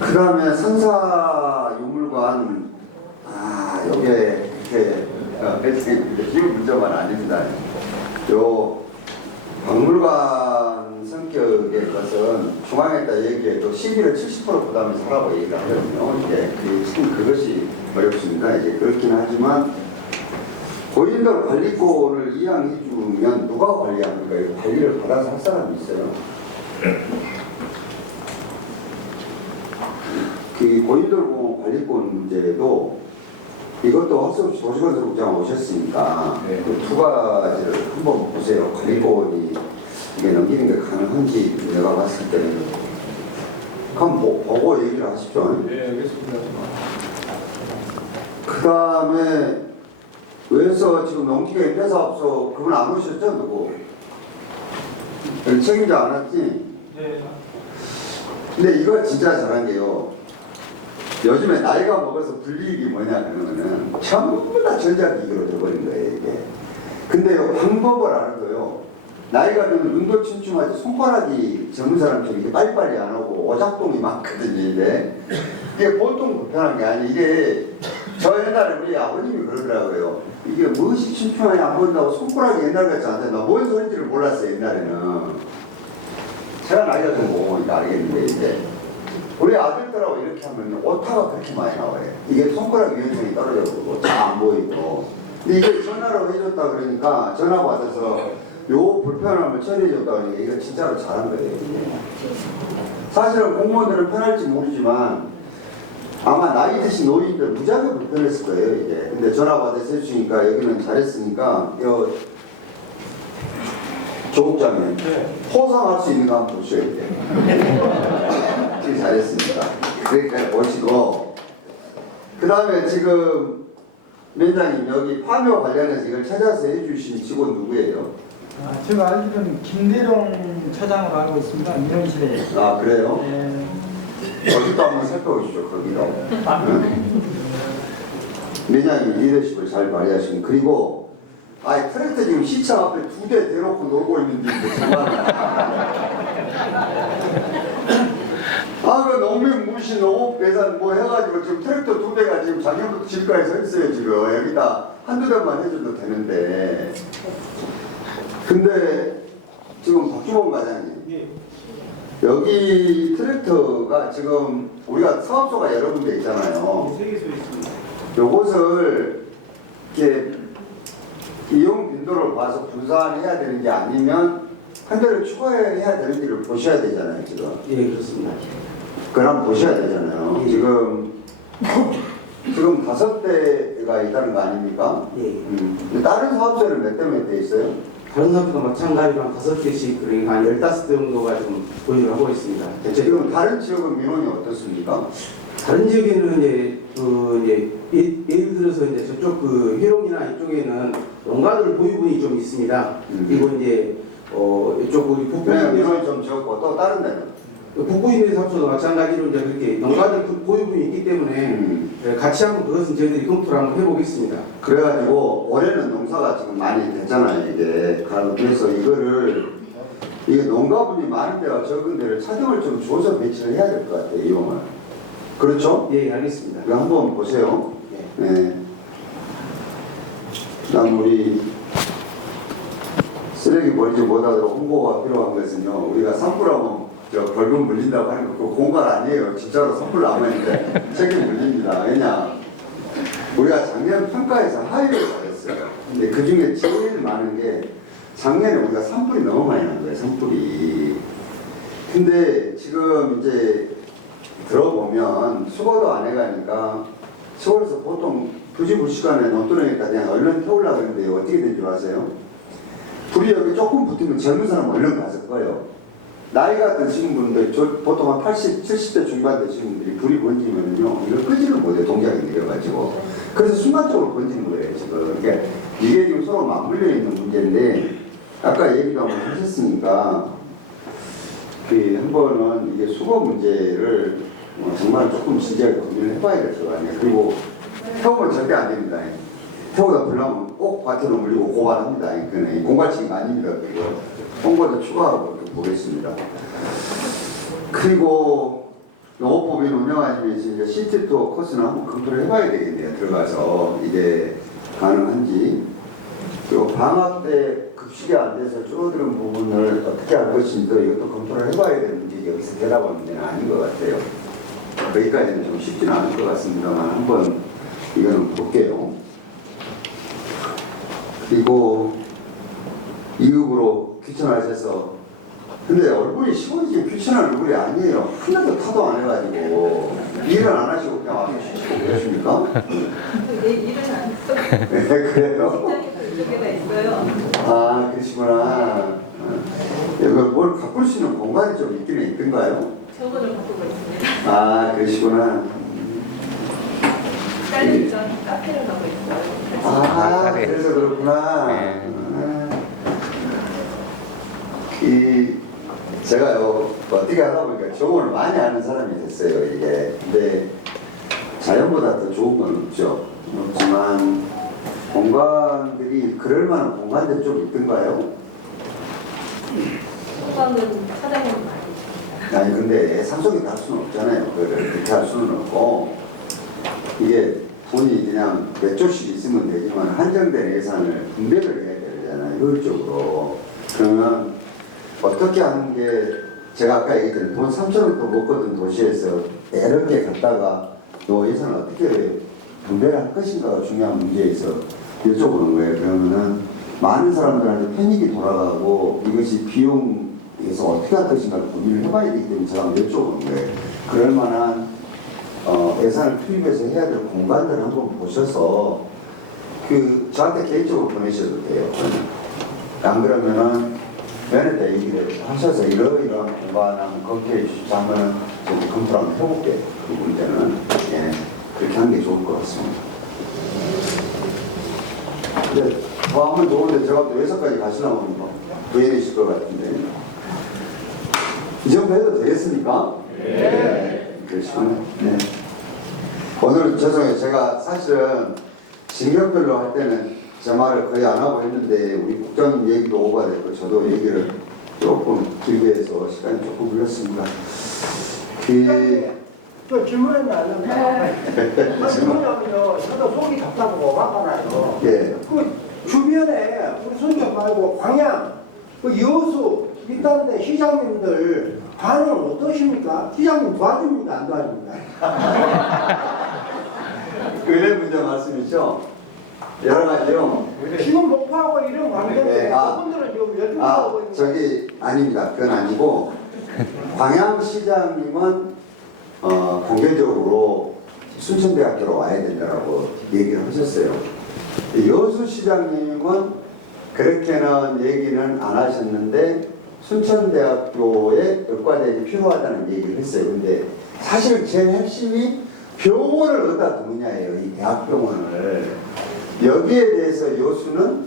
그 다음에 선사 유물관, 요게 이렇게 기후 문제만 아닙니다. 요 박물관 성격의 것은 중앙에다 얘기해도 시비를 70% 부담해서 하라고 얘기를 하거든요. 이게 참 그것이 어렵습니다. 이제 그렇긴 하지만 고인돌 관리권을 이양해주면 누가 관리합니까? 이 관리를 받아서 할 사람이 있어요. 그 고인돌 관리권 문제도 이것도 할 수 없이 도시건설국장 오셨으니까 그 두 가지를 한번 보세요. 관리권이 이게 넘기는 게 가능한지 내가 봤을 때는 한번 보고 얘기를 하십시오. 네, 알겠습니다. 그 다음에 왜서 지금 농기계 임대사업소 그분 안 오셨죠? 누구? 책임자 안 왔지? 네. 근데 이거 진짜 잘한 게요. 요즘에 나이가 먹어서 불리익이 뭐냐 그러면은 전부 다 전자기기로 돼버린 거예요 이게. 근데 요 방법을 아는 거요. 나이가 들면 눈도 침침하지 손가락이 젊은 사람처럼 이게 빨리빨리 안 오고 오작동이 많거든요 이게. 이게 보통 불편한 게 아니 이게 저 옛날에 우리 아버님이 그러더라고요. 이게 무엇이 침침하게 안 보인다고 손가락이 옛날 같지 않다. 뭔 소리인지를 몰랐어요 옛날에는. 제가 나이가 좀 먹으니까 알겠는데 이제. 우리 아들들하고 이렇게 하면 오타가 그렇게 많이 나와요. 이게 손가락 유연성이 떨어져버리고 잘 안 보이고. 근데 이게 전화로 해줬다 그러니까 전화 받아서 요 불편함을 처리해줬다 그러니까 이거 진짜로 잘한 거예요. 사실은 공무원들은 편할지 모르지만 아마 나이 드신 노인들 무지하게 불편했을 거예요 이게. 근데 전화 받아서 해주니까 여기는 잘했으니까 조국장님 포상할 수 있는 거 한번 보셔야 돼요. 되게 잘했습니다. 그러니까 보시고 그 다음에 지금 위원장님 여기 파묘 관련해서 이걸 찾아서 해주신 직원 누구예요? 제가 알기로는 김대룡 처장으로 알고 있습니다. 민원실에. 아 그래요? 네. 어디도 한번 살펴보시죠 거기로. 위원장님 리더십을 잘 발휘하시고 그리고 트랙터 지금 시차 앞에 2대 대놓고 놀고 있는데 정말 그 농민 무시 농업 배산 뭐 해가지고 지금 트랙터 2대가 지금 작년부터 지금까지 서 있어요 지금. 여기다 한두 대만 해줘도 되는데. 근데 지금 박주범 과장님 여기 트랙터가 지금 우리가 사업소가 여러 군데 있잖아요. 요것을 이렇게 이용 빈도를 봐서 분산해야 되는 게 아니면 한 대를 추가해야 되는지를 보셔야 되잖아요 지금. 예, 그렇습니다. 그걸 한번 보셔야 되잖아요. 지금 5대가 있다는 거 아닙니까? 근데 다른 사업소는 몇 대 있어요? 다른 사업도 마찬가지로 5개씩 그러니까 한 15대 정도가 좀 보유를 하고 있습니다. 지금 다른 지역은 민원이 어떻습니까? 다른 지역에는 예를 들어서 저쪽 회룡이나 이쪽에는 농가들 보유분이 좀 있습니다. 그리고 이쪽 우리 북부 민원이 좀 적고 또 다른 데는? 북부인대 사업소도 마찬가지로 이제 그렇게 농가들 고유분이 있기 때문에 같이 한번 그것은 저희들이 검토를 한번 해보겠습니다. 그래가지고 올해는 농사가 지금 많이 됐잖아요 이게. 그래서 이게 농가분이 많은 데와 적은 데를 차등을 좀 줘서 배치를 해야 될 것 같아요 이용을. 그렇죠? 예, 알겠습니다. 이거 한번 보세요. 네. 그다음 우리 쓰레기 버리지 못하도록 홍보가 필요한 것은요. 우리가 산불하면 벌금 물린다고 하는 거 그거 공갈 아니에요. 진짜로 산불 나면 책임 물립니다. 왜냐? 우리가 작년 평가에서 하위를 잘했어요. 근데 그 중에 제일 많은 게 작년에 우리가 산불이 너무 많이 난 거예요. 산불이. 근데 지금 이제 들어보면 수거도 안 해가니까 서울에서 보통 부지불식간에 논두렁이니까 그냥 얼른 태우려고 하는데 어떻게 된 줄 아세요? 불이 여기 조금 붙으면 젊은 사람 얼른 갔을 거예요. 나이가 드신 분들, 보통 한 80, 70대 중반 되신 분들이 불이 번지면요, 이걸 끄지를 못해요. 동작이 느려가지고. 그래서 순간적으로 번지는 거예요, 지금. 그러니까 이게 지금 서로 맞물려 있는 문제인데, 아까 얘기도 한번 하셨으니까, 한 번은 이게 수거 문제를 정말 조금 진지하게 고민을 해봐야 될 거 아니에요. 그리고 태우면 절대 안 됩니다. 태우다 불나면 꼭 과태료 물리고 고발합니다. 그건 공갈치기 아닙니다. 그리고 홍보도 추가하고 보겠습니다. 그리고 농업법인 운영하시면서 이제 시티투어 코스는 한번 검토를 해봐야 되겠네요. 들어가서 이게 가능한지. 그리고 방학 때 급식이 안 돼서 줄어드는 부분을 어떻게 할 것인지 이것도 검토를 해봐야 되는지 여기서 대답하는 문제는 아닌 것 같아요. 거기까지는 좀 쉽지는 않을 것 같습니다만 한번 이거는 볼게요. 그리고 이육으로 귀찮아하셔서 근데 얼굴이 시골이지 귀찮은 얼굴이 아니에요. 하나도 타도 안 해가지고 일은 안 하시고 그냥 와서 쉬시고 그러십니까? 일은 안 했어요. 네, 그래요? 여기가 있어요. 아, 그러시구나. 이거 뭘 가꿀 수 있는 공간이 좀 있기는 있던가요? 저거를 바꾸고 있습니다. 아, 그러시구나. 딸이 전 카페를 가고 있어요. 아, 그래서 그렇구나. 제가요, 어떻게 하다 보니까 조언을 많이 하는 사람이 됐어요, 이게. 근데 자연보다 더 좋은 건 없죠. 없지만, 공간들이 그럴 만한 공간들이 좀 있던가요? 소방은 사장님 많이. 아니, 근데 상속이 다 할 수는 없잖아요. 그렇게 할 수는 없고, 이게 돈이 그냥 몇 조씩 있으면 되지만, 한정된 예산을 분배를 해야 되잖아요, 효율적으로. 그러면, 어떻게 하는 게, 제가 아까 얘기했던 돈 3,000원도 못 거둔 도시에서 여러 개 갔다가, 너 예산을 어떻게 분배를 할 것인가가 중요한 문제에서 여쭤보는 거예요. 그러면은, 많은 사람들한테 패닉이 돌아가고, 이것이 비용에서 어떻게 할 것인가를 고민을 해봐야 되기 때문에 제가 여쭤보는 거예요. 그럴 만한 예산을 투입해서 해야 될 공간들을 한번 보셔서 저한테 개인적으로 보내셔도 돼요. 안 그러면은 면에다 얘기를 하셔서 이러이러한 공간 한번 검토해 주시자 하면은 저희 검토를 한번 해볼게요. 그 문제는 그렇게 하는 게 좋을 것 같습니다. 근데 더 하면 좋은데 제가 또 회사까지 가시려면 부인이실 것 같은데 이 정도 해도 되겠습니까? 네. 그러시구나. 네. 오늘 죄송해요. 제가 사실은 진격별로 할 때는 제 말을 거의 안 하고 했는데 우리 국장님 얘기도 오가 됐고 저도 얘기를 조금 길게 해서 시간이 조금 걸렸습니다. 저 질문이 나는데 질문하면요 저도 속이 답답하고 화가 나요. 예. 그 주변에 우리 손님 말고 광양, 그 여수 있다는데 시장님들 반응은 어떠십니까? 시장님 도와줍니까 안 도와줍니까? 의뢰 문제 말씀이죠? 여러 가지요. 지금 목포하고 이런 관계인데 그분들은 좀 여쭈려고 있는 저기 아닙니다. 그건 아니고 광양시장님은 공개적으로 순천대학교로 와야 된다고 얘기를 하셨어요. 여수시장님은 그렇게는 얘기는 안 하셨는데 순천대학교에 의과대학이 필요하다는 얘기를 했어요. 근데 사실 제 핵심이 병원을 어디다 두느냐예요. 이 대학병원을. 여기에 대해서 여수는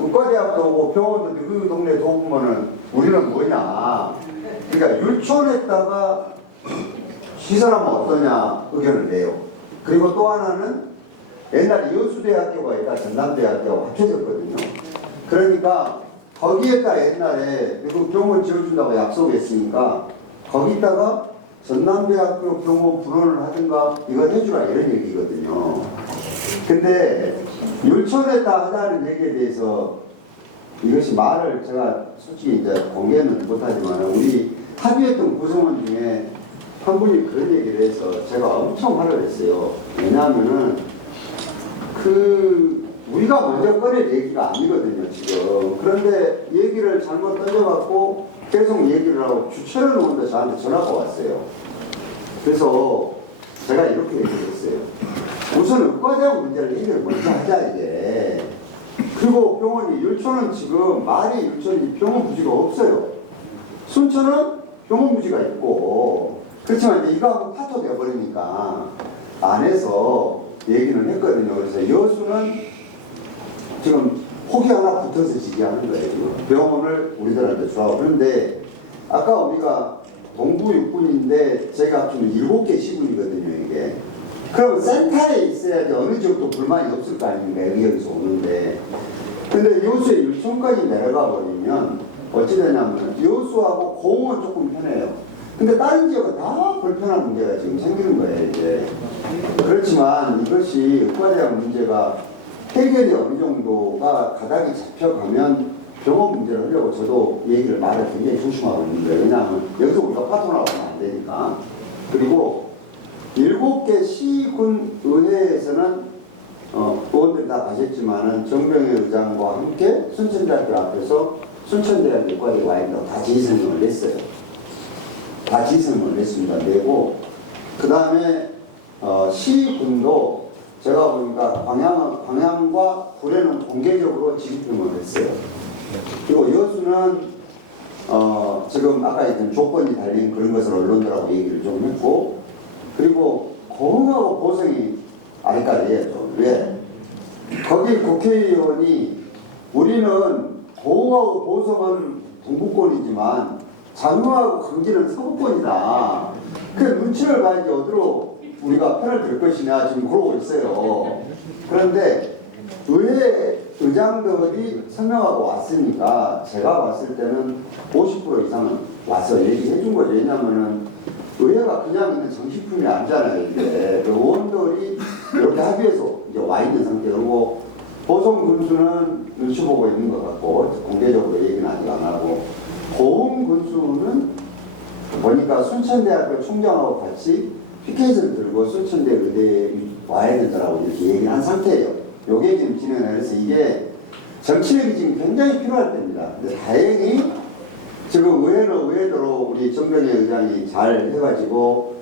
의과대학도 오고 병원도 그 동네에 도보면은 우리는 뭐냐. 그러니까 율촌에다가 시설하면 어떠냐 의견을 내요. 그리고 또 하나는 옛날에 여수대학교가 있다 전남대학교가 합쳐졌거든요. 그러니까 거기에다 옛날에 그 병원 지어준다고 약속했으니까 거기다가 전남대학교 병원 분원을 하든가 이걸 해주라 이런 얘기거든요. 근데 율촌에다 하자는 얘기에 대해서 이것이 말을 제가 솔직히 이제 공개는 못하지만 우리 합의했던 구성원 중에 한 분이 그런 얘기를 해서 제가 엄청 화를 냈어요. 왜냐하면은 우리가 먼저 꺼낼 얘기가 아니거든요 지금. 그런데 얘기를 잘못 던져갖고 계속 얘기를 하고 주최를 놓는데 저한테 전화가 왔어요. 그래서 제가 이렇게 얘기를 했어요. 우선 의과대학 문제를 해결 먼저 하자 이제. 그리고 병원이 율촌은 지금 말이 율촌이 병원 부지가 없어요. 순천은 병원 부지가 있고 그렇지만 이제 이거하고 파토 돼버리니까 안에서 얘기는 했거든요. 그래서 여수는 지금 혹이 하나 붙어서 지지하는 거예요. 지금. 병원을 우리들한테 주라고. 그런데 아까 우리가 동부 6군인데 제가 합치면 7개 시군이거든요 이게. 그럼 센터에 있어야지 어느 지역도 불만이 없을 거 아닙니까 여기서 오는데. 근데 여수에 율촌까지 내려가 버리면 어찌 되냐면 여수하고 공은 조금 편해요. 근데 다른 지역은 다 불편한 문제가 지금 생기는 거예요 이제. 그렇지만 이것이 의과대학 문제가 해결이 어느 정도가 가닥이 잡혀가면 병원 문제를 하려고 저도 얘기를 말을 굉장히 조심하고 있는데 왜냐하면 여기서 우리가 파토나가면 안 되니까. 그리고 7개 시군 의회에서는 의원들이 다 가셨지만은 정병희 의장과 함께 순천대학교 앞에서 순천대학교 의과대에 와 있다고 다 지휘선명을 냈어요. 다 지휘선명을 냈습니다. 내고 그 다음에 시군도 제가 보니까 광양과 구례는 공개적으로 지휘표명을 했어요. 그리고 여수는 지금 아까 했던 조건이 달린 그런 것을 언론들하고 얘기를 좀 했고 그리고 고흥하고 보성이 아리까리예요. 좀. 왜? 거기 국회의원이 우리는 고흥하고 보성은 동부권이지만 장흥하고 강진은 서부권이다. 그 눈치를 봐야지 어디로 우리가 편을 들 것이냐 지금 그러고 있어요. 그런데 의회 의장들이 설명하고 왔으니까 제가 봤을 때는 50% 이상은 와서 얘기해 준 거죠. 왜냐하면은 의회가 그냥 있는 정식품이 아니잖아요. 이게 의원들이 이렇게 합의해서 이제 와 있는 상태고 보성 군수는 눈치 보고 있는 것 같고 공개적으로 얘기는 아직 안 하고 고흥 군수는 보니까 순천대학교 총장하고 같이 피켓을 들고 순천대 의대에 와야 된다라고 이렇게 얘기를 한 상태예요. 요게 지금 진행을 해서 이게 정치력이 지금 굉장히 필요할 때입니다. 근데 다행히 지금 의회는 의회대로 우리 정병희 의장이 잘 해가지고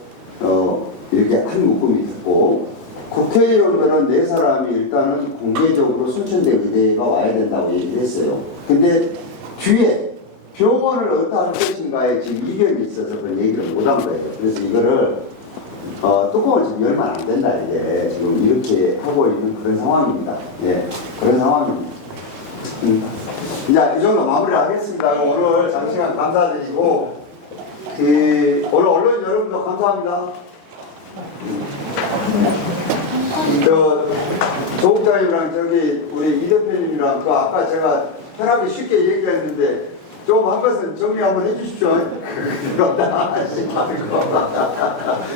이렇게 한 묶음이 됐고 국회의원들은 4사람이 일단은 공개적으로 순천대 의대가 와야 된다고 얘기를 했어요. 근데 뒤에 병원을 어디다 할 것인가에 지금 이견이 있어서 그 얘기를 못한 거예요. 그래서 이거를 뚜껑을 지금 열면 안 된다 이게 지금 이렇게 하고 있는 그런 상황입니다. 예, 그런 상황입니다. 이제 이 정도 마무리하겠습니다. 오늘 장시간 감사드리고 오늘 언론 여러분도 감사합니다. 조국장님이랑 저기 우리 이 대표님이랑 그 아까 제가 편하게 쉽게 얘기했는데 좀 한 것은 정리 한번 해주십시오.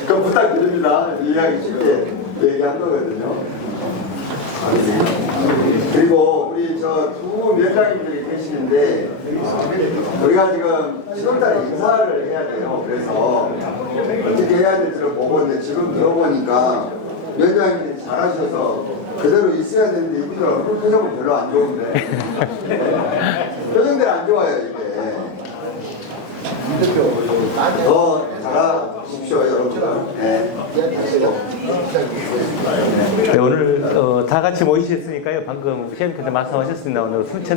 그럼 부탁드립니다. 이야기 쉽게 얘기한 거거든요. 그리고 우리 저 두 위원장님들이 계시는데 우리가 지금 7월달에 인사를 해야 돼요. 그래서 어떻게 해야 될지를 보고 있는데 지금 들어보니까 위원장님들이 잘하셔서 그대로 있어야 되는데 이분들 표정은 별로 안 좋은데 표정들이 안 좋아요 이게. 더 잘하십시오 여러분들. 네. 네, 오늘 다 같이 모이셨으니까요. 방금 시장님께서 말씀하셨습니다. 오늘 순천